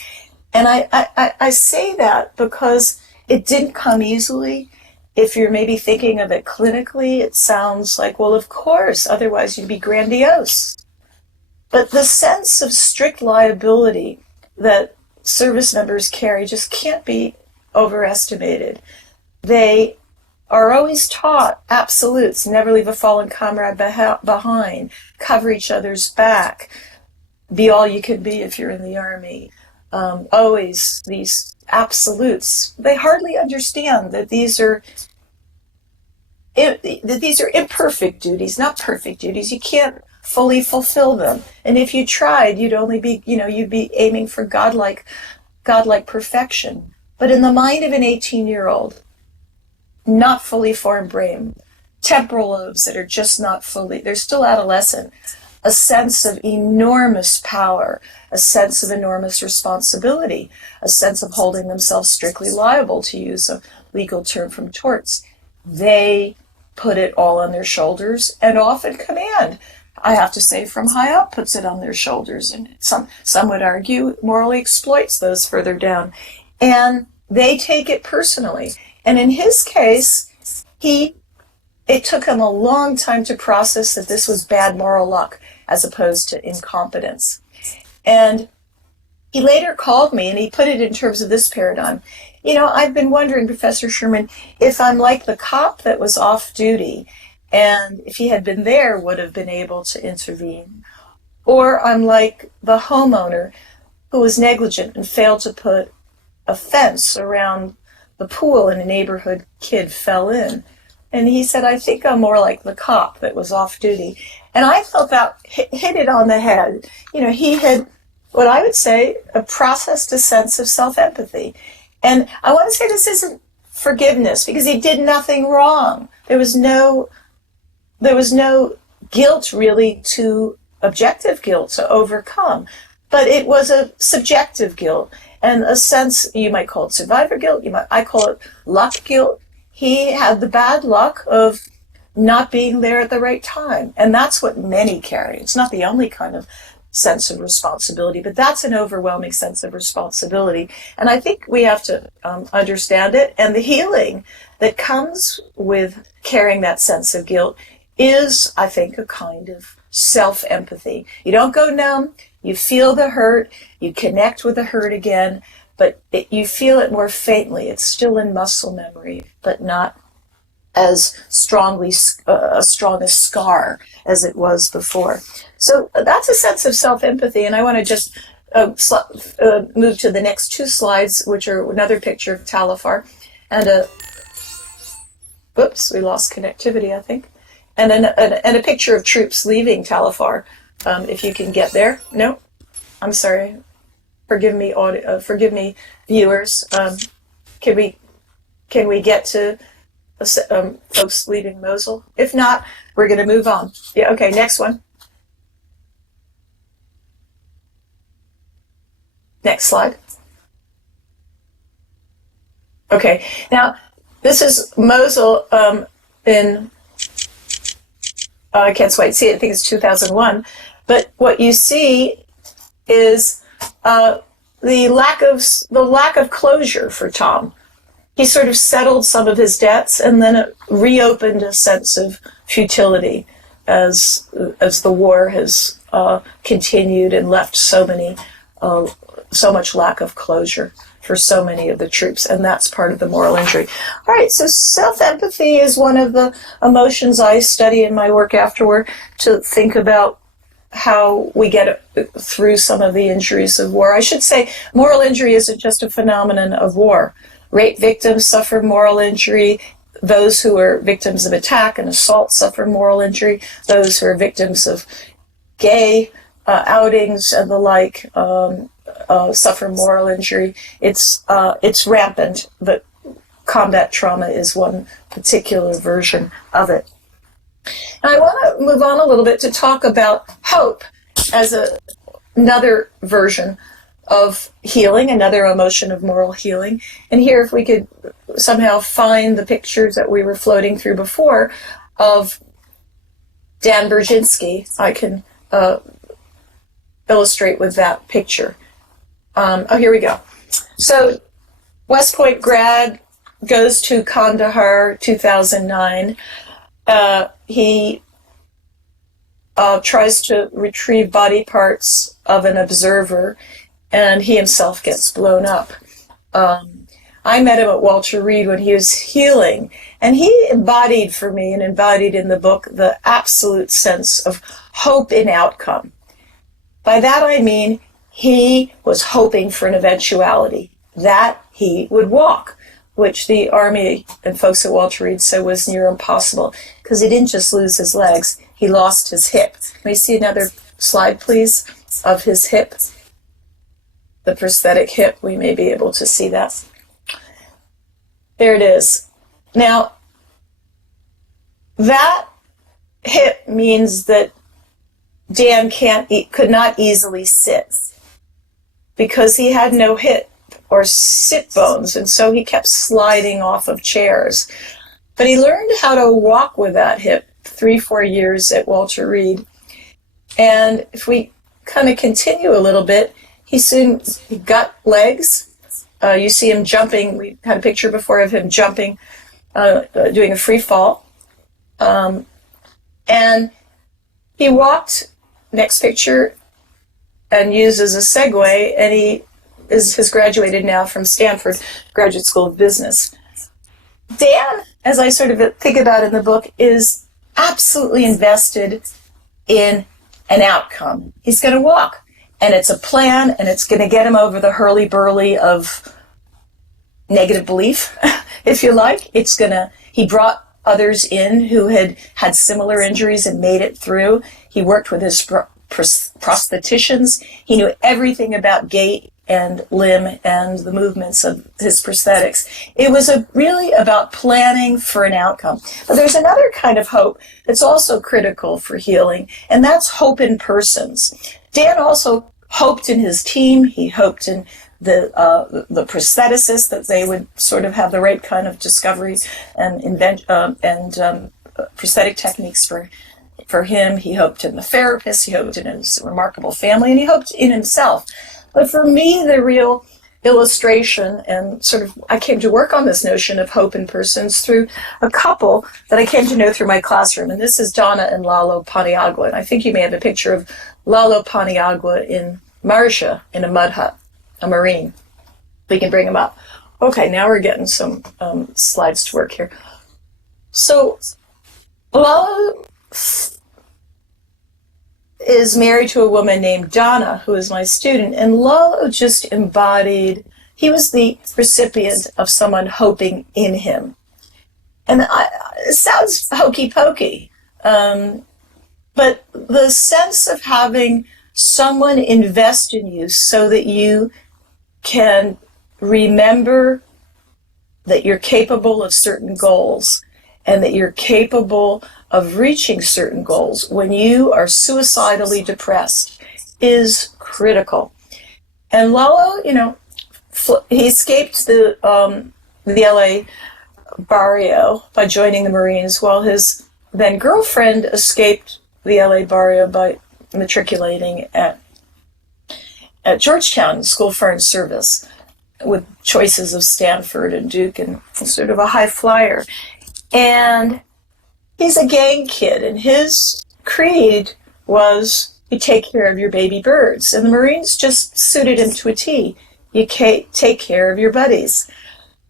And I say that because it didn't come easily. If you're maybe thinking of it clinically, it sounds like, well, of course, otherwise you'd be grandiose. But the sense of strict liability that service members carry just can't be overestimated. They are always taught absolutes, never leave a fallen comrade behind, cover each other's back, be all you can be if you're in the Army. Always these absolutes. They hardly understand that these are imperfect duties, not perfect duties. You can't fully fulfill them. And if you tried, you'd only be, you'd be aiming for godlike perfection. But in the mind of an 18-year-old, not fully formed brain, temporal lobes that are just not fully, they're still adolescent, a sense of enormous power, a sense of enormous responsibility, a sense of holding themselves strictly liable, to use a legal term from torts. They put it all on their shoulders, and often command, I have to say, from high up puts it on their shoulders, and some would argue morally exploits those further down. And they take it personally. And in his case, it took him a long time to process that this was bad moral luck as opposed to incompetence. And he later called me and he put it in terms of this paradigm. I've been wondering, Professor Sherman, if I'm like the cop that was off duty and if he had been there would have been able to intervene, or I'm like the homeowner who was negligent and failed to put a fence around the pool and a neighborhood kid fell in. And he said, I think I'm more like the cop that was off duty. And I felt that hit it on the head. He had, what I would say, processed a sense of self-empathy. And I want to say this isn't forgiveness because he did nothing wrong. There was no guilt really to objective guilt to overcome, but it was a subjective guilt and a sense, you might call it survivor guilt, I call it luck guilt. He had the bad luck of not being there at the right time, and that's what many carry. It's not the only kind of sense of responsibility, but that's an overwhelming sense of responsibility, and I think we have to understand it, and the healing that comes with carrying that sense of guilt is, I think, a kind of self-empathy. You don't go numb, you feel the hurt, you connect with the hurt again, but you feel it more faintly. It's still in muscle memory, but not as strong a scar as it was before. So that's a sense of self-empathy, and I want to just move to the next two slides, which are another picture of Talifar, and we lost connectivity, I think, and a picture of troops leaving Talifar. If you can get there. No, I'm sorry. Forgive me, viewers. Can we get to folks leaving Mosul? If not, we're going to move on. Yeah. Okay. Next one. Next slide. Okay. Now, this is Mosul in. I can't quite see it. I think it's 2001. But what you see is the lack of closure for Tom. He sort of settled some of his debts, and then it reopened a sense of futility as the war has continued and left so much lack of closure for so many of the troops, and that's part of the moral injury. All right, so self-empathy is one of the emotions I study in my work afterward to think about how we get through some of the injuries of war. I should say moral injury isn't just a phenomenon of war. Rape victims suffer moral injury. Those who are victims of attack and assault suffer moral injury. Those who are victims of gay outings and the like suffer moral injury. It's rampant, but combat trauma is one particular version of it. And I want to move on a little bit to talk about hope as another version of healing, another emotion of moral healing. And here, if we could somehow find the pictures that we were floating through before of Dan Brzezinski, I can illustrate with that picture. Here we go. So West Point grad goes to Kandahar 2009. He tries to retrieve body parts of an observer, and he himself gets blown up. I met him at Walter Reed when he was healing, and he embodied for me, and embodied in the book, the absolute sense of hope in outcome. By that I mean he was hoping for an eventuality, that he would walk, which the Army and folks at Walter Reed said was near impossible, because he didn't just lose his legs, he lost his hip. Can we see another slide, please, of his hip? The prosthetic hip, we may be able to see that. There it is. Now, that hip means that Dan could not easily sit, because he had no hip or sit bones, and so he kept sliding off of chairs. But he learned how to walk with that hip 3-4 years at Walter Reed. And if we kind of continue a little bit, he got legs. You see him jumping. We had a picture before of him jumping, doing a free fall. And he walked, next picture, and uses a Segway, and he has graduated now from Stanford Graduate School of Business. Dan, as I sort of think about in the book, is absolutely invested in an outcome. He's going to walk, and it's a plan, and it's going to get him over the hurly-burly of negative belief, if you like. He brought others in who had similar injuries and made it through. He worked with his prostheticians. He knew everything about gait and limb and the movements of his prosthetics. It was really about planning for an outcome. But there's another kind of hope that's also critical for healing, and that's hope in persons. Dan also hoped in his team. He hoped in the prostheticists that they would sort of have the right kind of discovery and prosthetic techniques for him. He hoped in the therapist. He hoped in his remarkable family, and he hoped in himself. But for me, the real illustration and sort of, I came to work on this notion of hope in persons through a couple that I came to know through my classroom. And this is Donna and Lalo Paniagua. And I think you may have a picture of Lalo Paniagua in Marcia in a mud hut, a Marine. We can bring him up. Okay, now we're getting some slides to work here. So Lalo is married to a woman named Donna, who is my student, and Lalo just embodied, he was the recipient of someone hoping in him. And it sounds hokey pokey, but the sense of having someone invest in you so that you can remember that you're capable of certain goals and that you're capable of reaching certain goals when you are suicidally depressed is critical. And Lalo, he escaped the LA barrio by joining the Marines, while his then girlfriend escaped the LA barrio by matriculating at Georgetown School of Foreign Service with choices of Stanford and Duke and sort of a high flyer. And he's a gang kid, and his creed was you take care of your baby birds. And the Marines just suited him to a T. You take care of your buddies,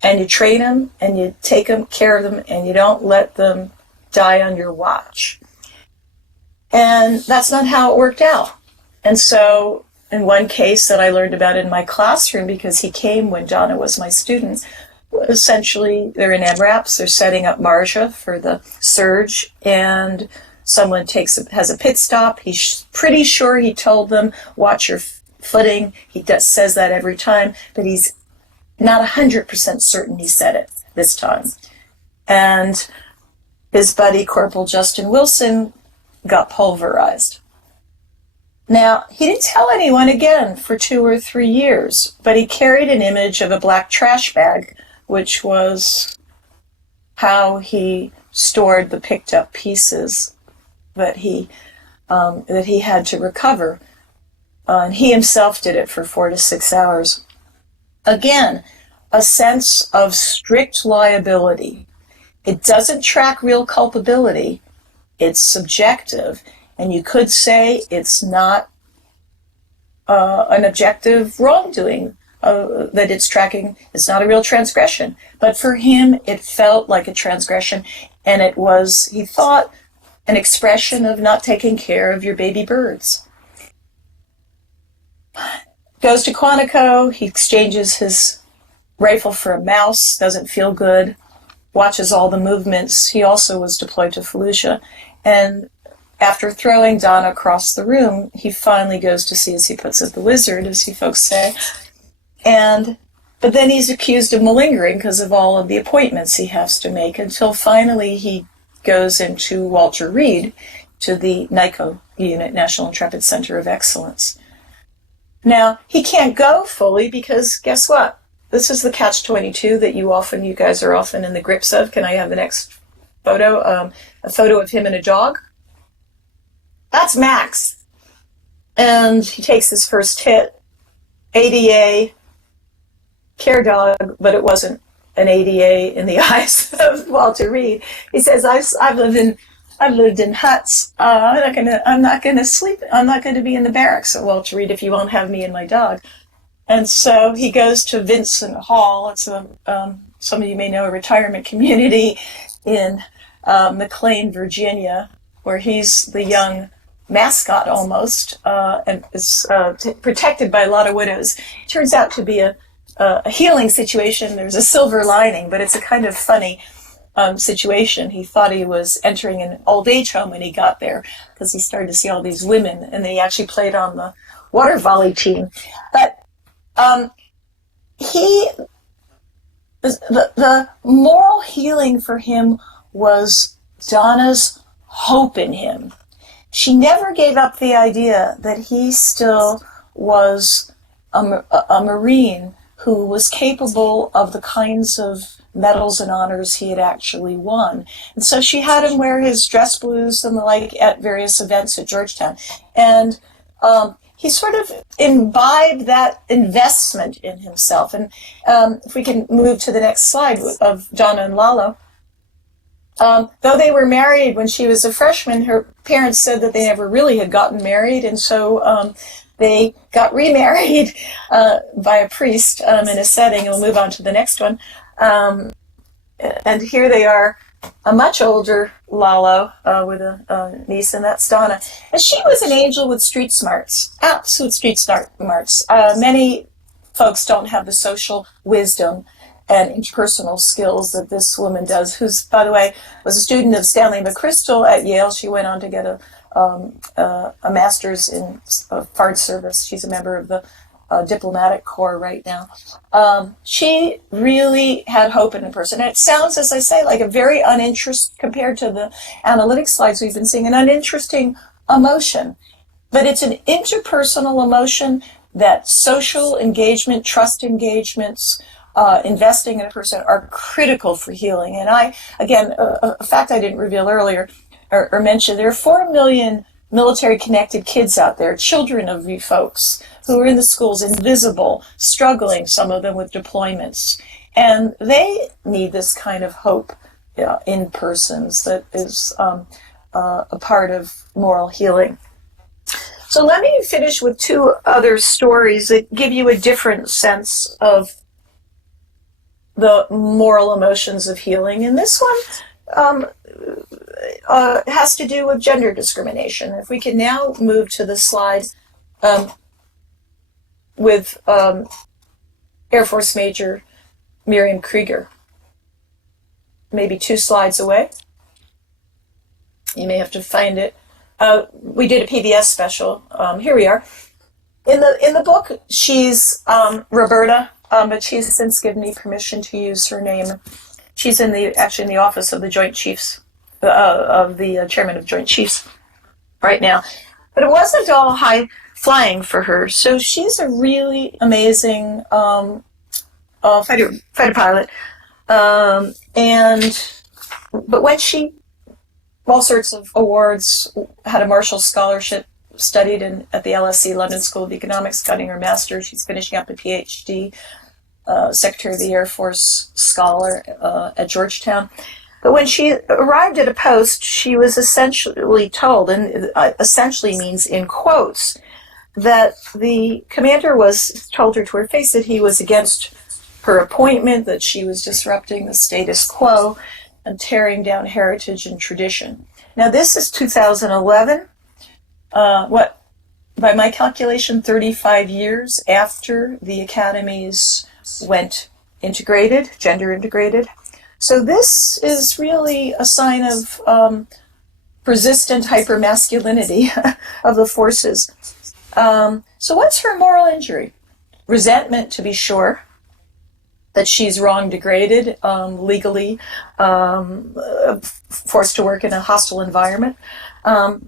and you train them, and you take care of them, and you don't let them die on your watch. And that's not how it worked out. And so in one case that I learned about in my classroom, because he came when Donna was my student, essentially they're in MRAPs, they're setting up Marcia for the surge, and someone has a pit stop. He's pretty sure he told them, watch your footing. He says that every time, but he's not 100% certain he said it this time. And his buddy, Corporal Justin Wilson, got pulverized. Now, he didn't tell anyone again for 2 or 3 years, but he carried an image of a black trash bag, which was how he stored the picked up pieces that he had to recover. And he himself did it for 4 to 6 hours. Again, a sense of strict liability. It doesn't track real culpability. It's subjective. And you could say it's not an objective wrongdoing. That it's tracking, it's not a real transgression. But for him, it felt like a transgression, and it was, he thought, an expression of not taking care of your baby birds. Goes to Quantico, he exchanges his rifle for a mouse, doesn't feel good, watches all the movements. He also was deployed to Fallujah, and after throwing Donna across the room, he finally goes to see, as he puts it, the wizard, as you folks say. But then he's accused of malingering because of all of the appointments he has to make, until finally he goes into Walter Reed, to the NICO unit, National Intrepid Center of Excellence. Now, he can't go fully because guess what? This is the catch-22 that you guys are often in the grips of. Can I have the next photo? A photo of him and a dog. That's Max. And he takes his first hit. ADA, care dog, but it wasn't an ADA in the eyes of Walter Reed. He says, I've lived in huts. I'm not gonna sleep. I'm not gonna be in the barracks at Walter Reed if you won't have me and my dog. And so he goes to Vincent Hall. It's some of you may know, a retirement community in McLean, Virginia, where he's the young mascot almost, and is protected by a lot of widows. It turns out to be a healing situation. There's a silver lining, but it's a kind of funny situation. He thought he was entering an old age home when he got there, because he started to see all these women, and he actually played on the water volley team. But He the moral healing for him was Donna's hope in him. She never gave up the idea that he still was a Marine who was capable of the kinds of medals and honors he had actually won. And so she had him wear his dress blues and the like at various events at Georgetown. And he sort of imbibed that investment in himself. And if we can move to the next slide of Donna and Lalo. Though they were married when she was a freshman, her parents said that they never really had gotten married, and so they got remarried by a priest in a setting. And we'll move on to the next one. And here they are, a much older Lalo with a niece, and that's Donna. And she was an angel with street smarts, absolute street smarts. Many folks don't have the social wisdom and interpersonal skills that this woman does, who's, by the way, was a student of Stanley McChrystal at Yale. She went on to get a master's in foreign service. She's a member of the diplomatic corps right now. She really had hope in a person. And it sounds, as I say, like a very uninteresting, compared to the analytic slides we've been seeing, an uninteresting emotion. But it's an interpersonal emotion that social engagement, trust engagements, investing in a person are critical for healing. And a fact I didn't reveal earlier or mention, there are 4 million military-connected kids out there, children of you folks, who are in the schools, invisible, struggling, some of them with deployments. And they need this kind of hope in persons that is a part of moral healing. So let me finish with 2 other stories that give you a different sense of the moral emotions of healing. And this one has to do with gender discrimination. If we can now move to the slide with Air Force Major Miriam Krieger. Maybe 2 slides away. You may have to find it. We did a PBS special. Here we are. In the book, she's Roberta, but she's since given me permission to use her name. She's actually in the office of the Joint Chiefs, of the Chairman of Joint Chiefs right now. But it wasn't all high flying for her. So she's a really amazing fighter pilot. But when she, all sorts of awards, had a Marshall Scholarship, studied at the LSE London School of Economics, getting her master's. She's finishing up a PhD, Secretary of the Air Force scholar at Georgetown. But when she arrived at a post, she was essentially told, and essentially means in quotes, that the commander told her to her face that he was against her appointment, that she was disrupting the status quo and tearing down heritage and tradition. Now this is 2011. By my calculation, 35 years after the academies went gender integrated. So this is really a sign of persistent hypermasculinity of the forces. So what's her moral injury? Resentment, to be sure, that she's wrong degraded, legally forced to work in a hostile environment. A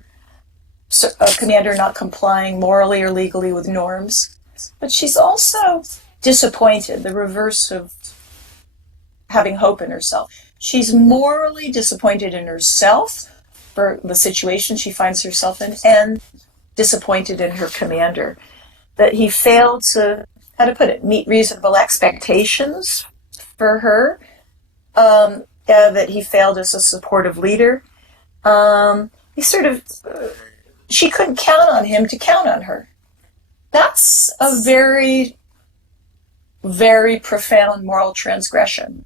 commander not complying morally or legally with norms. But she's also disappointed, the reverse of having hope in herself. She's morally disappointed in herself for the situation she finds herself in, and disappointed in her commander, that he failed to, meet reasonable expectations for her, that he failed as a supportive leader. She couldn't count on him to count on her. That's a very, very profound moral transgression.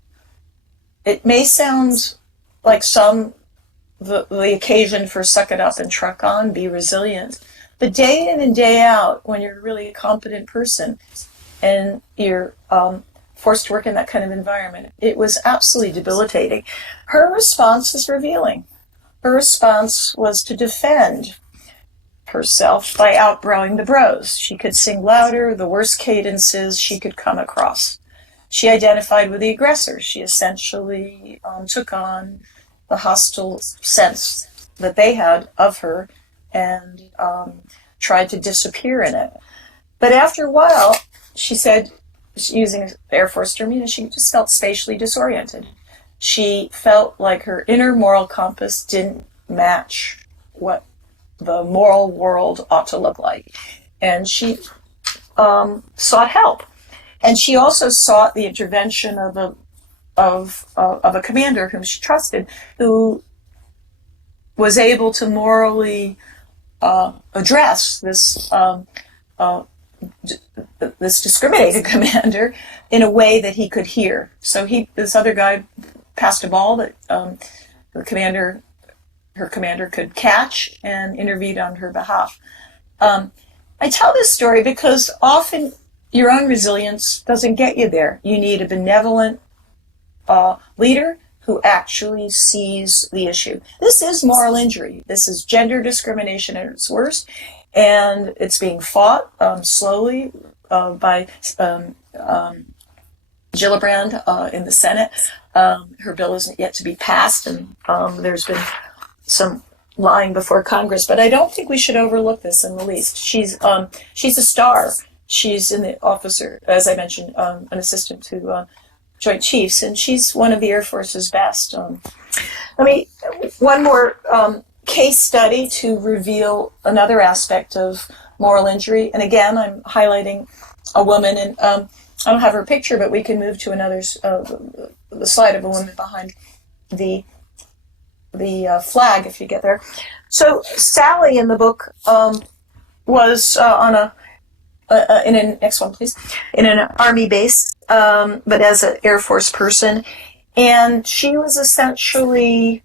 It may sound like the occasion for suck it up and truck on, be resilient. But day in and day out, when you're really a competent person and you're forced to work in that kind of environment, it was absolutely debilitating. Her response is revealing. Her response was to defend herself by outgrowing the bros. She could sing louder, the worst cadences she could come across. She identified with the aggressor. She essentially took on the hostile sense that they had of her and tried to disappear in it. But after a while, she said, using Air Force term, she just felt spatially disoriented. She felt like her inner moral compass didn't match what the moral world ought to look like. And she sought help. And she also sought the intervention of a commander whom she trusted, who was able to morally address this discriminating commander in a way that he could hear. So this other guy passed a ball that her commander could catch and intervene on her behalf. I tell this story because often your own resilience doesn't get you there. You need a benevolent leader who actually sees the issue. This is moral injury. This is gender discrimination at its worst, and it's being fought slowly by Gillibrand in the Senate. Her bill isn't yet to be passed, and there's been some lying before Congress. But I don't think we should overlook this in the least. She's a star. She's in the officer, as I mentioned, an assistant to Joint Chiefs, and she's one of the Air Force's best. One more case study to reveal another aspect of moral injury. And again, I'm highlighting a woman, and I don't have her picture, but we can move to another, the slide of a woman behind the flag, if you get there. So Sally in the book was in an next one, please, in an Army base, but as an Air Force person, and she was essentially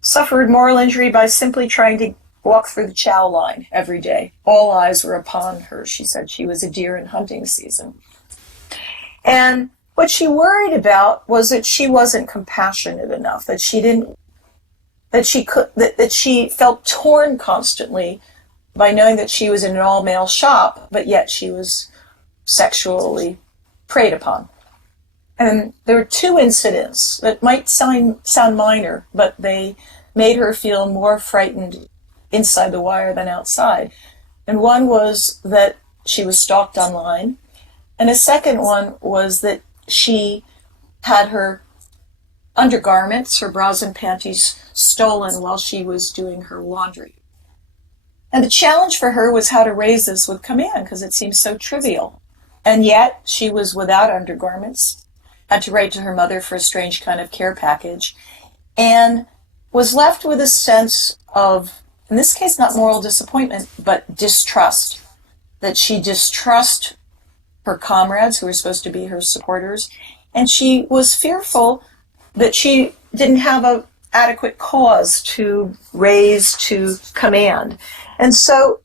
suffered moral injury by simply trying to walk through the chow line every day. All eyes were upon her. She said she was a deer in hunting season. And what she worried about was that she wasn't compassionate enough, that she felt torn constantly by knowing that she was in an all-male shop, but yet she was sexually preyed upon. And there were two incidents that might sound minor, but they made her feel more frightened inside the wire than outside. And one was that she was stalked online, and a second one was that she had her undergarments, her bras and panties, stolen while she was doing her laundry. And the challenge for her was how to raise this with command, because it seemed so trivial. And yet she was without undergarments, had to write to her mother for a strange kind of care package, and was left with a sense of, in this case, not moral disappointment, but distrust. That she distrusted her comrades, who were supposed to be her supporters, and she was fearful that she didn't have an adequate cause to raise to command. And so,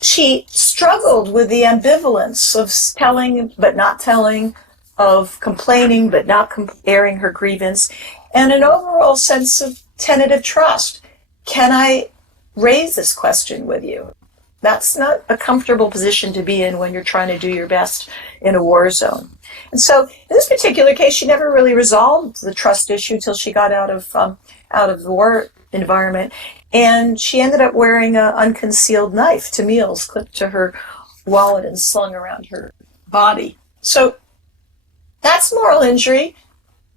she struggled with the ambivalence of telling but not telling, of complaining but not airing her grievance, and an overall sense of tentative trust. Can I raise this question with you? That's not a comfortable position to be in when you're trying to do your best in a war zone. And so in this particular case, she never really resolved the trust issue until she got out of the war environment. And she ended up wearing an unconcealed knife to meals clipped to her wallet and slung around her body. So that's moral injury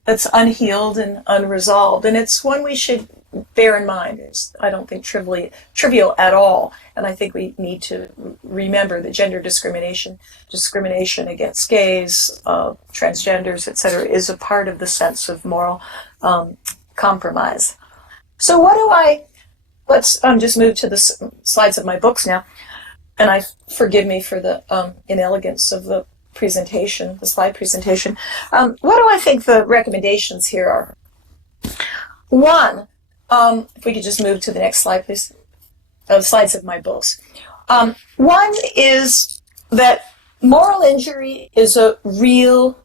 that's unhealed and unresolved. And it's one we should bear in mind. It's, I don't think, trivial at all. And I think we need to remember that gender discrimination against gays, transgenders, etc., is a part of the sense of moral compromise. So let's just move to the slides of my books now. And forgive me for the inelegance of the presentation, the slide presentation. What do I think the recommendations here are? One, if we could just move to the next slide, please. Slides of my books. One is that moral injury is a real,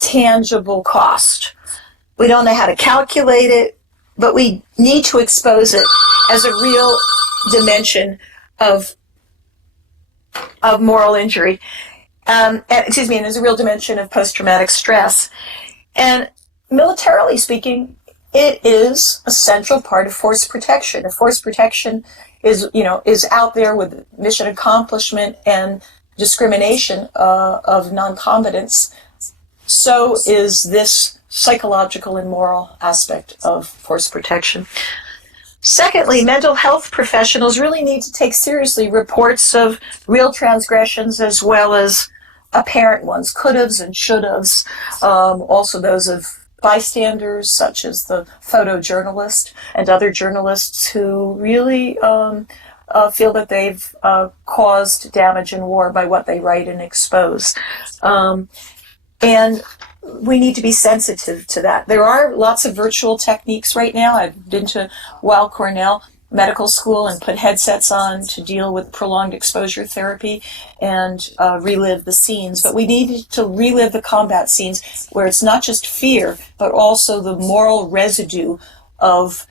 tangible cost. We don't know how to calculate it. but we need to expose it as a real dimension of moral injury. And as a real dimension of post-traumatic stress. And militarily speaking, it is a central part of force protection. If force protection is out there with mission accomplishment and discrimination of non-combatants, so is this psychological and moral aspect of force protection. Secondly, mental health professionals really need to take seriously reports of real transgressions as well as apparent ones, could-haves and should-haves, also those of bystanders such as the photojournalist and other journalists who really feel that they've caused damage in war by what they write and expose. And we need to be sensitive to that. There are lots of virtual techniques right now. I've been to Weill Cornell Medical School and put headsets on to deal with prolonged exposure therapy and relive the scenes. But we need to relive the combat scenes where it's not just fear, but also the moral residue of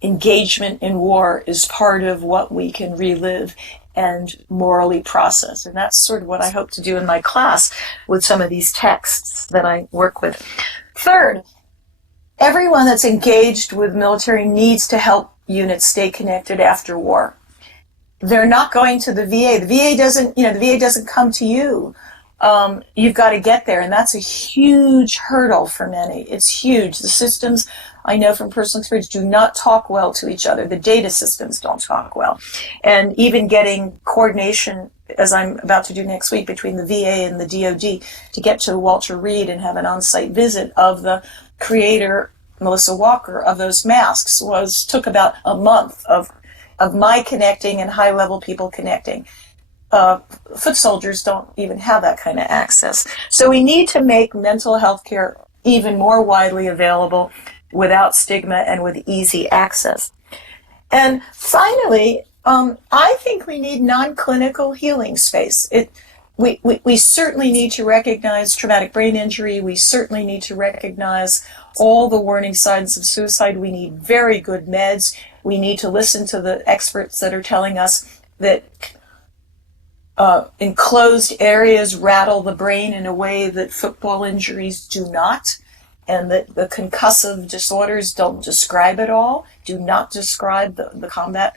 engagement in war is part of what we can relive and morally process. And that's sort of what I hope to do in my class with some of these texts that I work with. Third, everyone that's engaged with military needs to help units stay connected after war. They're not going to the VA. The VA doesn't come to you. You've got to get there, and that's a huge hurdle for many. It's huge. The systems, I know from personal experience, do not talk well to each other. The data systems don't talk well. And even getting coordination, as I'm about to do next week, between the VA and the DoD to get to Walter Reed and have an on-site visit of the creator, Melissa Walker, of those masks took about a month of my connecting and high-level people connecting. Foot soldiers don't even have that kind of access. So we need to make mental health care even more widely available without stigma and with easy access. And finally, I think we need non-clinical healing space. We certainly need to recognize traumatic brain injury. We certainly need to recognize all the warning signs of suicide. We need very good meds. We need to listen to the experts that are telling us that enclosed areas rattle the brain in a way that football injuries do not, and that the concussive disorders don't describe it all, do not describe the combat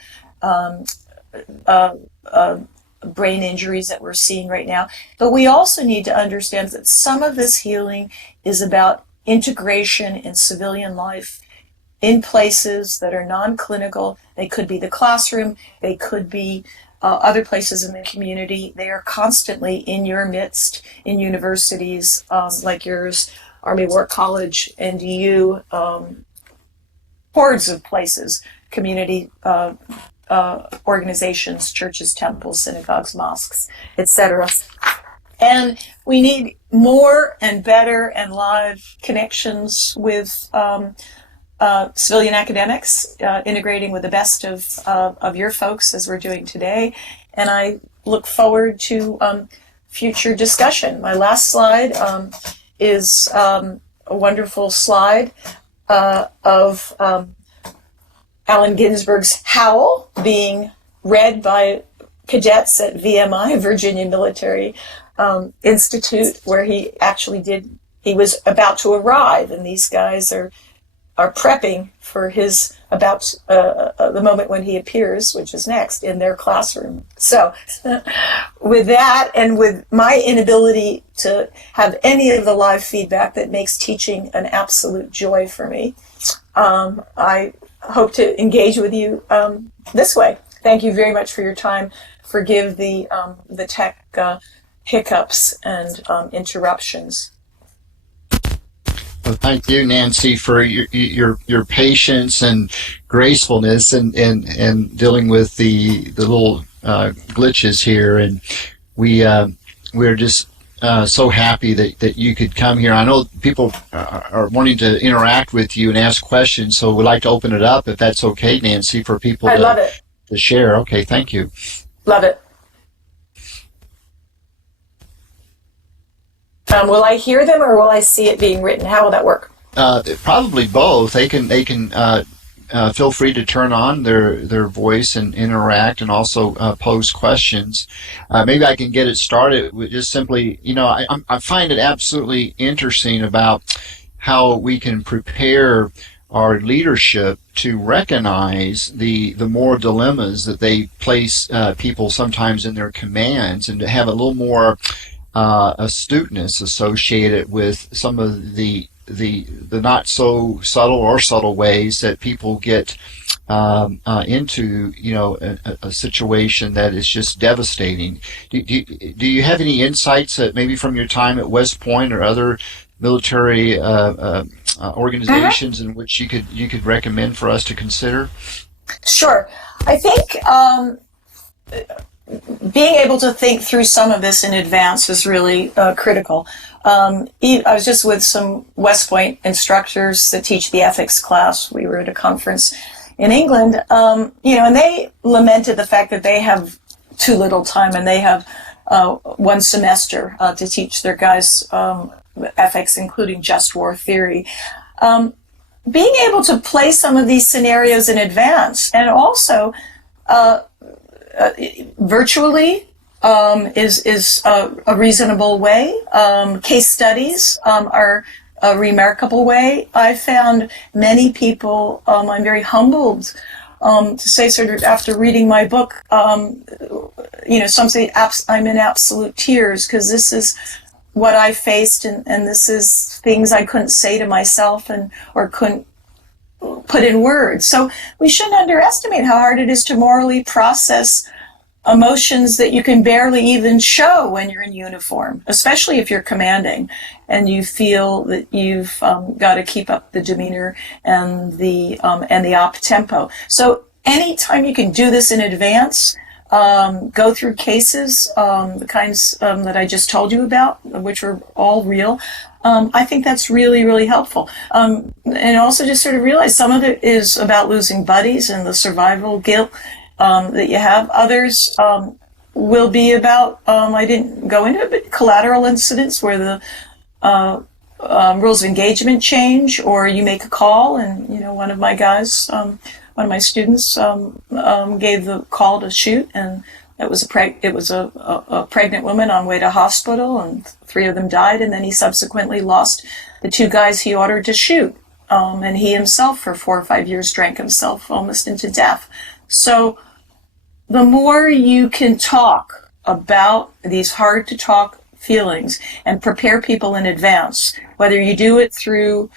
brain injuries that we're seeing right now. But we also need to understand that some of this healing is about integration in civilian life in places that are non-clinical. They could be the classroom, they could be other places in the community. They are constantly in your midst, in universities like yours, Army War College, NDU, hordes of places, community organizations, churches, temples, synagogues, mosques, etc. And we need more and better and live connections with civilian academics, integrating with the best of your folks as we're doing today. And I look forward to future discussion. My last slide is a wonderful slide of Allen Ginsberg's Howl being read by cadets at VMI, Virginia Military Institute, where he was about to arrive, and these guys are prepping for his the moment when he appears, which is next, in their classroom. So with that, and with my inability to have any of the live feedback that makes teaching an absolute joy for me, I hope to engage with you this way. Thank you very much for your time. Forgive the tech hiccups and interruptions. Well, thank you, Nancy, for your patience and gracefulness and dealing with the little glitches here. And we're just so happy that you could come here. I know people are wanting to interact with you and ask questions, so we'd like to open it up, if that's okay, Nancy, for people love it. To share. Okay, thank you. Love it. Will I hear them or will I see it being written? How will that work? Probably both. They can feel free to turn on their voice and interact, and also pose questions. Maybe I can get it started with just simply, I find it absolutely interesting about how we can prepare our leadership to recognize the moral dilemmas that they place people sometimes in their commands, and to have a little more astuteness associated with some of the not so subtle or subtle ways that people get into a situation that is just devastating. Do you have any insights that maybe from your time at West Point or other military organizations in which you could recommend for us to consider? Sure. I think being able to think through some of this in advance is really critical. I was just with some West Point instructors that teach the ethics class. We were at a conference in England, and they lamented the fact that they have too little time, and they have 1 semester to teach their guys ethics, including just war theory. Being able to play some of these scenarios in advance, and also virtually, is a reasonable way. Case studies are a remarkable way. I found many people, I'm very humbled to say, sort of after reading my book, some say I'm in absolute tears, because this is what I faced, and this is things I couldn't say to myself or couldn't put in words. So we shouldn't underestimate how hard it is to morally process emotions that you can barely even show when you're in uniform, especially if you're commanding and you feel that you've got to keep up the demeanor and the op tempo. So anytime you can do this in advance, go through cases, the kinds that I just told you about, which are all real, I think that's really, really helpful. And also just sort of realize some of it is about losing buddies and the survival guilt that you have. Others will be about, I didn't go into it, but collateral incidents where the rules of engagement change, or you make a call and, one of my guys, one of my students gave the call to shoot, and it was a pregnant woman on way to hospital, and 3 of them died, and then he subsequently lost the 2 guys he ordered to shoot. And he himself, for 4 or 5 years, drank himself almost into death. So the more you can talk about these hard-to-talk feelings and prepare people in advance, whether you do it through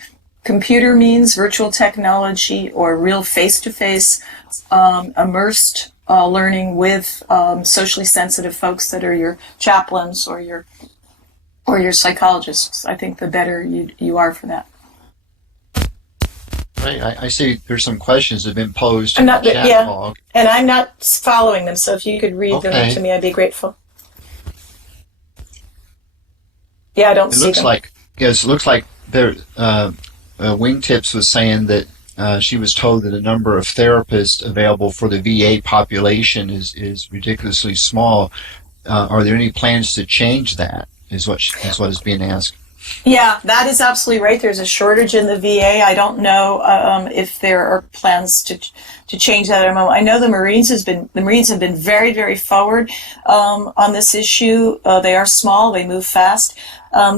computer means, virtual technology, or real face-to-face immersed learning with socially sensitive folks that are your chaplains or your psychologists, I think the better you are for that. Right. I see there's some questions that have been posed in the chat log. And I'm not following them, so if you could read them to me, I'd be grateful. Yeah, I don't see them. It looks like there. Wingtips was saying that she was told that the number of therapists available for the VA population is ridiculously small. Are there any plans to change that? Is what is being asked. Yeah, that is absolutely right. There's a shortage in the VA. I don't know if there are plans to change that at the moment. I know the Marines have been very, very forward on this issue. They are small. They move fast.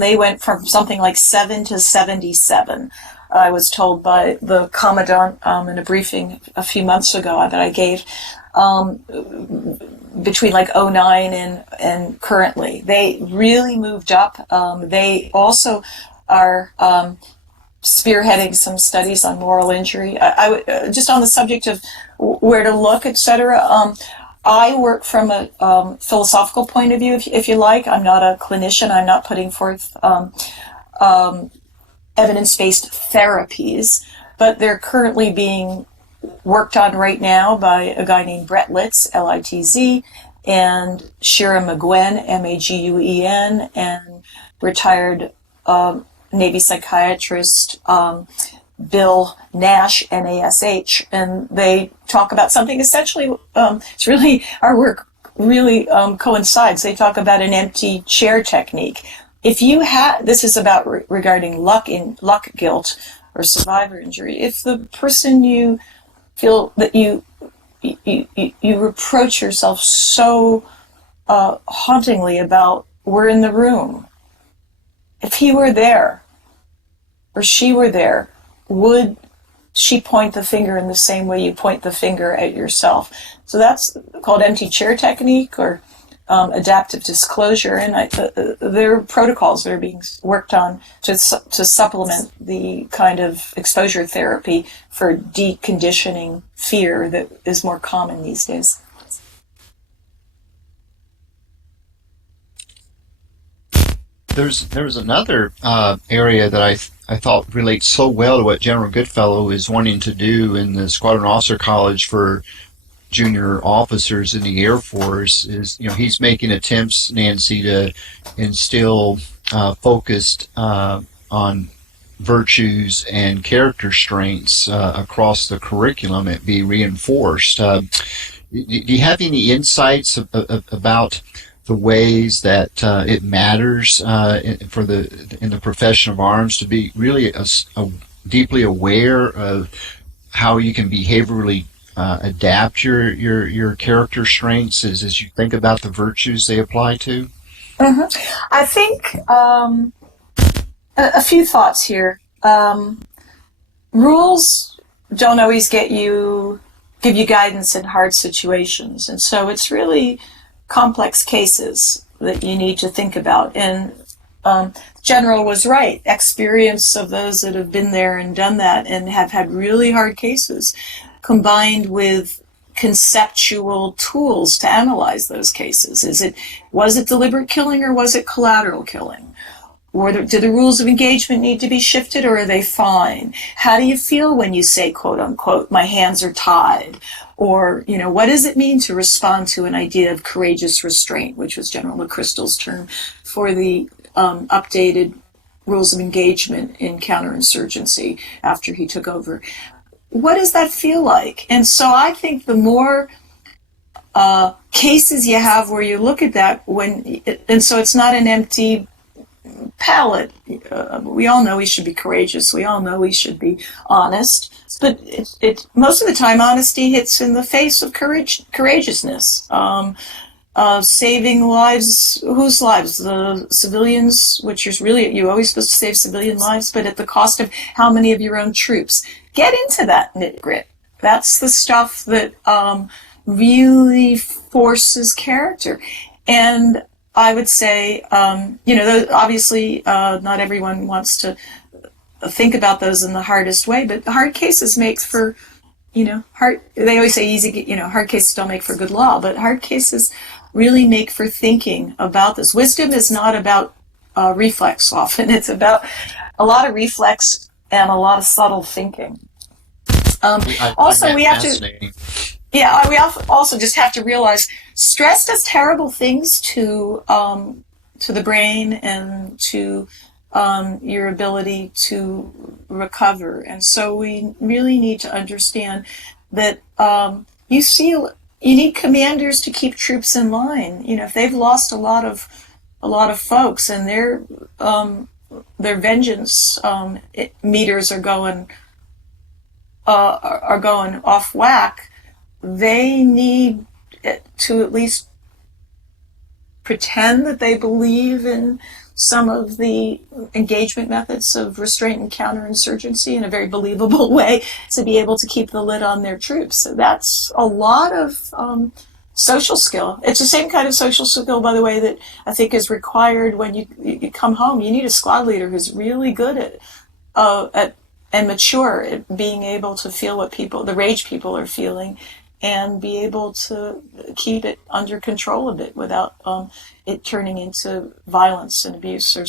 They went from something like 7 to 77. I was told by the commandant in a briefing a few months ago that I gave. Between like 2009 and currently. They really moved up. They also are spearheading some studies on moral injury. I would, just on the subject of where to look, etc. I work from a philosophical point of view, if you like. I'm not a clinician. I'm not putting forth evidence-based therapies, but they're currently being worked on right now by a guy named Brett Litz, Litz, and Shira McGuen, Maguen, and retired Navy psychiatrist Bill Nash, Nash, and they talk about something essentially, it's really, our work really coincides. They talk about an empty chair technique. if you had, this is about regarding luck guilt or survivor injury. If the person you feel that you reproach yourself so hauntingly about were in the room, if he were there or she were there, would she point the finger in the same way you point the finger at yourself? So that's called empty chair technique or adaptive disclosure, and there are protocols that are being worked on to supplement the kind of exposure therapy for deconditioning fear that is more common these days. There's another area that I thought relates so well to what General Goodfellow is wanting to do in the Squadron Officer College for junior officers in the Air Force. Is, he's making attempts, Nancy, to instill focused on virtues and character strengths across the curriculum and be reinforced. Do you have any insights about the ways that it matters in the profession of arms to be really deeply aware of how you can behaviorally adapt your character strengths as you think about the virtues they apply to? Mm-hmm. I think a few thoughts here. Rules don't always give you guidance in hard situations, and so it's really complex cases that you need to think about. And General was right. Experience of those that have been there and done that and have had really hard cases, combined with conceptual tools to analyze those cases. Was it deliberate killing or was it collateral killing? Do the rules of engagement need to be shifted, or are they fine? How do you feel when you say, quote unquote, my hands are tied? Or, what does it mean to respond to an idea of courageous restraint, which was General McChrystal's term for the updated rules of engagement in counterinsurgency after he took over? What does that feel like? And so I think the more cases you have where you look at that, and so it's not an empty palette. We all know we should be courageous. We all know we should be honest. But it most of the time, honesty hits in the face of courageousness. Saving lives, whose lives? The civilians, which is really, you're always supposed to save civilian lives, but at the cost of how many of your own troops? Get into that nit-grit. That's the stuff that really forces character. And I would say, obviously not everyone wants to think about those in the hardest way, but the hard cases make for, they always say hard cases don't make for good law, but hard cases really make for thinking about this. Wisdom is not about reflex often. It's about a lot of reflex and a lot of subtle thinking. Also, we have to... Yeah, we also just have to realize stress does terrible things to the brain and to your ability to recover. And so we really need to understand that you need commanders to keep troops in line. If they've lost a lot of folks and their vengeance meters are going off whack, they need to at least pretend that they believe in some of the engagement methods of restraint and counterinsurgency in a very believable way to be able to keep the lid on their troops. So that's a lot of social skill. It's the same kind of social skill, by the way, that I think is required when you come home. You need a squad leader who's really good at and mature at being able to feel what the rage people are feeling, and be able to keep it under control a bit without it turning into violence and abuse or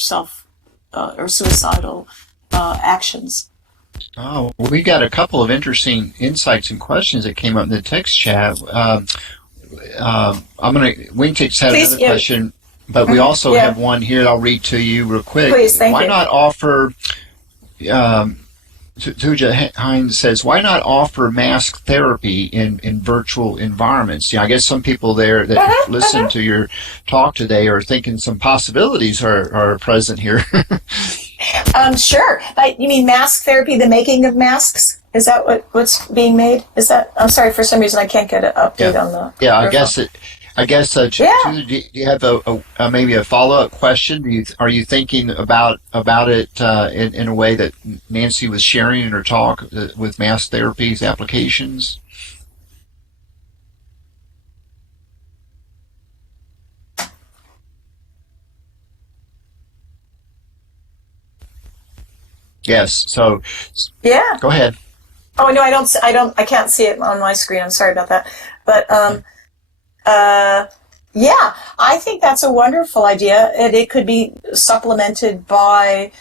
or suicidal actions. Oh, well, we got a couple of interesting insights and questions that came up in the text chat. Wingtick's had another question, but we also have one here I'll read to you real quick. Please, thank you. Why not offer Tuja Hines says, why not offer mask therapy in virtual environments? I guess some people there that listen to your talk today are thinking some possibilities are present here. Sure. You mean mask therapy, the making of masks? Is that what's being made? Is that? I'm sorry, for some reason I can't get an update on the. Yeah, profile. I guess. Do you have maybe a follow-up question? Are you thinking about it in a way that Nancy was sharing in her talk with mask therapy's applications? Yes. So. Yeah. Go ahead. Oh no, I can't see it on my screen. I'm sorry about that. But yeah, I think that's a wonderful idea, and it could be supplemented by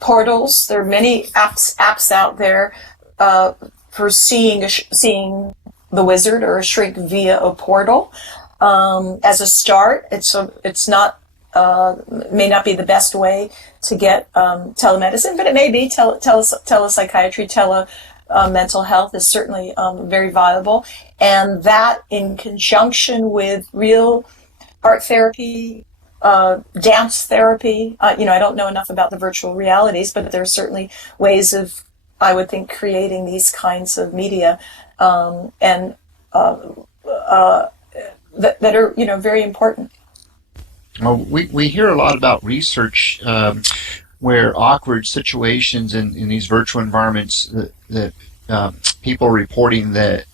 portals. There are many apps out there for seeing the wizard or a shrink via a portal. As a start, it's not may not be the best way to get telemedicine, but it may be. Telepsychiatry, mental health is certainly very viable, and that in conjunction with real art therapy, dance therapy. I don't know enough about the virtual realities, but there are certainly ways of, I would think, creating these kinds of media, and that are very important. Well, we hear a lot about research where awkward situations in these virtual environments that people are reporting that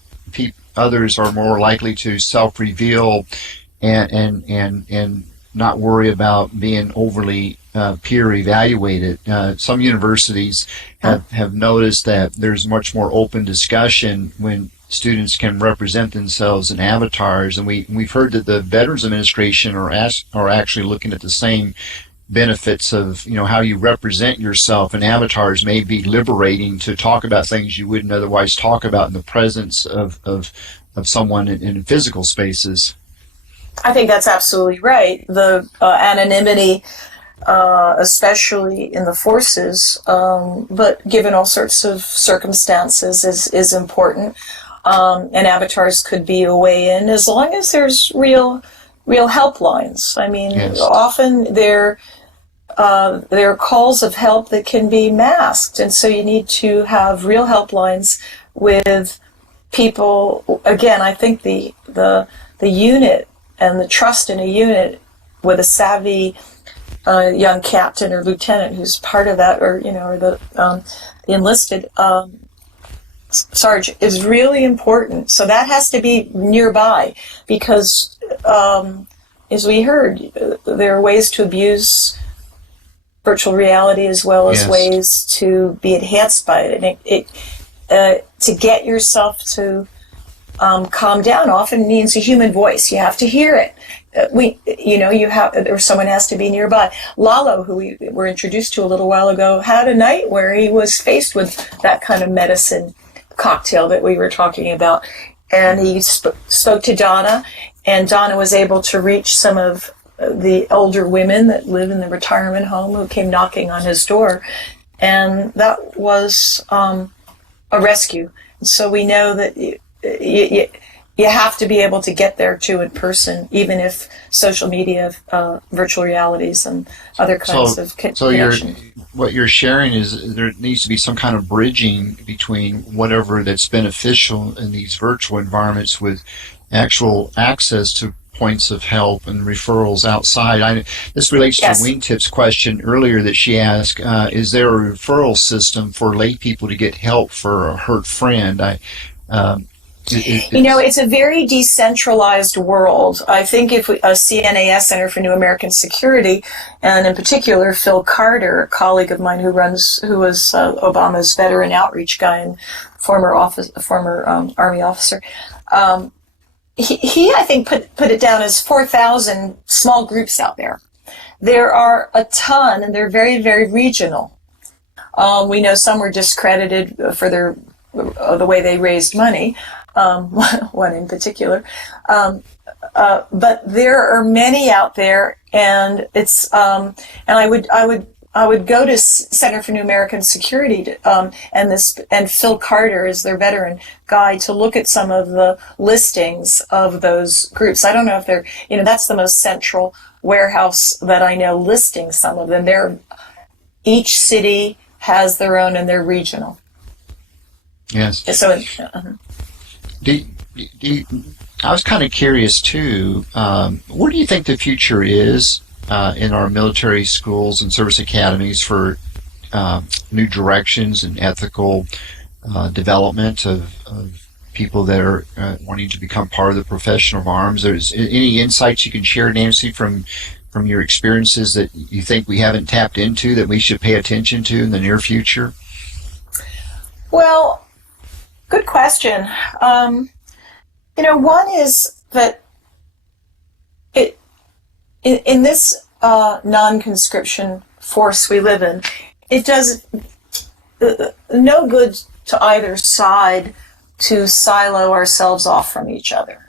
others are more likely to self-reveal and not worry about being overly peer evaluated. Some universities have noticed that there's much more open discussion when students can represent themselves in avatars, and we've heard that the Veterans Administration are actually looking at the same benefits of how you represent yourself in avatars may be liberating to talk about things you wouldn't otherwise talk about in the presence of someone in physical spaces. I think that's absolutely right. The anonymity, especially in the forces, but given all sorts of circumstances, is important. And avatars could be a way in, as long as there's real helplines. I mean, yes. Often there are calls of help that can be masked, and so you need to have real helplines with people. Again, I think the unit and the trust in a unit with a savvy young captain or lieutenant who's part of that, or the enlisted Sarge, is really important. So that has to be nearby, because as we heard, there are ways to abuse virtual reality as well as ways to be enhanced by it. And to get yourself to calm down often means a human voice. You have to hear it. Or someone has to be nearby. Lalo, who we were introduced to a little while ago, had a night where he was faced with that kind of medicine cocktail that we were talking about, and he spoke to Donna, and Donna was able to reach some of the older women that live in the retirement home who came knocking on his door, and that was a rescue. So we know that you have to be able to get there too in person, even if social media, virtual realities, and other kinds of connection. What you're sharing is there needs to be some kind of bridging between whatever that's beneficial in these virtual environments with actual access to points of help and referrals outside. This relates to Wingtip's question earlier that she asked, is there a referral system for lay people to get help for a hurt friend? It's a very decentralized world. I think if a CNAS, Center for New American Security, and in particular Phil Carter, a colleague of mine who was Obama's veteran outreach guy and former Army officer, he I think put it down as 4,000 small groups out there. There are a ton, and they're very, very regional. We know some were discredited for the way they raised money. One in particular, but there are many out there, and it's and I would I would go to Center for New American Security and Phil Carter is their veteran guide to look at some of the listings of those groups. I don't know if they're, that's the most central warehouse that I know listing some of them. Each city has their own and they're regional. Yes. So, I was kind of curious too. What do you think the future is in our military schools and service academies for new directions and ethical development of people that are wanting to become part of the profession of arms? There's any insights you can share, Nancy, from your experiences that you think we haven't tapped into that we should pay attention to in the near future? Well, good question. One is that in this non-conscription force we live in, it does no good to either side to silo ourselves off from each other.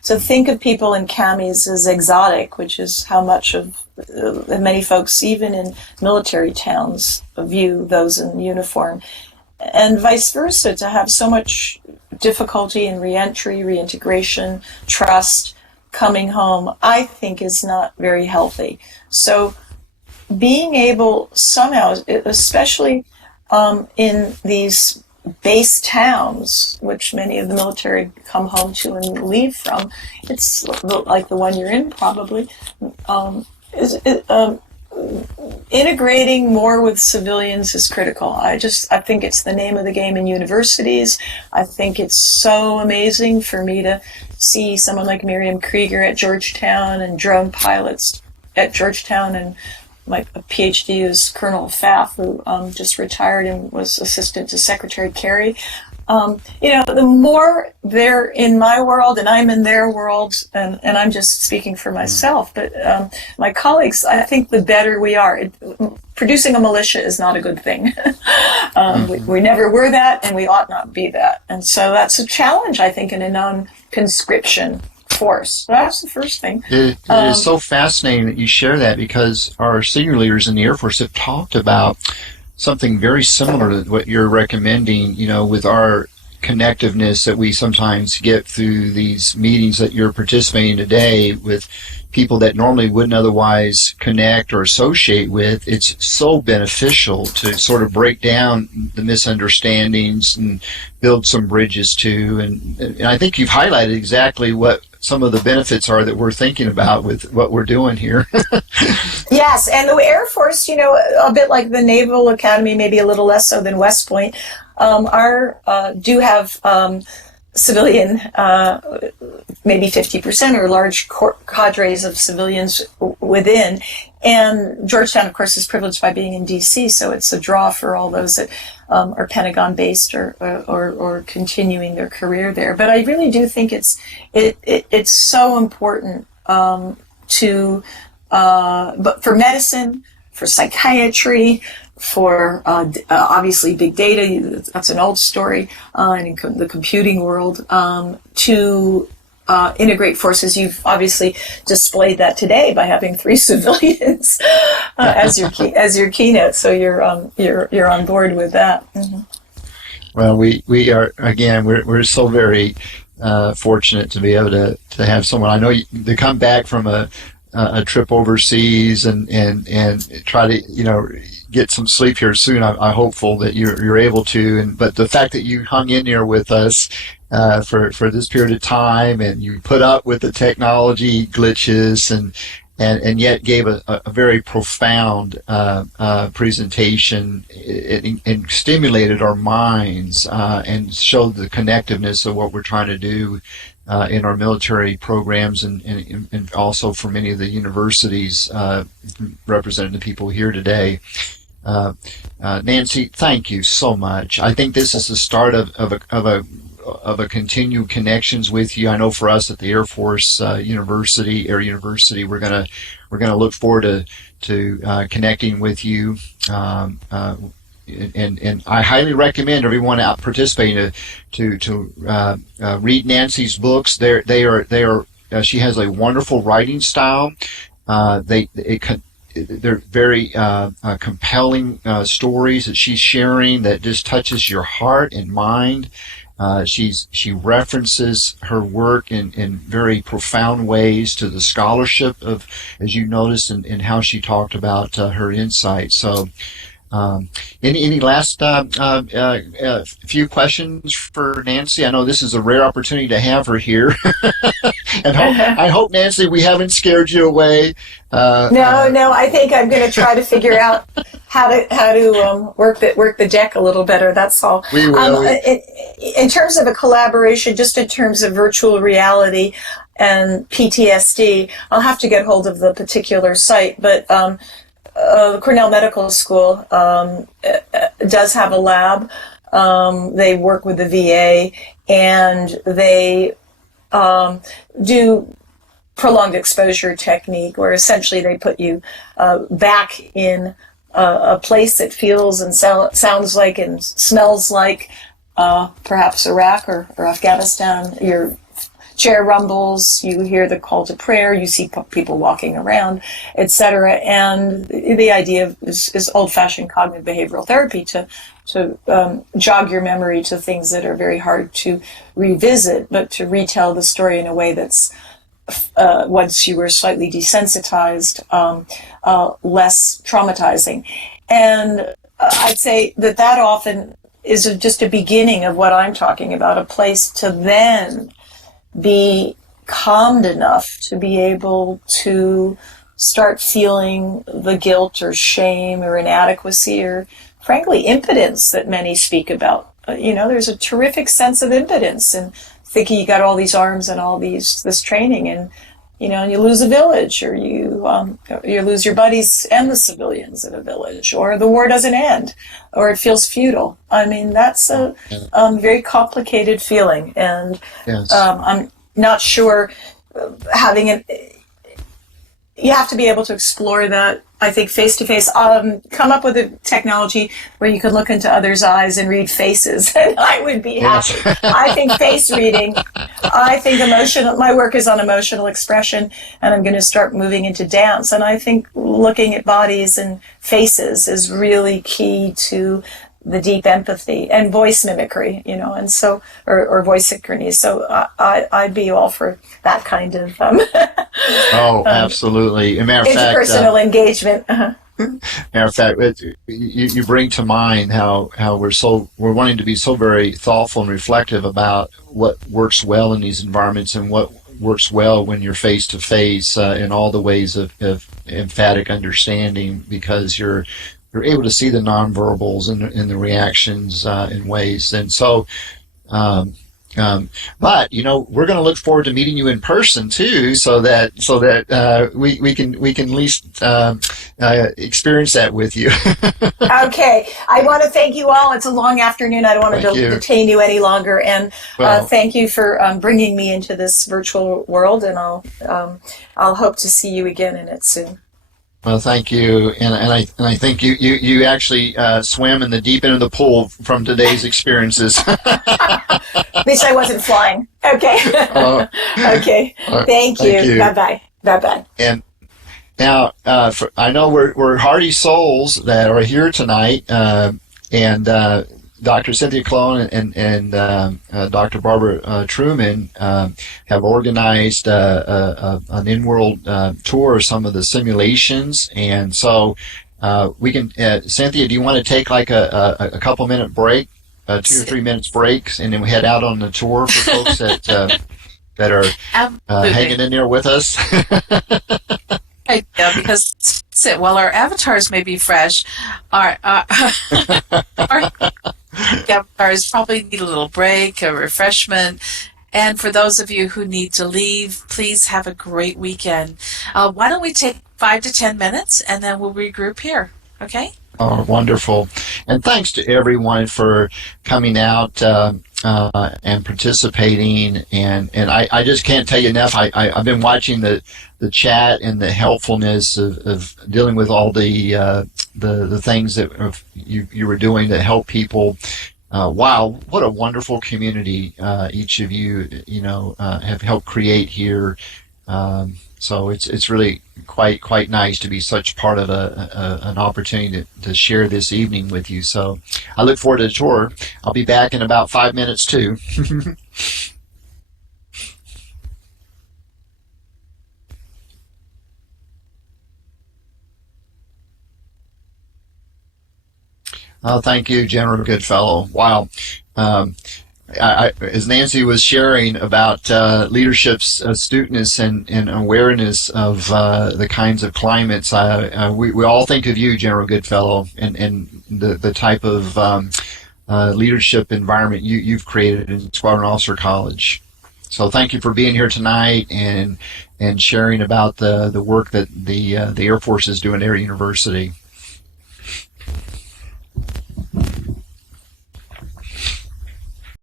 So think of people in camis as exotic, which is how much of many folks, even in military towns, view those in uniform. And vice versa, to have so much difficulty in reentry, reintegration, trust, coming home, I think is not very healthy. So being able somehow, especially in these base towns, which many of the military come home to and leave from, it's like the one you're in probably, integrating more with civilians is critical. I think it's the name of the game in universities. I think it's so amazing for me to see someone like Miriam Krieger at Georgetown and drone pilots at Georgetown, and my PhD is Colonel Pfaff, who just retired and was assistant to Secretary Kerry. The more they're in my world and I'm in their world, and I'm just speaking for myself, but my colleagues, I think the better we are. Producing a militia is not a good thing. We never were that, and we ought not be that. And so that's a challenge, I think, in a non-conscription force. So that's the first thing. It is so fascinating that you share that, because our senior leaders in the Air Force have talked about something very similar to what you're recommending, with our connectiveness that we sometimes get through these meetings that you're participating today with people that normally wouldn't otherwise connect or associate with. It's so beneficial to sort of break down the misunderstandings and build some bridges too. And I think you've highlighted exactly what some of the benefits are that we're thinking about with what we're doing here. Yes, and the Air Force, a bit like the Naval Academy, maybe a little less so than West Point, do have civilian, maybe 50% or large cadres of civilians within. And Georgetown, of course, is privileged by being in D.C., so it's a draw for all those that are Pentagon-based or continuing their career there. But I really do think it's so important but for medicine, for psychiatry, for obviously big data, that's an old story, and in the computing world, to integrate forces. You've obviously displayed that today by having 3 civilians as your keynote. So you're on board with that. Mm-hmm. Well, we are, again, we're so very fortunate to be able to have someone. I know they come back from a trip overseas and try to get some sleep here soon. I'm hopeful that you're able to. But the fact that you hung in there with us for this period of time, and you put up with the technology glitches, and yet gave a very profound presentation and stimulated our minds and showed the connectiveness of what we're trying to do in our military programs, and also for many of the universities representing the people here today. Nancy, thank you so much. I think this is the start of a continued connections with you. I know for us at the Air Force Air University, we're gonna look forward to connecting with you. And I highly recommend everyone out participating to read Nancy's books. They are she has a wonderful writing style. they're very compelling stories that she's sharing that just touches your heart and mind. She references her work in very profound ways to the scholarship of, as you noticed, in how she talked about her insights. So, any last few questions for Nancy? I know this is a rare opportunity to have her here, and I hope, Nancy, we haven't scared you away. No, I think I'm going to try to figure out how to work the deck a little better. That's all. We will. In terms of a collaboration, just in terms of virtual reality and PTSD, I'll have to get hold of the particular site, but the Cornell Medical School does have a lab. They work with the VA, and they do prolonged exposure technique, where essentially they put you back in a place that feels and sounds like and smells like perhaps Iraq or Afghanistan. Your chair rumbles, you hear the call to prayer, you see people walking around, etc. And the idea is old-fashioned cognitive behavioral therapy to jog your memory to things that are very hard to revisit, but to retell the story in a way that's once you were slightly desensitized, less traumatizing. And I'd say that often is just a beginning of what I'm talking about, a place to then be calmed enough to be able to start feeling the guilt or shame or inadequacy or, frankly, impotence that many speak about. There's a terrific sense of impotence and thinking you got all these arms and all this training, and and you lose a village, or you lose your buddies and the civilians in a village, or the war doesn't end, or it feels futile. I mean, that's a very complicated feeling, and Yes. I'm not sure having it. You have to be able to explore that, I think, face to face. Come up with a technology where you could look into others' eyes and read faces, and I would be happy. I think face reading, my work is on emotional expression, and I'm going to start moving into dance. And I think looking at bodies and faces is really key to the deep empathy and voice mimicry, and so, or voice synchrony. So I'd be all for that kind of absolutely. As a matter of fact, interpersonal engagement. matter of fact, you bring to mind how we're wanting to be so very thoughtful and reflective about what works well in these environments and what works well when you're face to face in all the ways of emphatic understanding, because you're able to see the nonverbals and the reactions in ways. And so, but we're going to look forward to meeting you in person too, so that we can at least experience that with you. Okay, I want to thank you all. It's a long afternoon. I don't want to detain you any longer, and thank you for bringing me into this virtual world. And I'll hope to see you again in it soon. Well, thank you, and I think you actually swam in the deep end of the pool from today's experiences. At least I wasn't flying. Okay. Okay. Thank you. Bye bye. And now I know we're hearty souls that are here tonight, and Dr. Cynthia Cologne and Dr. Barbara Truman have organized an in-world tour of some of the simulations, and so we can. Cynthia, do you want to take like a couple minute break, 2 or 3 minutes break, and then we head out on the tour for folks that are hanging in there with us? Yeah, because while our avatars may be fresh, our avatars probably need a little break, a refreshment. And for those of you who need to leave, please have a great weekend. Why don't we take 5 to 10 minutes, and then we'll regroup here, okay? Oh, wonderful. And thanks to everyone for coming out and participating. And I just can't tell you enough. I've been watching the chat and the helpfulness of dealing with all the things that you were doing to help people. Wow, what a wonderful community each of you have helped create here. So it's really quite nice to be such part of an opportunity to share this evening with you. So I look forward to the tour. I'll be back in about 5 minutes too. Oh, thank you, General Goodfellow. Wow. As Nancy was sharing about leadership's astuteness and awareness of the kinds of climates, we all think of you, General Goodfellow, and the type of leadership environment you've created in Squadron Officer College. So thank you for being here tonight and sharing about the work that the Air Force is doing at Air University.